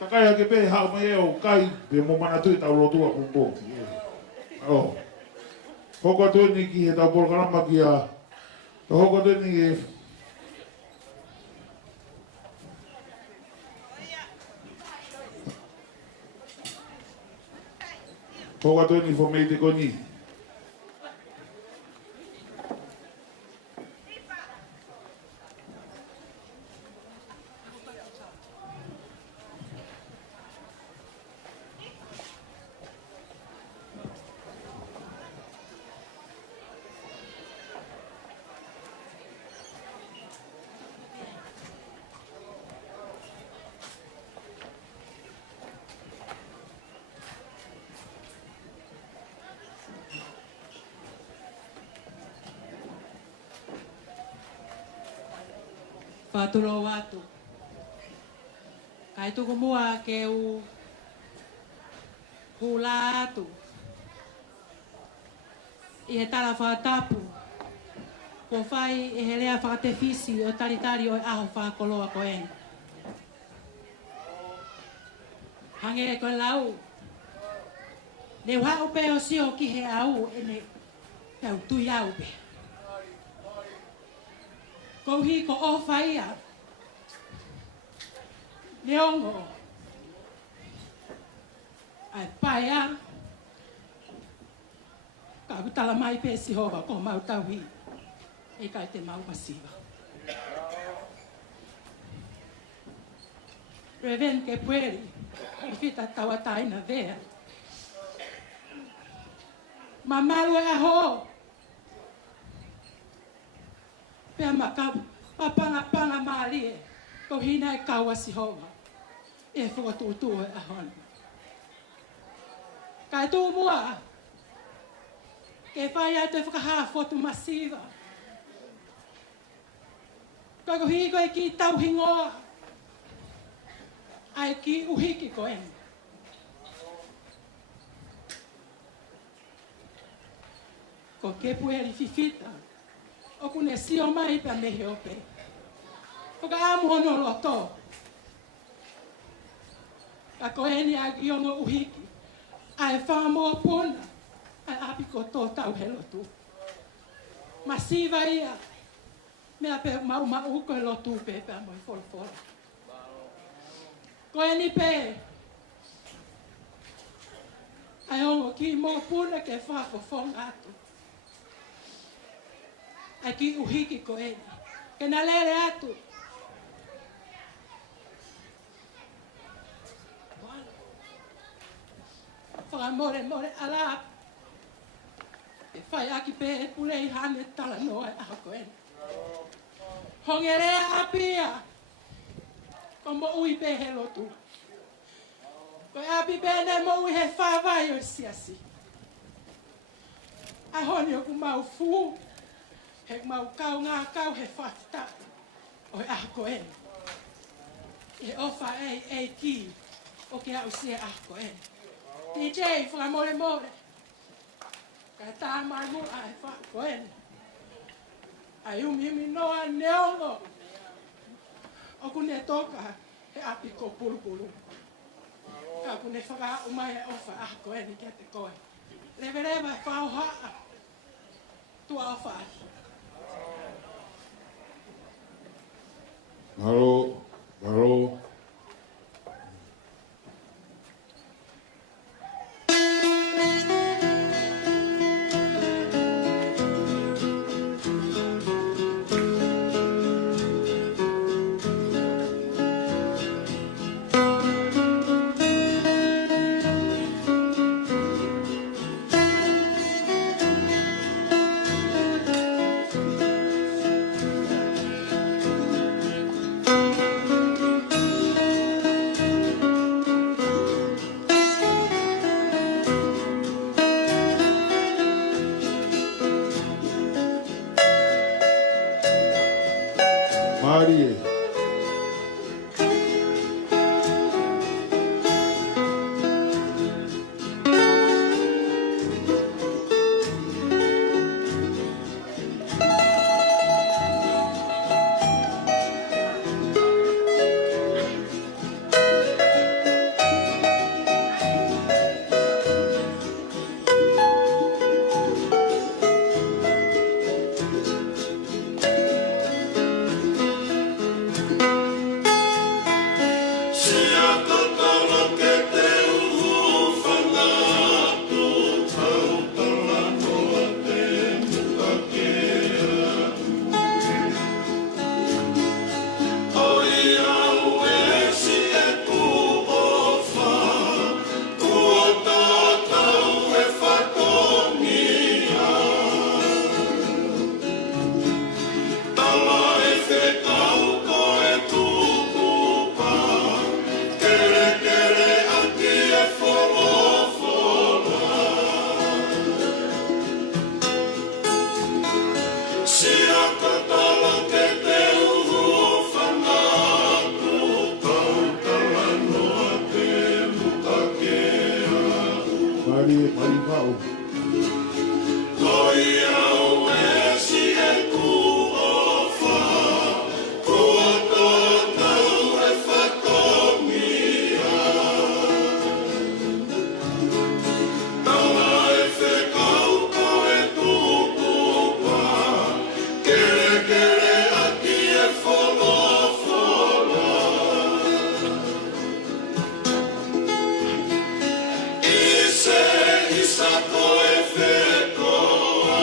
takai ke pe hao mai o kai pe mo manatu I tau rotua kumpo. O. Hoko atu ni ki he tau polkarama ki a. Hoko atu ni he. Hoko atu ni fo mei te koni. Whāturo wātu. Kai tuku mua ke u hula atu. I he tala whātapu. Ko whai e he rea whakatewhisi o taritari o aho whakoloa ko e. Hange e koe lau. Ne whao pe o sio ki he au e ne tau tui au pe. Kouhi ko o whaia. Ne ongo. Ai paia. Ka utala mai pe si hova ko mau tauhi. E kai te mau masiva. Reverend Kepueli, Fifita tawa taina vea. Mamalu e aho. Pea maka panga malie. Ko hina e kawa si hova. E whakatutu e ahon. Kai tū mua. Ke whai au te whakaha fotu masiva. Kai ko hiko e ki tau hingoa. Ai ki uhiki ko eni. Ko Kepueli Fifita. O kune sio mai pa mehe ope. O ka amu hono loto. Ka ko eni a iongo uhiki. Ai whamoa pona. Ai api ko tō tau he lotu. Masiva ia. Mea pe mau ko he lotu pe pe amoi folo. Ko eni pe. Ai ongo ki mo puna ke whafofonga atu. Ai ki uhiki ko eni. Ke na lere atu. Whakamore ala. E whai aki pe e pulei hane tala noa e aha ko eni. Hongere apia. Ko mo ui pe he lotu. Ko e api pe ne mo ui he whawai o siasi. Ai honi o ku mau fu. He mau kau ngā kau he whafita. O e aha ko eni. E ofa e ki. O ke au sia aha ko eni. DJ, whakamore. Ka tā mai mu ai wha ko eni. Ai umi noa neongo. O kune toka he api ko pulu. Ka kune whaka umai e ofa aha ko eni kia te koe. Lewe whao haa. Tua ofa ati. Garo. Marie. Isa koe whekoa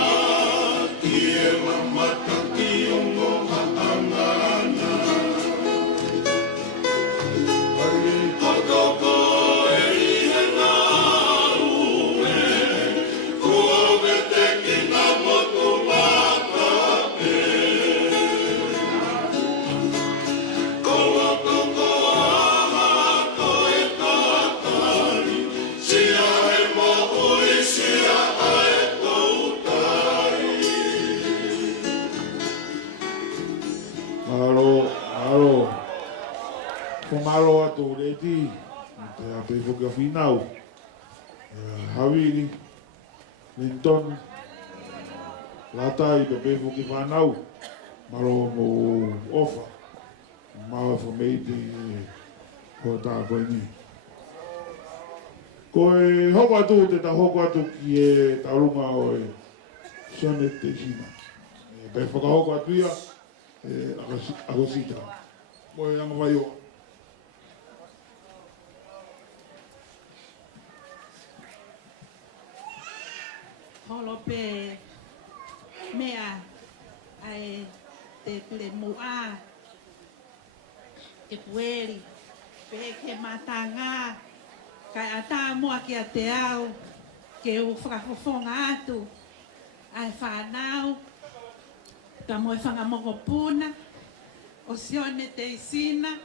foka finau. Havili, Linton, Latai, pe foki whanau. Maro mo ofa. Mawa for meiti ko tā koe ni. Ko e hoko atu te ta hoko atu ki e tarunga o e Sione te sina. Pe whaka hoko atu ia e agosita. Mo e anga vai o. Holo pe mea ai te pule mua Kepueli pe ke matanga kai ata mua ki a te au ke u whakafofonga atu ai whanau ka moe whanga moko puna o Sione te isina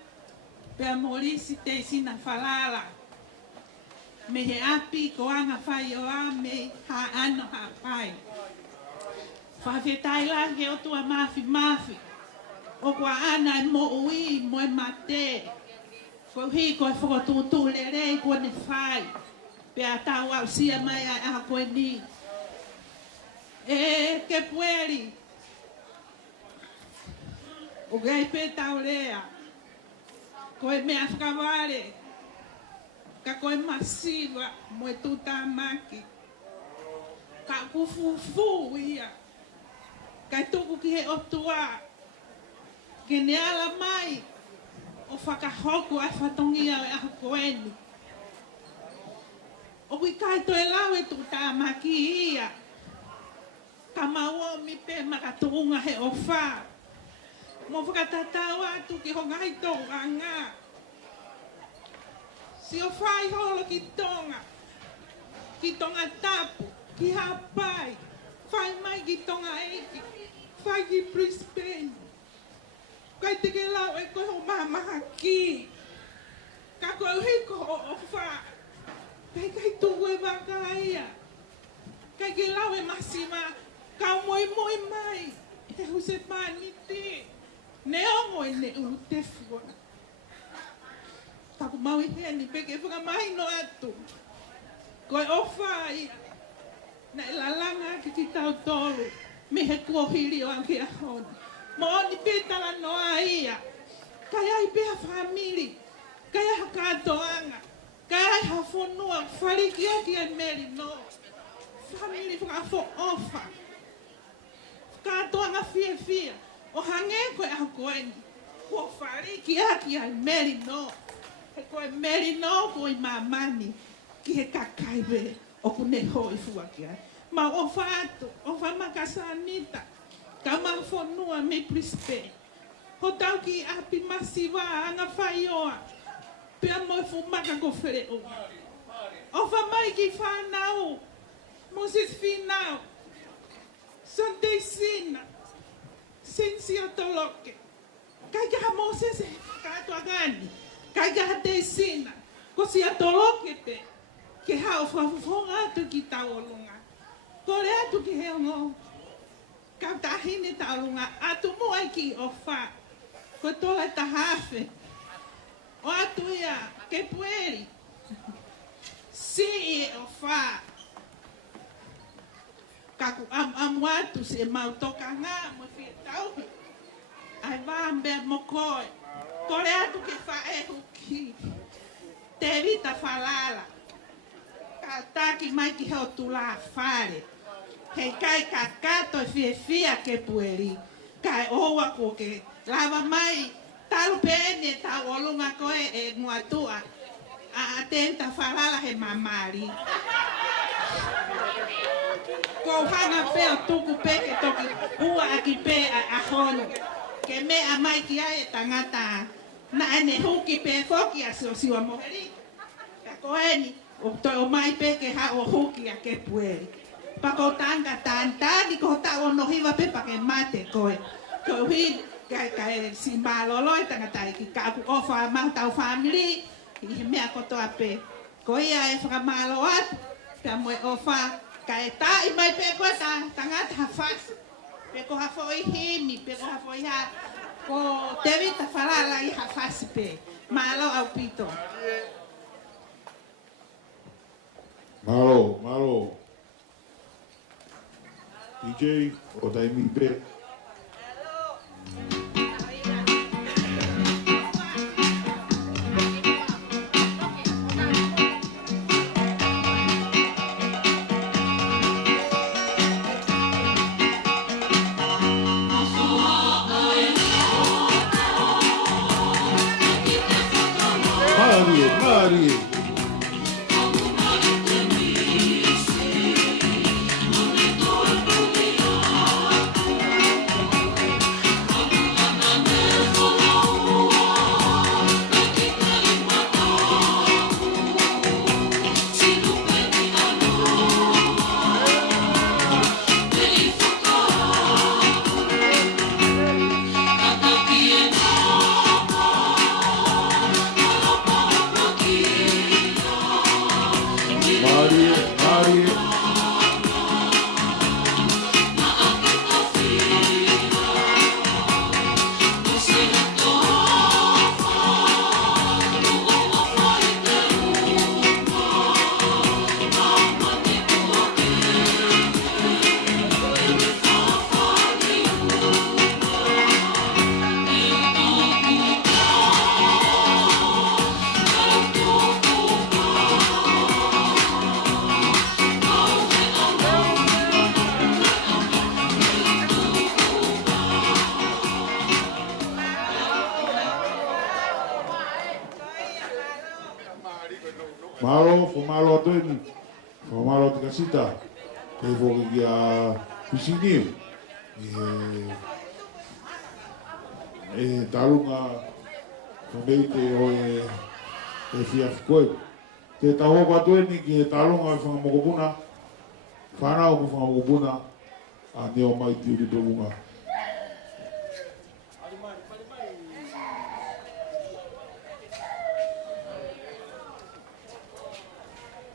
pe a morisi te isina whalala me he api ko anga whai o ame ha ano ha whai whawhetai lange o tua mafi o kua ana e mo ui mo e mate ko hi ko whakatutu le rei ko ne whai pe a tau au sia mai a koe ni e Kepueli o gai pe tau lea ko e mea whakaware ka koe masiva mo e tutamaki ka kufufu ia ka tuku ki he otua ke ne ala mai o whakahoku ai whatongia e aha Koeli. O kui kai to e lau e tutamaki ia ka maua mi pe makatunga he o wha mo whakatatau atu ki hongai tau anga si o whai holo ki tonga tapu, ki hapai, whai mai ki tonga eiki, whai ki Brisbane. Kai te ke lau e koe ho mamaha ki, ka koe hiko o wha, kai tuku e waka ia, kai ke lau e masima, ka moimoi mai, he huse paniti, ne ongo e ne ulu te fua. Taku mau i heni peke whakamahi no atu. Koe ofa ia. Na e lalanga ki tau tolu. Me he kuohiri o anke ahona. Mo oni petala noa ia. Kai ai pea famili. Kai ai katoanga. Kai ai hafonua. Whariki aki ai meri no. Famili whakafo ofa. Katoanga fia. O hange koe a koeni. Ko whariki aki ai meri no. He koe meri no koe mamani ki he kakaiwe o kune hoi fuaki ai. Ma o whaatu, o whamakasanita, ka mawhonua me Brisbane. Ho tau ki api masiwa anga whaioa, pia moe fumaka ko where o. O whamai ki whanau, Moses Finau, Sunday Sina, Sensio Toloke. Kai ka Moses e whakatua gani. Kai ka te sina, ko si atoloke pe, ke hao whawhonga atu ki taolunga. Kore atu ki he ongo, ka tahine taolunga, atu mua ki o wha, ko tola tahafe. O atu ia, Kepueli, si e o wha. Kaku amu atu se mautoka ngā, mo fie tauhi. Ai wāmbe mo koe. Kore atu ke whaehu ki te vita whalala. Ka taki mai ki heo tula whare. Hei kai ka kato e fia Kepueli. Kai oua ko ke lava mai. Talu pene ta olunga koe e nguatua. A tenta whalala he mamari. Ko hanga peo tuku peke toki ua aki pe a honu. Ke mea mai ki ai e tangata na ene huki pe foki a siwa moheri. Ka koeni, o toi o mai pe ke ha o huki a Kepueli. Pako tanga tantani ko ta o nohiwa pe pa ke mate koe. Ko hui kai si maloloi tangata ki ka ku ofa ma tau family. I mea koto ape. Ko ia e whakamalo atu. Ka moe ofa. Ka e ta i mai pe koe tangata hafasi. Pe ko hafo i himi, pe ko hafo i ha. Ko te vita whalala i hafasi pe. Malo au pito. Malo. DJ, o dai mi pe. Marie. Malo Tony, malo te kasita, te foki ki a pisiniu, talunga meite o e fiafkoi. Te taho pa Tony ki talunga e whangamokopuna, whanau ku whangamokopuna, a neo mai tiuri pemunga.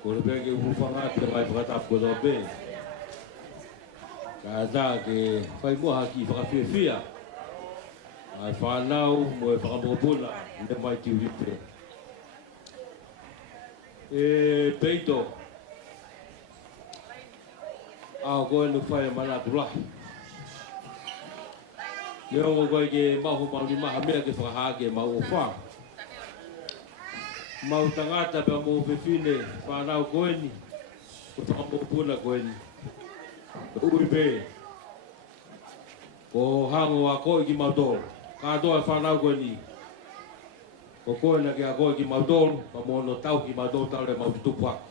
Ko le ke ufanga te mai whakatap ko tō pē. Ka tā ke whai moha ki whakawhiawhia. Ai whanau mo e whakamokopuna ne mai ki uripe. E peito. Ao koe nu whai mana tulahi. Leo mo koe ke mahu mauni maha mea ke whakahake mau o wha. Mau tangata pe mo fefine whanau koeni, o whakamokopuna koeni. Uripe, ko hango a koe ki mautoro, ka doa whanau koeni. Ko koena ki a koe ki mautoro, ka mono tau ki mautoro tau le mau tutupak.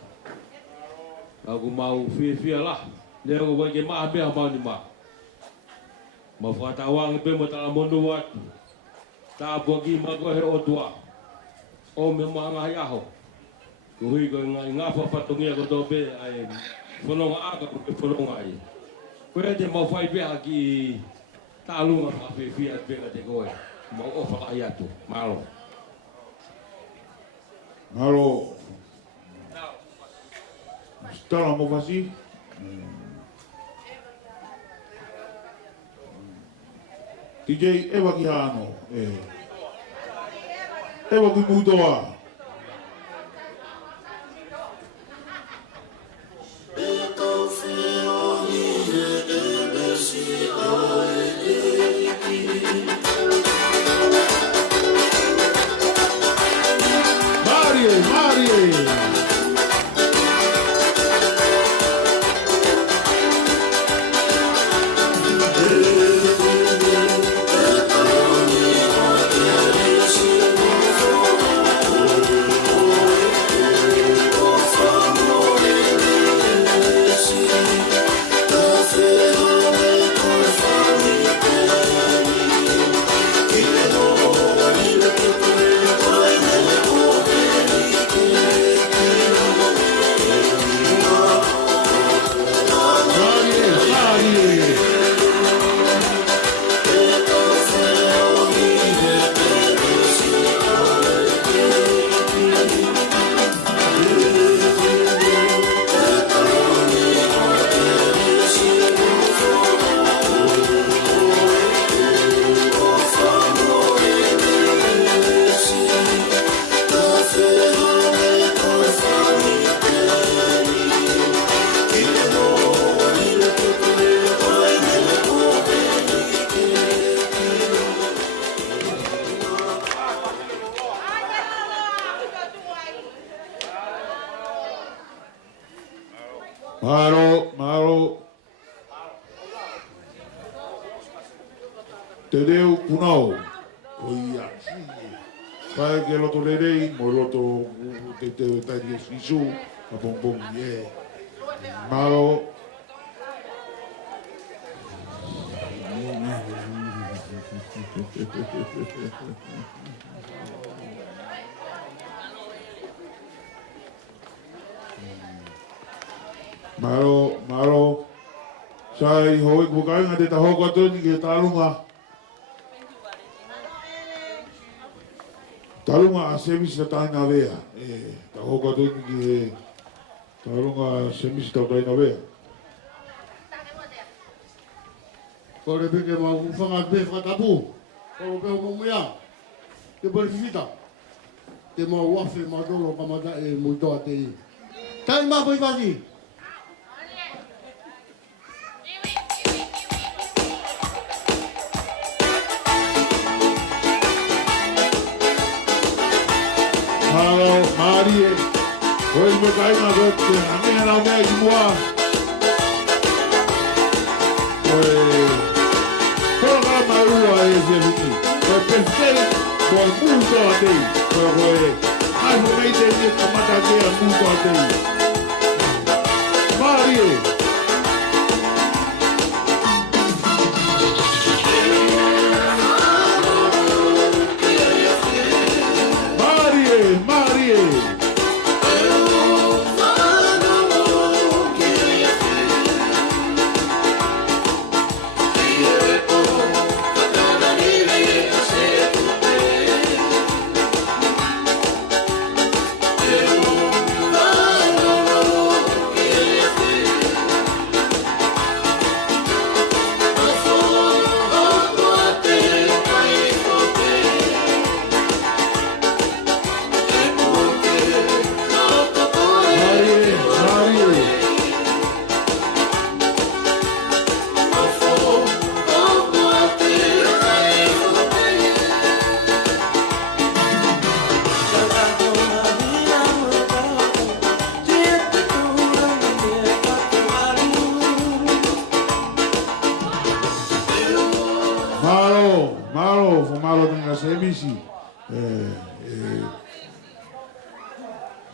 Aku mau fia lah, leo koe ke maa mea mau ni maa. Mau whakatawang pe mo tala mono watu, ta buagi ma koe he o tua. O me mga aho. Kuhui ko nga whapatungia ko tō pe ai whanonga aka ko ke whanonga ai. Koe te mau whai pēha ki tālunga whawhiawhia at pēka te koe. Mau o whakai atu. Malo. Malo. Stala mo wasi. DJ ewa ki hano. Ewa ki mutoa. Marie. Maro. Te reu punao. Oia. Pai ke loto lerei, mo loto te tai ke sisu, a bongbong ye. Maro. Maro. Sai hoi kukainga te tahoko atoni ke talunga. Talunga a semisi ta taina vea. Tahoko atoni ke talunga a semisi ta taina vea. Kore peke ma ufanga be fatapu. Kore pe mo muya. Te bol Fifita. Te mo wafe ma dolo kamada e muito ate. Tai ma foi vazi. Halo, Marie. Hoje me cai na boca. A minha não me ajuda. Programa rua esse aqui. Eu pensei, foi muito até. Mas eu nem entendi como a tagueira muito até. Marie.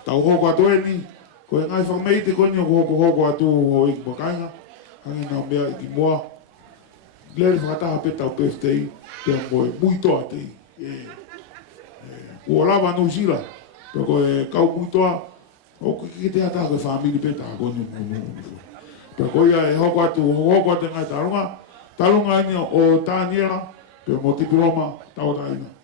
Tau hoko atueni, ko e ngai whameite ko ni hoko atu o ik makainga, hangi nao mea iki moa. Lere whakataha pe tau peftei, te moe muito atei. Ua lava no sila, pe ko e kau muitoa, o ki te ata ko whamiri pe taha ko ni pe ko ia e hoko atu ngai talunga ina o tāniera, pe mo tipiroma tau taina.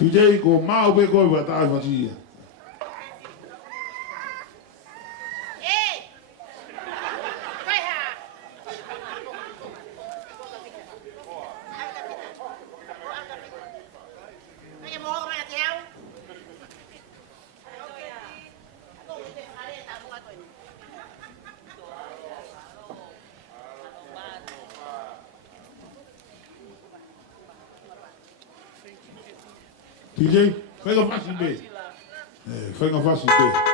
Tujei ko mau pe ko ba ta fa ji. DJ, venga fácil B. Venga fácil B.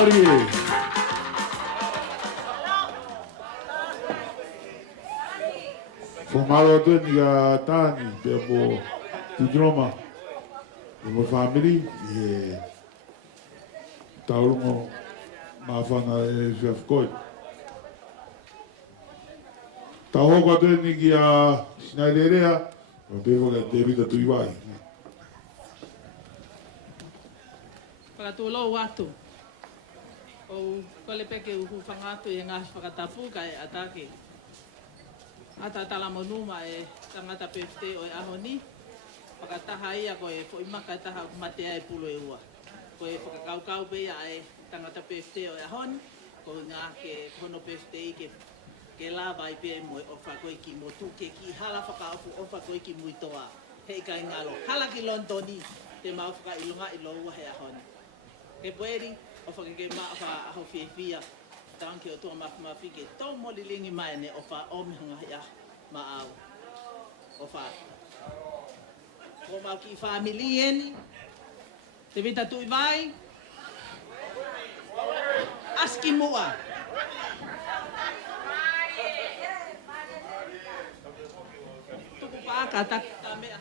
Marie. Fumaro tuni ga tani pe mo tudroma. Mo family e taurungo mafana e chef koi. Tahoko tuni ga Schneiderea, ma bevo ga David tuiwai. Whakatūlo watu. O kole peke uhu whangatu e ngā whakatapu kai atake. Ata tala monuma e tangata pefte o e ahoni. Whakataha ia ko e whoimaka taha matea e pulo e ua. Ko e whakakaukau pea e tangata pefte o e ahoni. Ko ngā ke hono pefte i ke lava i pia mo e ofa koe ki motu ke ki hala whakaupu ofa koe ki muitoa. Hei kai ngalo. Hala ki Londoni te mau whakailunga i lo ua he ahoni. Kepueli, o whakake maa wha aho Fifita, tanke o tua mafi ke tau molilingi mai ne o wha omihanga ia maa au. O wha. Ko mau ki family eni, te vita tui vai, aski mua. Tuku pāka ta mea.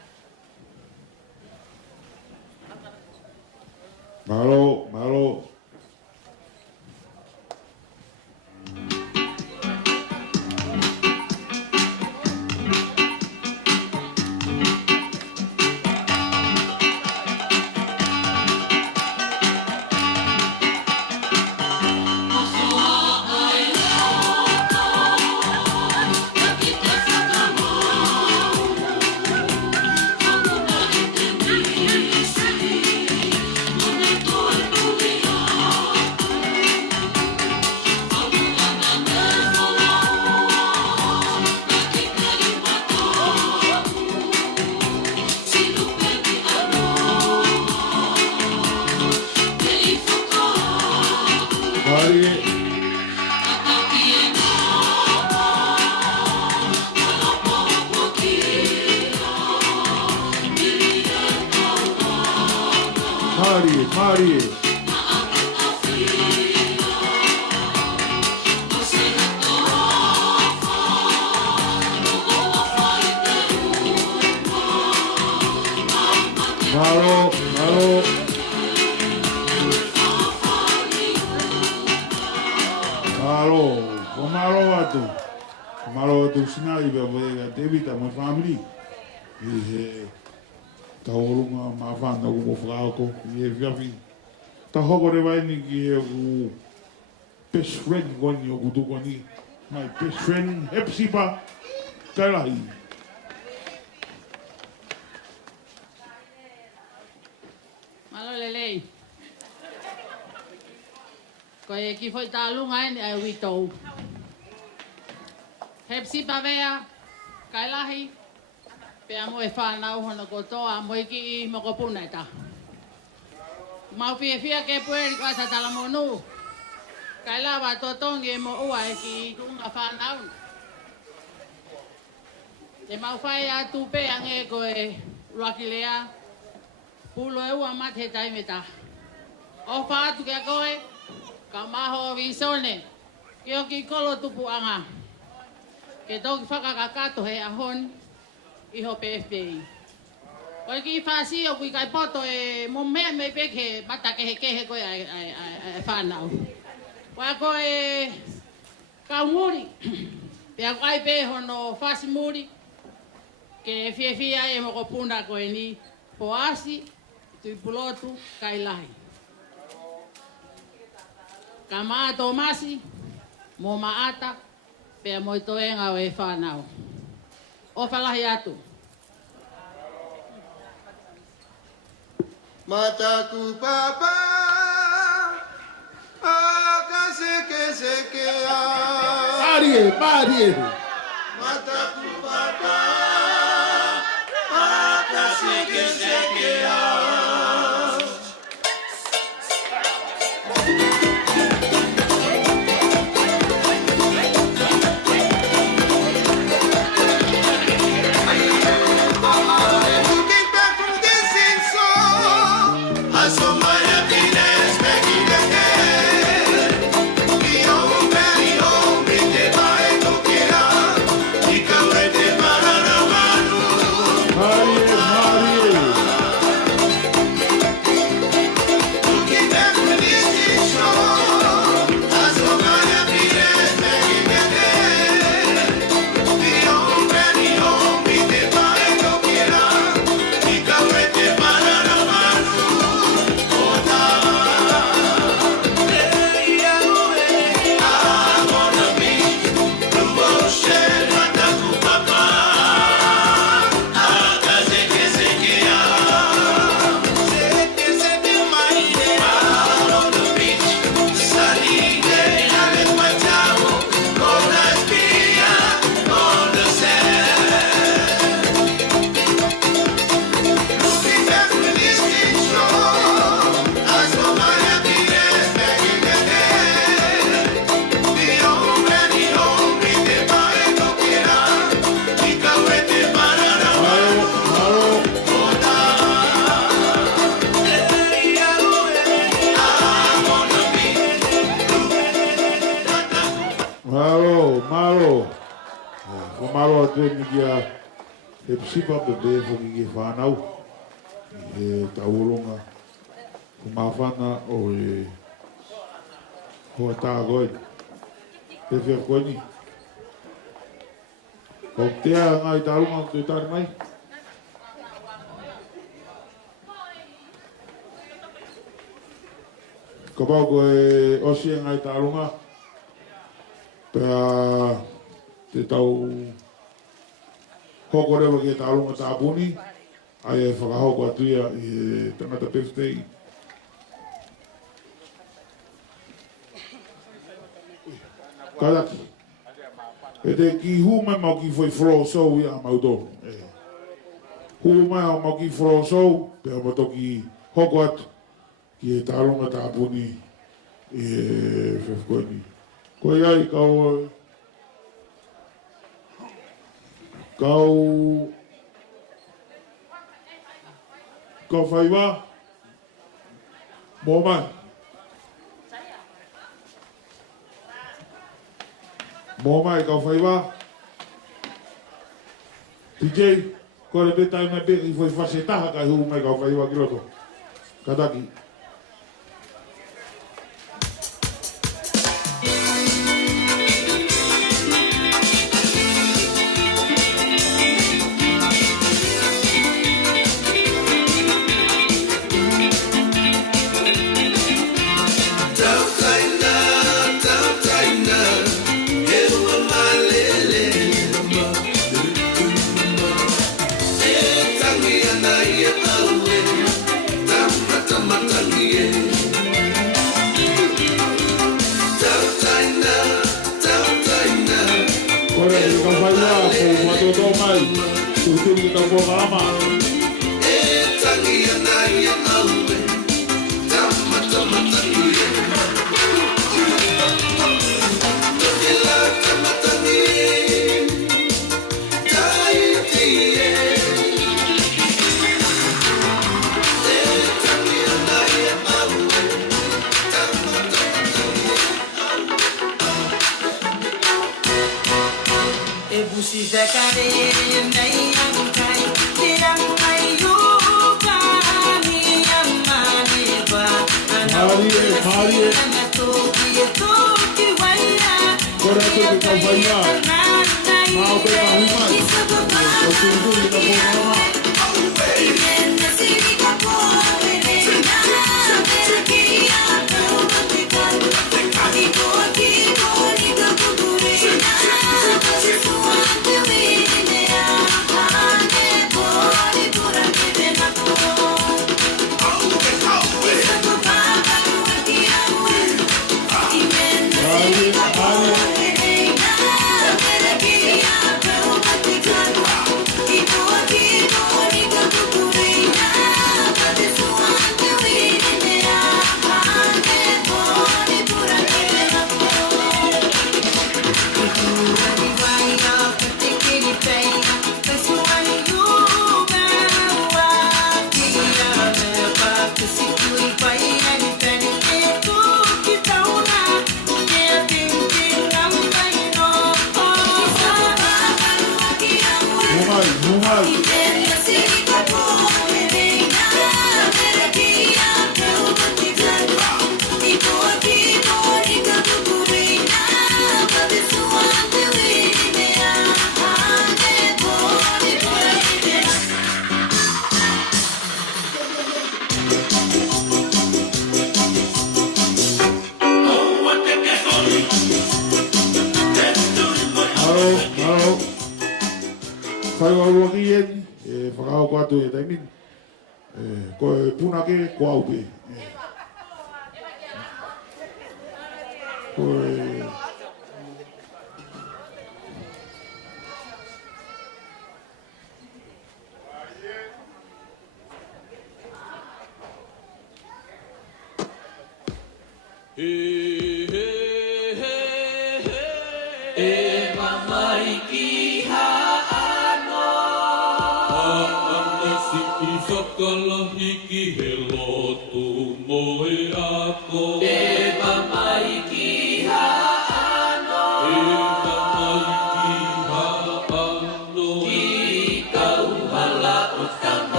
Malo. Marie. Malo. Malo atu sinai ba David my family. Taurunga mawhana ku mo whakako i e whiawhi. Ta hoko re vai ni ki e ku best friend koni o kutu koni. My best friend Hepsipa Kailahi. Malo lelei. Ko e ki foi ta lunga ni ai witou. Hepsipa vea Kailahi. Pea mo e whanau hono kotoa, mo iki I moko puneta. Mau fia Kepueli ko asa tala monu. Kai lawa totongi mo ua e ki tunga whanau. Te mau whai atu pe ange ko e ruakilea. Pulo e ua mate taimeta. O whaatu kia koe, ka maho visone. Ki o ki kolo tupu anga. Ke toki whakakakato he ahon. Iho PFPI. Koe ki whasi o kui kai poto e mo mea me peke mata kehe koe ai whanau. Koe koe kaumuri. Pea koe pe hono whasi muri. Ke whiawhia e moko puna koe ni poasi, tui pulotu, kai lahi. Ka maa tomasi, mo maata, pea moi toenga o e whanau. O whalahi atu. Mataku papa, aka seke a. Marie. Mataku papa, aka seke a. So my happiness making a day. koe ni kia e pisipa pe pe whaki ki whanau. E tauronga. Ko mawhana o e hoa tā koe. Te whia koe ni. Ko tea ngai tauronga te tari mai. Ko pau koe osi ngai tauronga. Pea te tau hoko rewa ki e tauronga tāpuni. Ai e whakahoko atuia i tangata birthday. Kalaki. E te ki hu mai mau ki foi flow show i a mauto. Hu mai mau ki flow show, pe a mato ki hoko atu ki e tauronga tāpuni i e whewkoini. Koe ai kau whaiwa Moimoi. Moimoi kau whaiwa. DJ, kore pe tai mai pe i foi whase taha kai hu mai kau whaiwa ki roto. Kataki.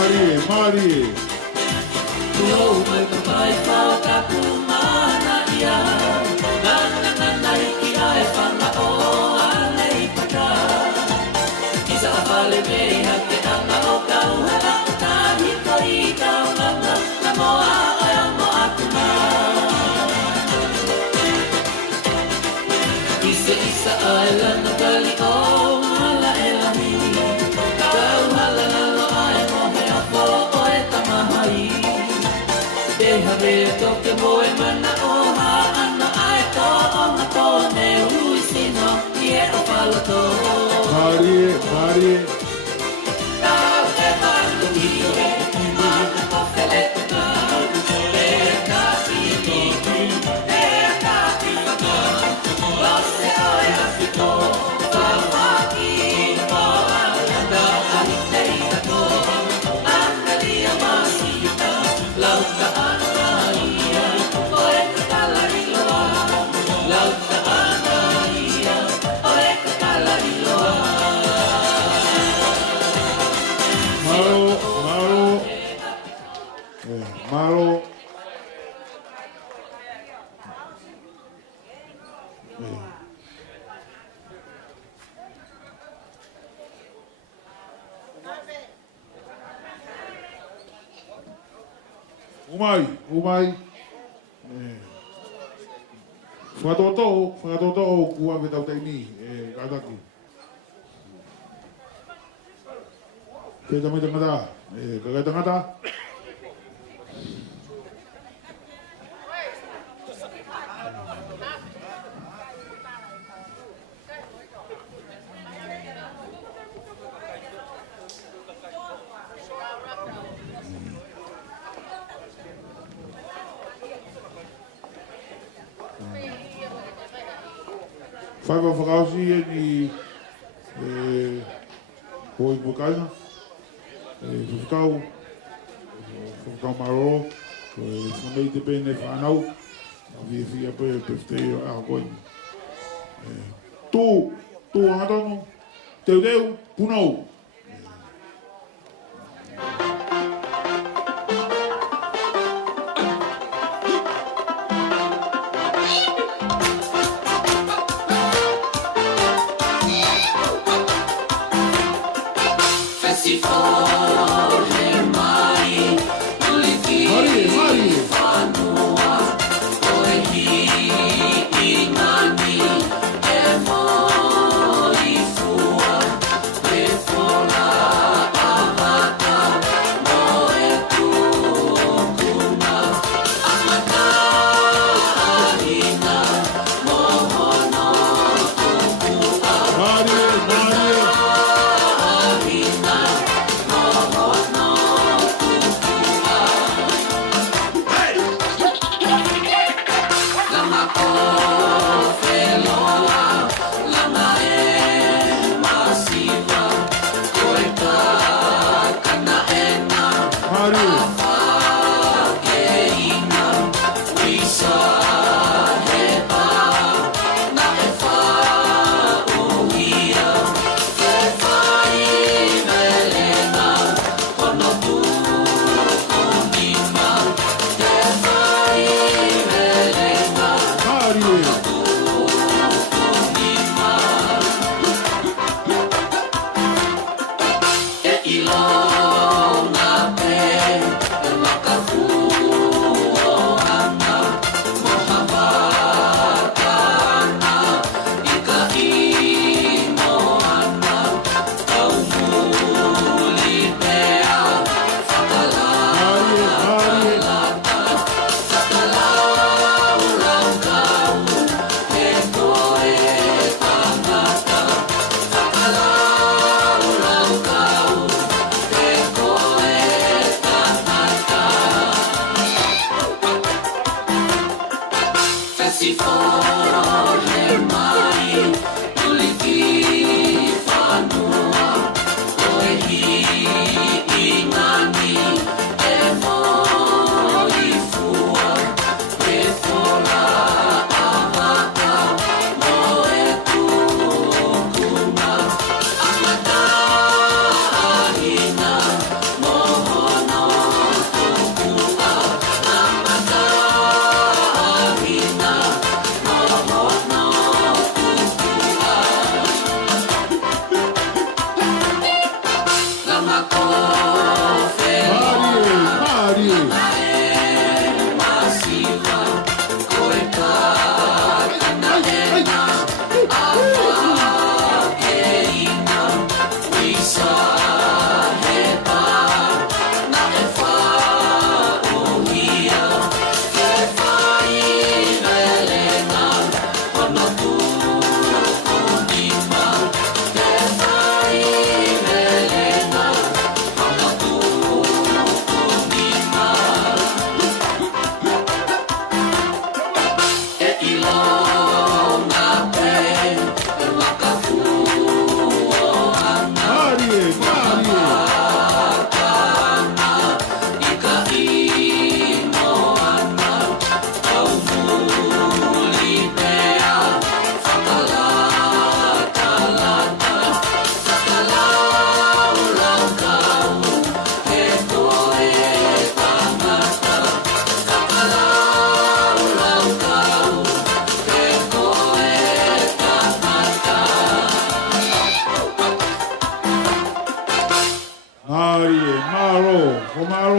Mari. Lo mai papai pao kapu mana ia. Nana iki ai panga o alei paka. Isa vale mei hake anga o kauhara. Na hito I kaunanga na moa ai amo akuna. Isa ai lana kali o hala elami. Kauhala lalo ai mohe apo o e tamahai. Deha me toke moe mana o haana ai to o ngato ne hui sino I e o palato. Mari. Tau e manu hio e mana kofele tuka. E kapi niki, e kapi waka. Lose o e afito, wawaki mo alanda ahite itako. Angali a masita, lauka anaia, o e kakala iloa. Lauka anaia, o e kakala iloa. Malo. Umai. Whakatoto kua me tau teini, kataki. Peta me tangata, kakai tangata. Whai wa whakausi e ni hoi bukaina, whakau maroro, whamei te pene whanau, a whia pe peftei a koe. Tū angatongo, teu, punau.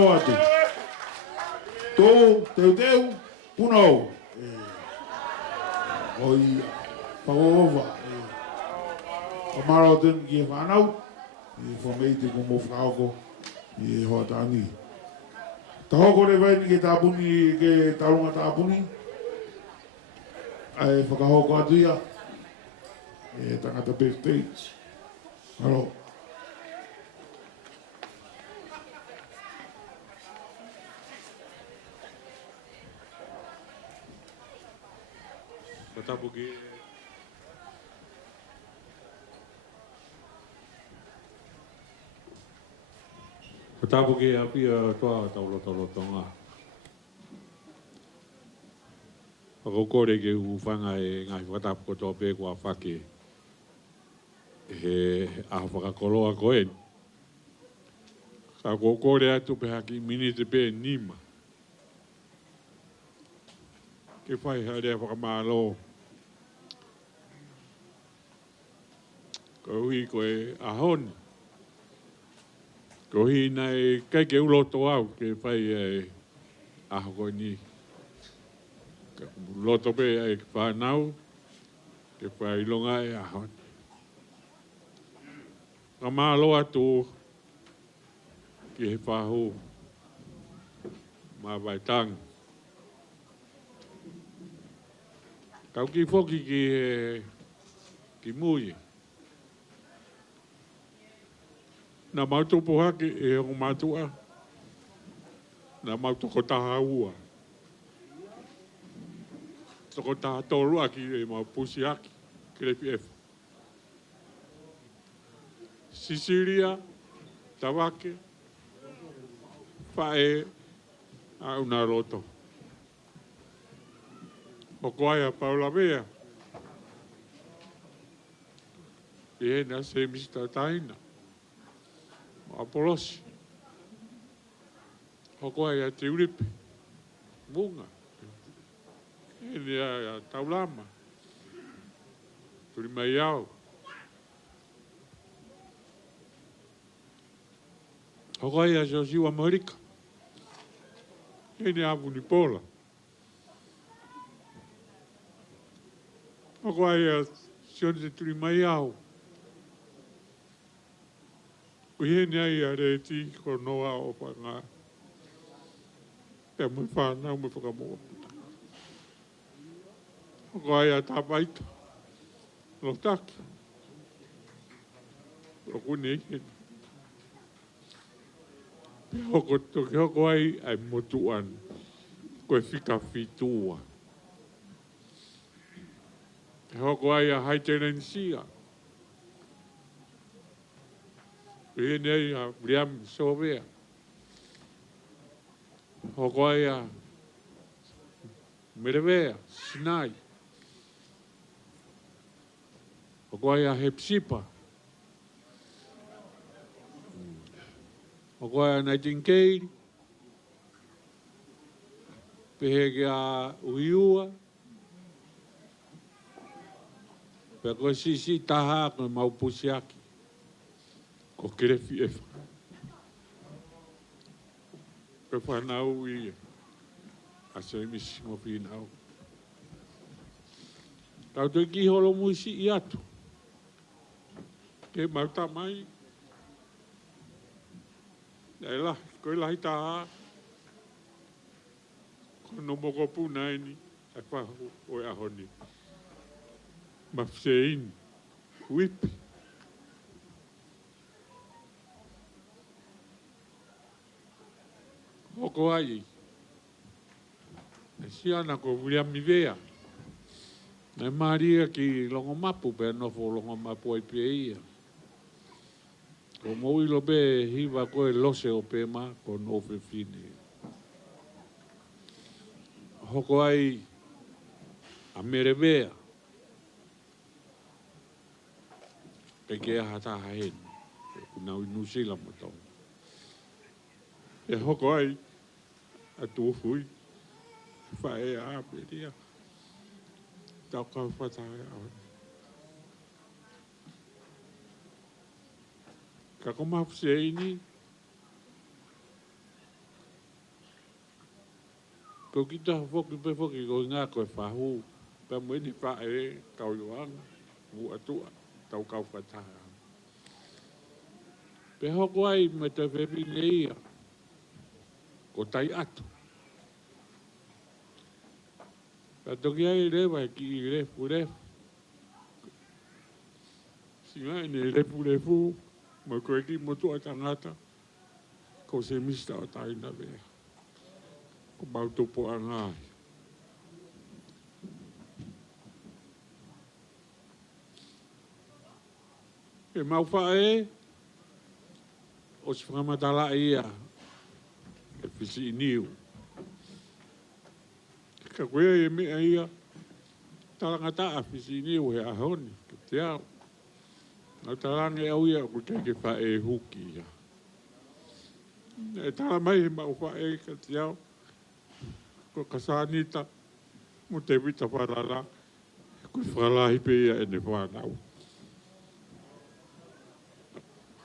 maro atu. Tō, teu, punau. Oi, paova. O maro atu ki e whanau. I whameite ko mo whaoko. I hoa tāngi. Ta hoko re vai ni ke tāpuni, ke tarunga tāpuni. Ai whakahoko atu ia. E tangata birthday. Maro. Katapuki. Katapuki apia toa taulo tonga. Ako kore ke ufanga e ngai whakatapu ko tō pē kua whake. He aha whakakoloa koe. Ka kore atu pe haki minite pē nima. Ke whai harea whakamālo. Ko hui koe ahoni. Ko hui nei kai ke uloto au ke whai aho koe ni. Loto pe e whanau, ke whailonga e ahon. Ka mālo atu ki he whahu mā waitang. Kau ki whoki ki mui. Nā mautupu haki e hongo mātua. Nā mautoko taha ua. Toko taha tōrua ki e mau pusi haki. Ki le PF. Sicilia, Tawake, Whae, a una roto. Hoko ai a Paula mea. I ena se mista taina. Apolosi. Hoko ai a te uripe. Munga. Ene a taulama. Turi mai au. Hoko ai a Josiwa Morika. Ene a Paula. Hoko ai a Sionte turi mai au. Ene ai a reti ko noa o whanga. Te mui whanau me whakamoa. Hoko ai a tāpaita. Lo taki. Lo kune hene. Hoko toki hoko ai ai motuan. Koe whika whitua. Hoko ai a haiterensia. Ene ai a Briam Sovea. Hoko ai a Merevea, Sinai. Hoko ai a Hepsipa. Hoko ai a Nightingale. Pehege a Uiua. Peko sisi taha ko maupusiaki. Ko kirefi efa. Ko whanau i a se misi mo whinau. Tau tui ki holo muisi i atu. Ke mauta mai. Nei lahi, koe lahi taha. Ko no moko puna ini. A whahu o e ahoni. Mafsein. Whip. Hoko ai. E siana ko William Mivea. Nei Maria ki longo mapu pe nofo longo mapu ai pe ia. Ko mo ilo be hiva koe lose o pe ma ko nofe fine. Hoko ai a Merevea. Pe ke a hata haen. Nau inusila mo tau. E hoko ai a tu fui. Whae a peria. Tau kau whatai au. Ka ko mafu se ini. Ko kita foki pe foki ko ngā koe whahu. Pe mwini whae kau yuanga. Mu atua. Tau kau whataha. Pe hoko ai me te whewine ia. Ko tai atu. Pe toki ai rewa ki i refu refu. Singa ine refu refu. Ma koe ki motua tangata. Ko se mista o taina vea. Ko mautupo a ngai. E mau whae. O si whakamatala ia. E whisi i niu. Ka koe e mea ia. Talangata a whisi i niu he ahoni. Ke te au. Nau talange au ia ko teke whae huki ia. E tala mai he mau whae ka te au. Ko kasanita. Mo te vita whalala. Ko whalahi pe ia e ne whanau.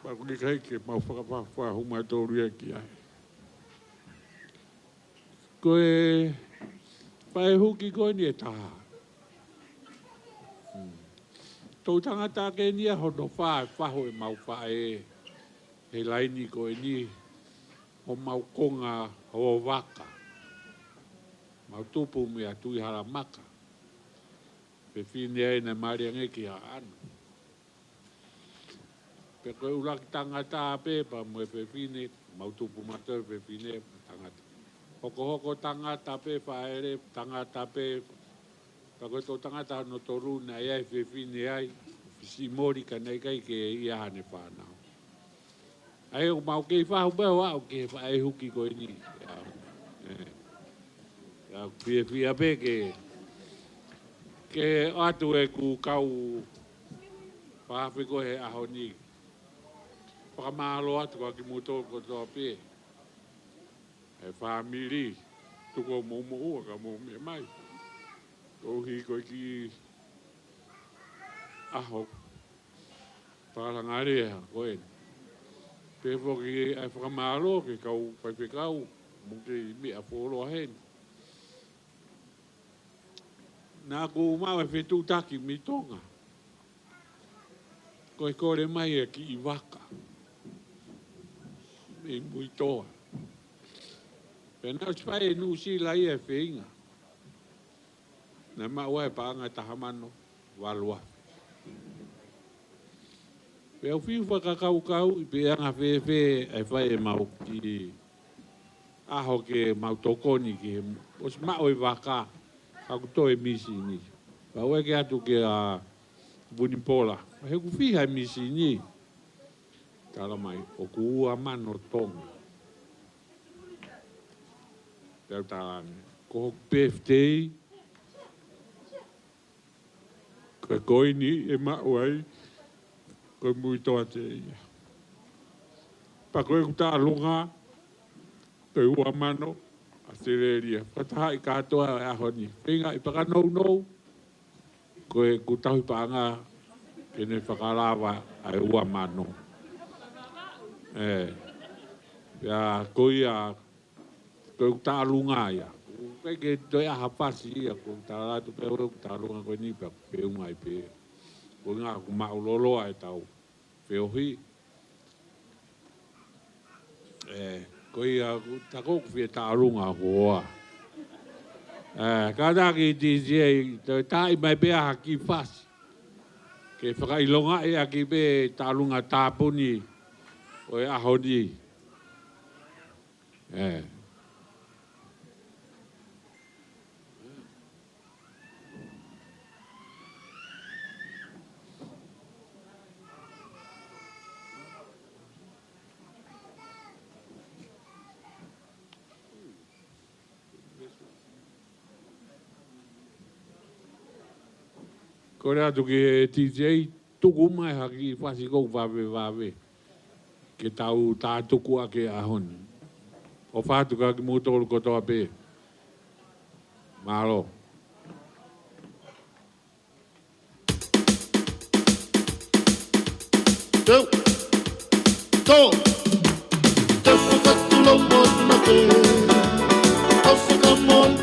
Pako ni kai ke mau whakawhawha huma tōruia ki ai. Ko e whae huki koe ni e taha. Tau tangata ke ni a hono whae whaho e mau whae. He laini koe ni. Ho mau konga ho waka. Mau tupu me a tui hara maka. Pe whine ai na mariange ki a anu. Pe koe uraki tangata a pepa mo e pe whine. Mau tupu matau pe whine tangata. Hoko hoko tangata pepa ere tangata pepa. Pa koe tō tangata no toru na iai pe whine ai. Fisi mori ka nei kai ke ia hane whanau. Ai o mau kei whahu beho au ke whae huki koe ni. Ia pia pe ke atu e ku kau whawhi koe he aho ni. Whakamahalo atu ka ki muto ko tō pe. E whamiri tuko momo ua ka momo mai. Kohi koe ki aho. Whakangare ha koe. Pe whoki ai whakamahalo ke kau whaiwhikau. Muke i mea whoro hen. Nā ko mau e whetū taki mi tonga. Koe kore mai e ki i waka. Me mui toa. Pena uspai e nu si lai e whinga. Nā mau e paanga tahamano walua. Pe au whiu whakakau kau i pe anga whewhe e whai e mau ki aho ke mau tokoni ki os mau e waka. Aku to e misi ni. Pa oe ke atu ke a Vunipola. He ku whiha e misi ni. Tala mai, o ku ua mano tonga. Tau talane. Ko hoku birthday. Koe koe ni e mao ai. Koe mui toa te ia. Pa koe ku ta alunga. Koe ua mano. A tereria. Whataha i katoa e aho ni. Whinga i whakanou nou. Koe kutahi paanga kene whakarawa ai ua mano. Ia koe a koe kuta alunga ia. Koe ke toi aha pasi ia. Koe kuta ratu pe ore kuta alunga koe ni pe peunga i pe. Koe ngā ku mauloloa e tau. Whiohi. Koe a tako ku whia tārunga hoa. Kātā ki DJ, toi tāi mai pēa haki whasi. Ke whakailonga e aki pē tārunga tāpuni o e aho ni. Ko rea tu ki TJ, tuku mai haki whasi kou wawe. Ke tau tā tuku a ke ahoni. O whātuka ki mūtoru kotoa pē. Mālo. Tau, tau, te whakatulomon na te, o whakamon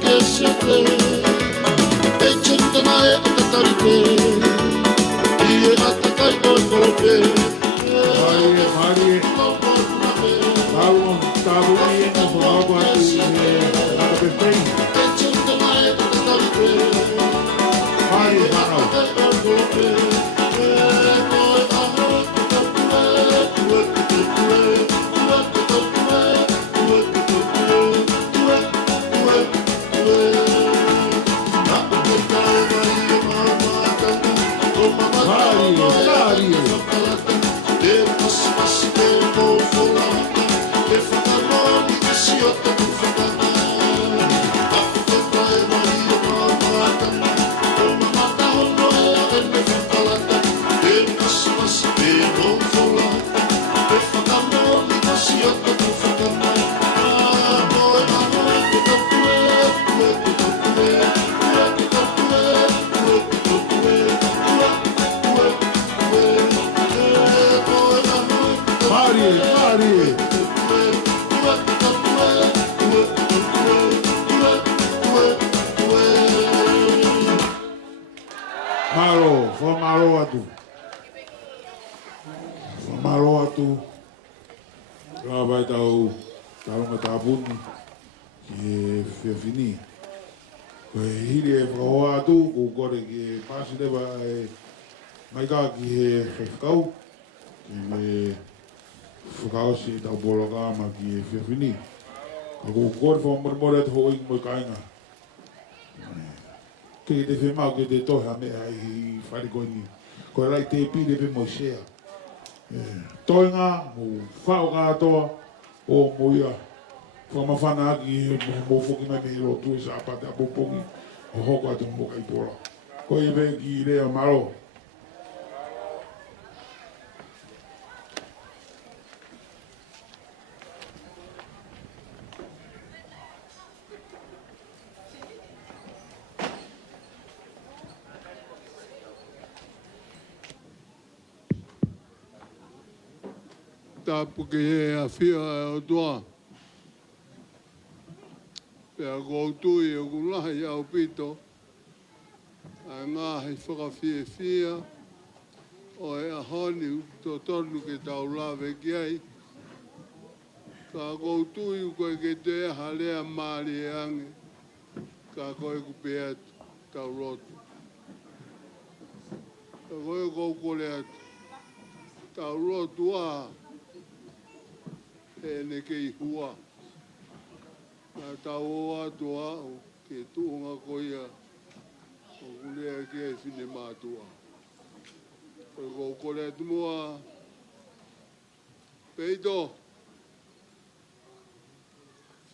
malo atu. Malo atu. Rā vai tau taronga tāpuni ki whiawhini. Koe hiri e whakahoa atu, ko kore ki pāsi lewa e mai kā ki he whakau. Ki me whakaosi tau polo kāma ki e whiawhini. Ko kore whakamoremore atu hoi ki moi kāinga. Ke te whemau ke te toha mea i wharikoini. Koe rai te pire pe moi sea. Toinga, mo whao katoa, o mo ia. Whamawhana aki, mo whoki mai me ro tui sa apate apopongi, o hoko atu mo kai pora. Ko i vei ki rea maro. Tapu ke he a whia e o toa. Pea koutui o kulahi au pito. A ngā hei whakawhia o e a honi to tonu ke tau lawe ki ai. Ka koutui u koe ke te aha lea maari e ange. Ka koe ku pe atu tau rotu. Ka koe koukore atu. Tau rotu a e ne ke i hua. Nā tau o atu au ke tuunga koia o kulea ki e whine mātua. Koe kou kore atu mua peito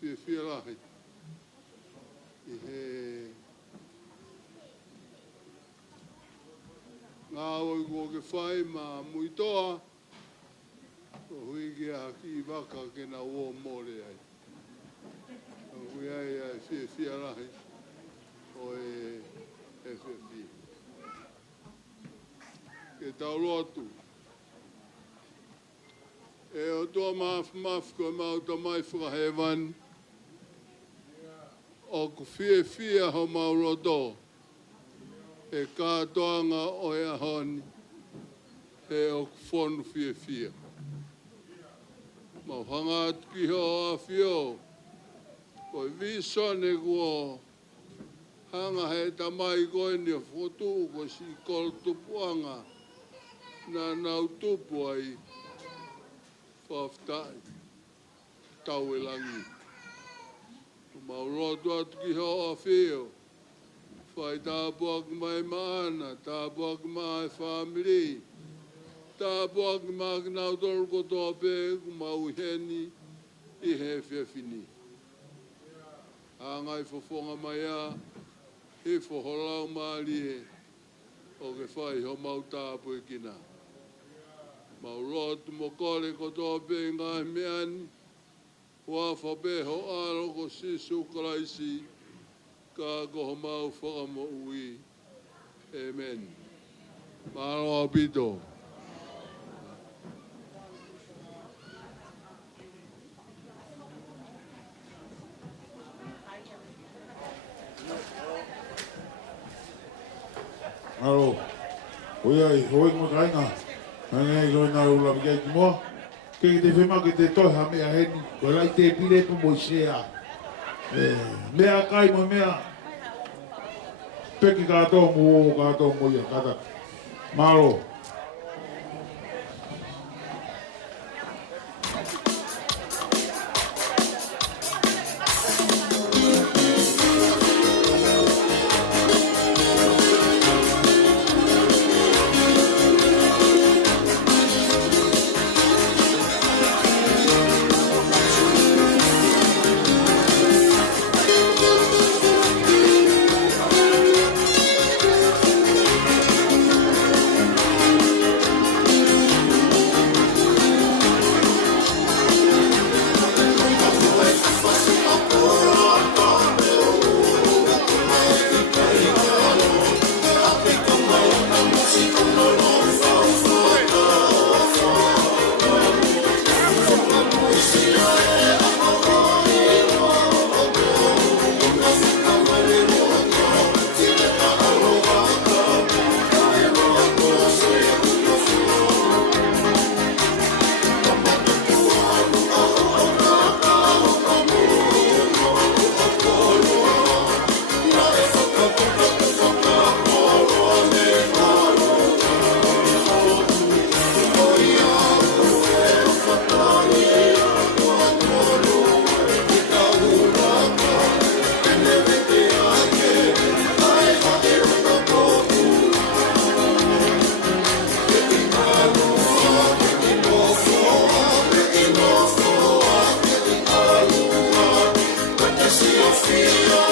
whia rahi. I he ngā oi ko ke whai mā muitoa o hui ki a ki waka ke na ua mōre ai. O hui ai a whia rahi o e FFI. Ke tau rotu. E o toa maf ko mau ta mai whakahewan. O ku whia ho mau roto. E kātoanga o e ahoni. E o ku whonu whia. Mau hanga atu ki ho a whio. Ko visone kua hanga he tamai koe ni a whotu ko si kol tupuanga na nau tupu ai whaftai tau e langi. Mau rotu atu ki ho a whio. Whai tāpuak mai maana, tāpuak mai whamiri. Tāpuak mai nau toru kotoa pē ku mau heni i he whiawhini. Angai whawhonga mai a, he whoholau maari e, o ke whai ho mau tāpu e kina. Mau rotu mo kore kotoa pē ngai meani, wa whape ho aro ko sisu karaisi, ka koho mau whakamo ui. Amen. Maro apito. Alo, oi ai, hoi mo trainga. Ngai loi na ula ki ki mo. Ke te whema ke te toha mea heni. Ko rai te pire po mo sea. Mea kai mo mea. Peki kato mo ia kata. Malo. sio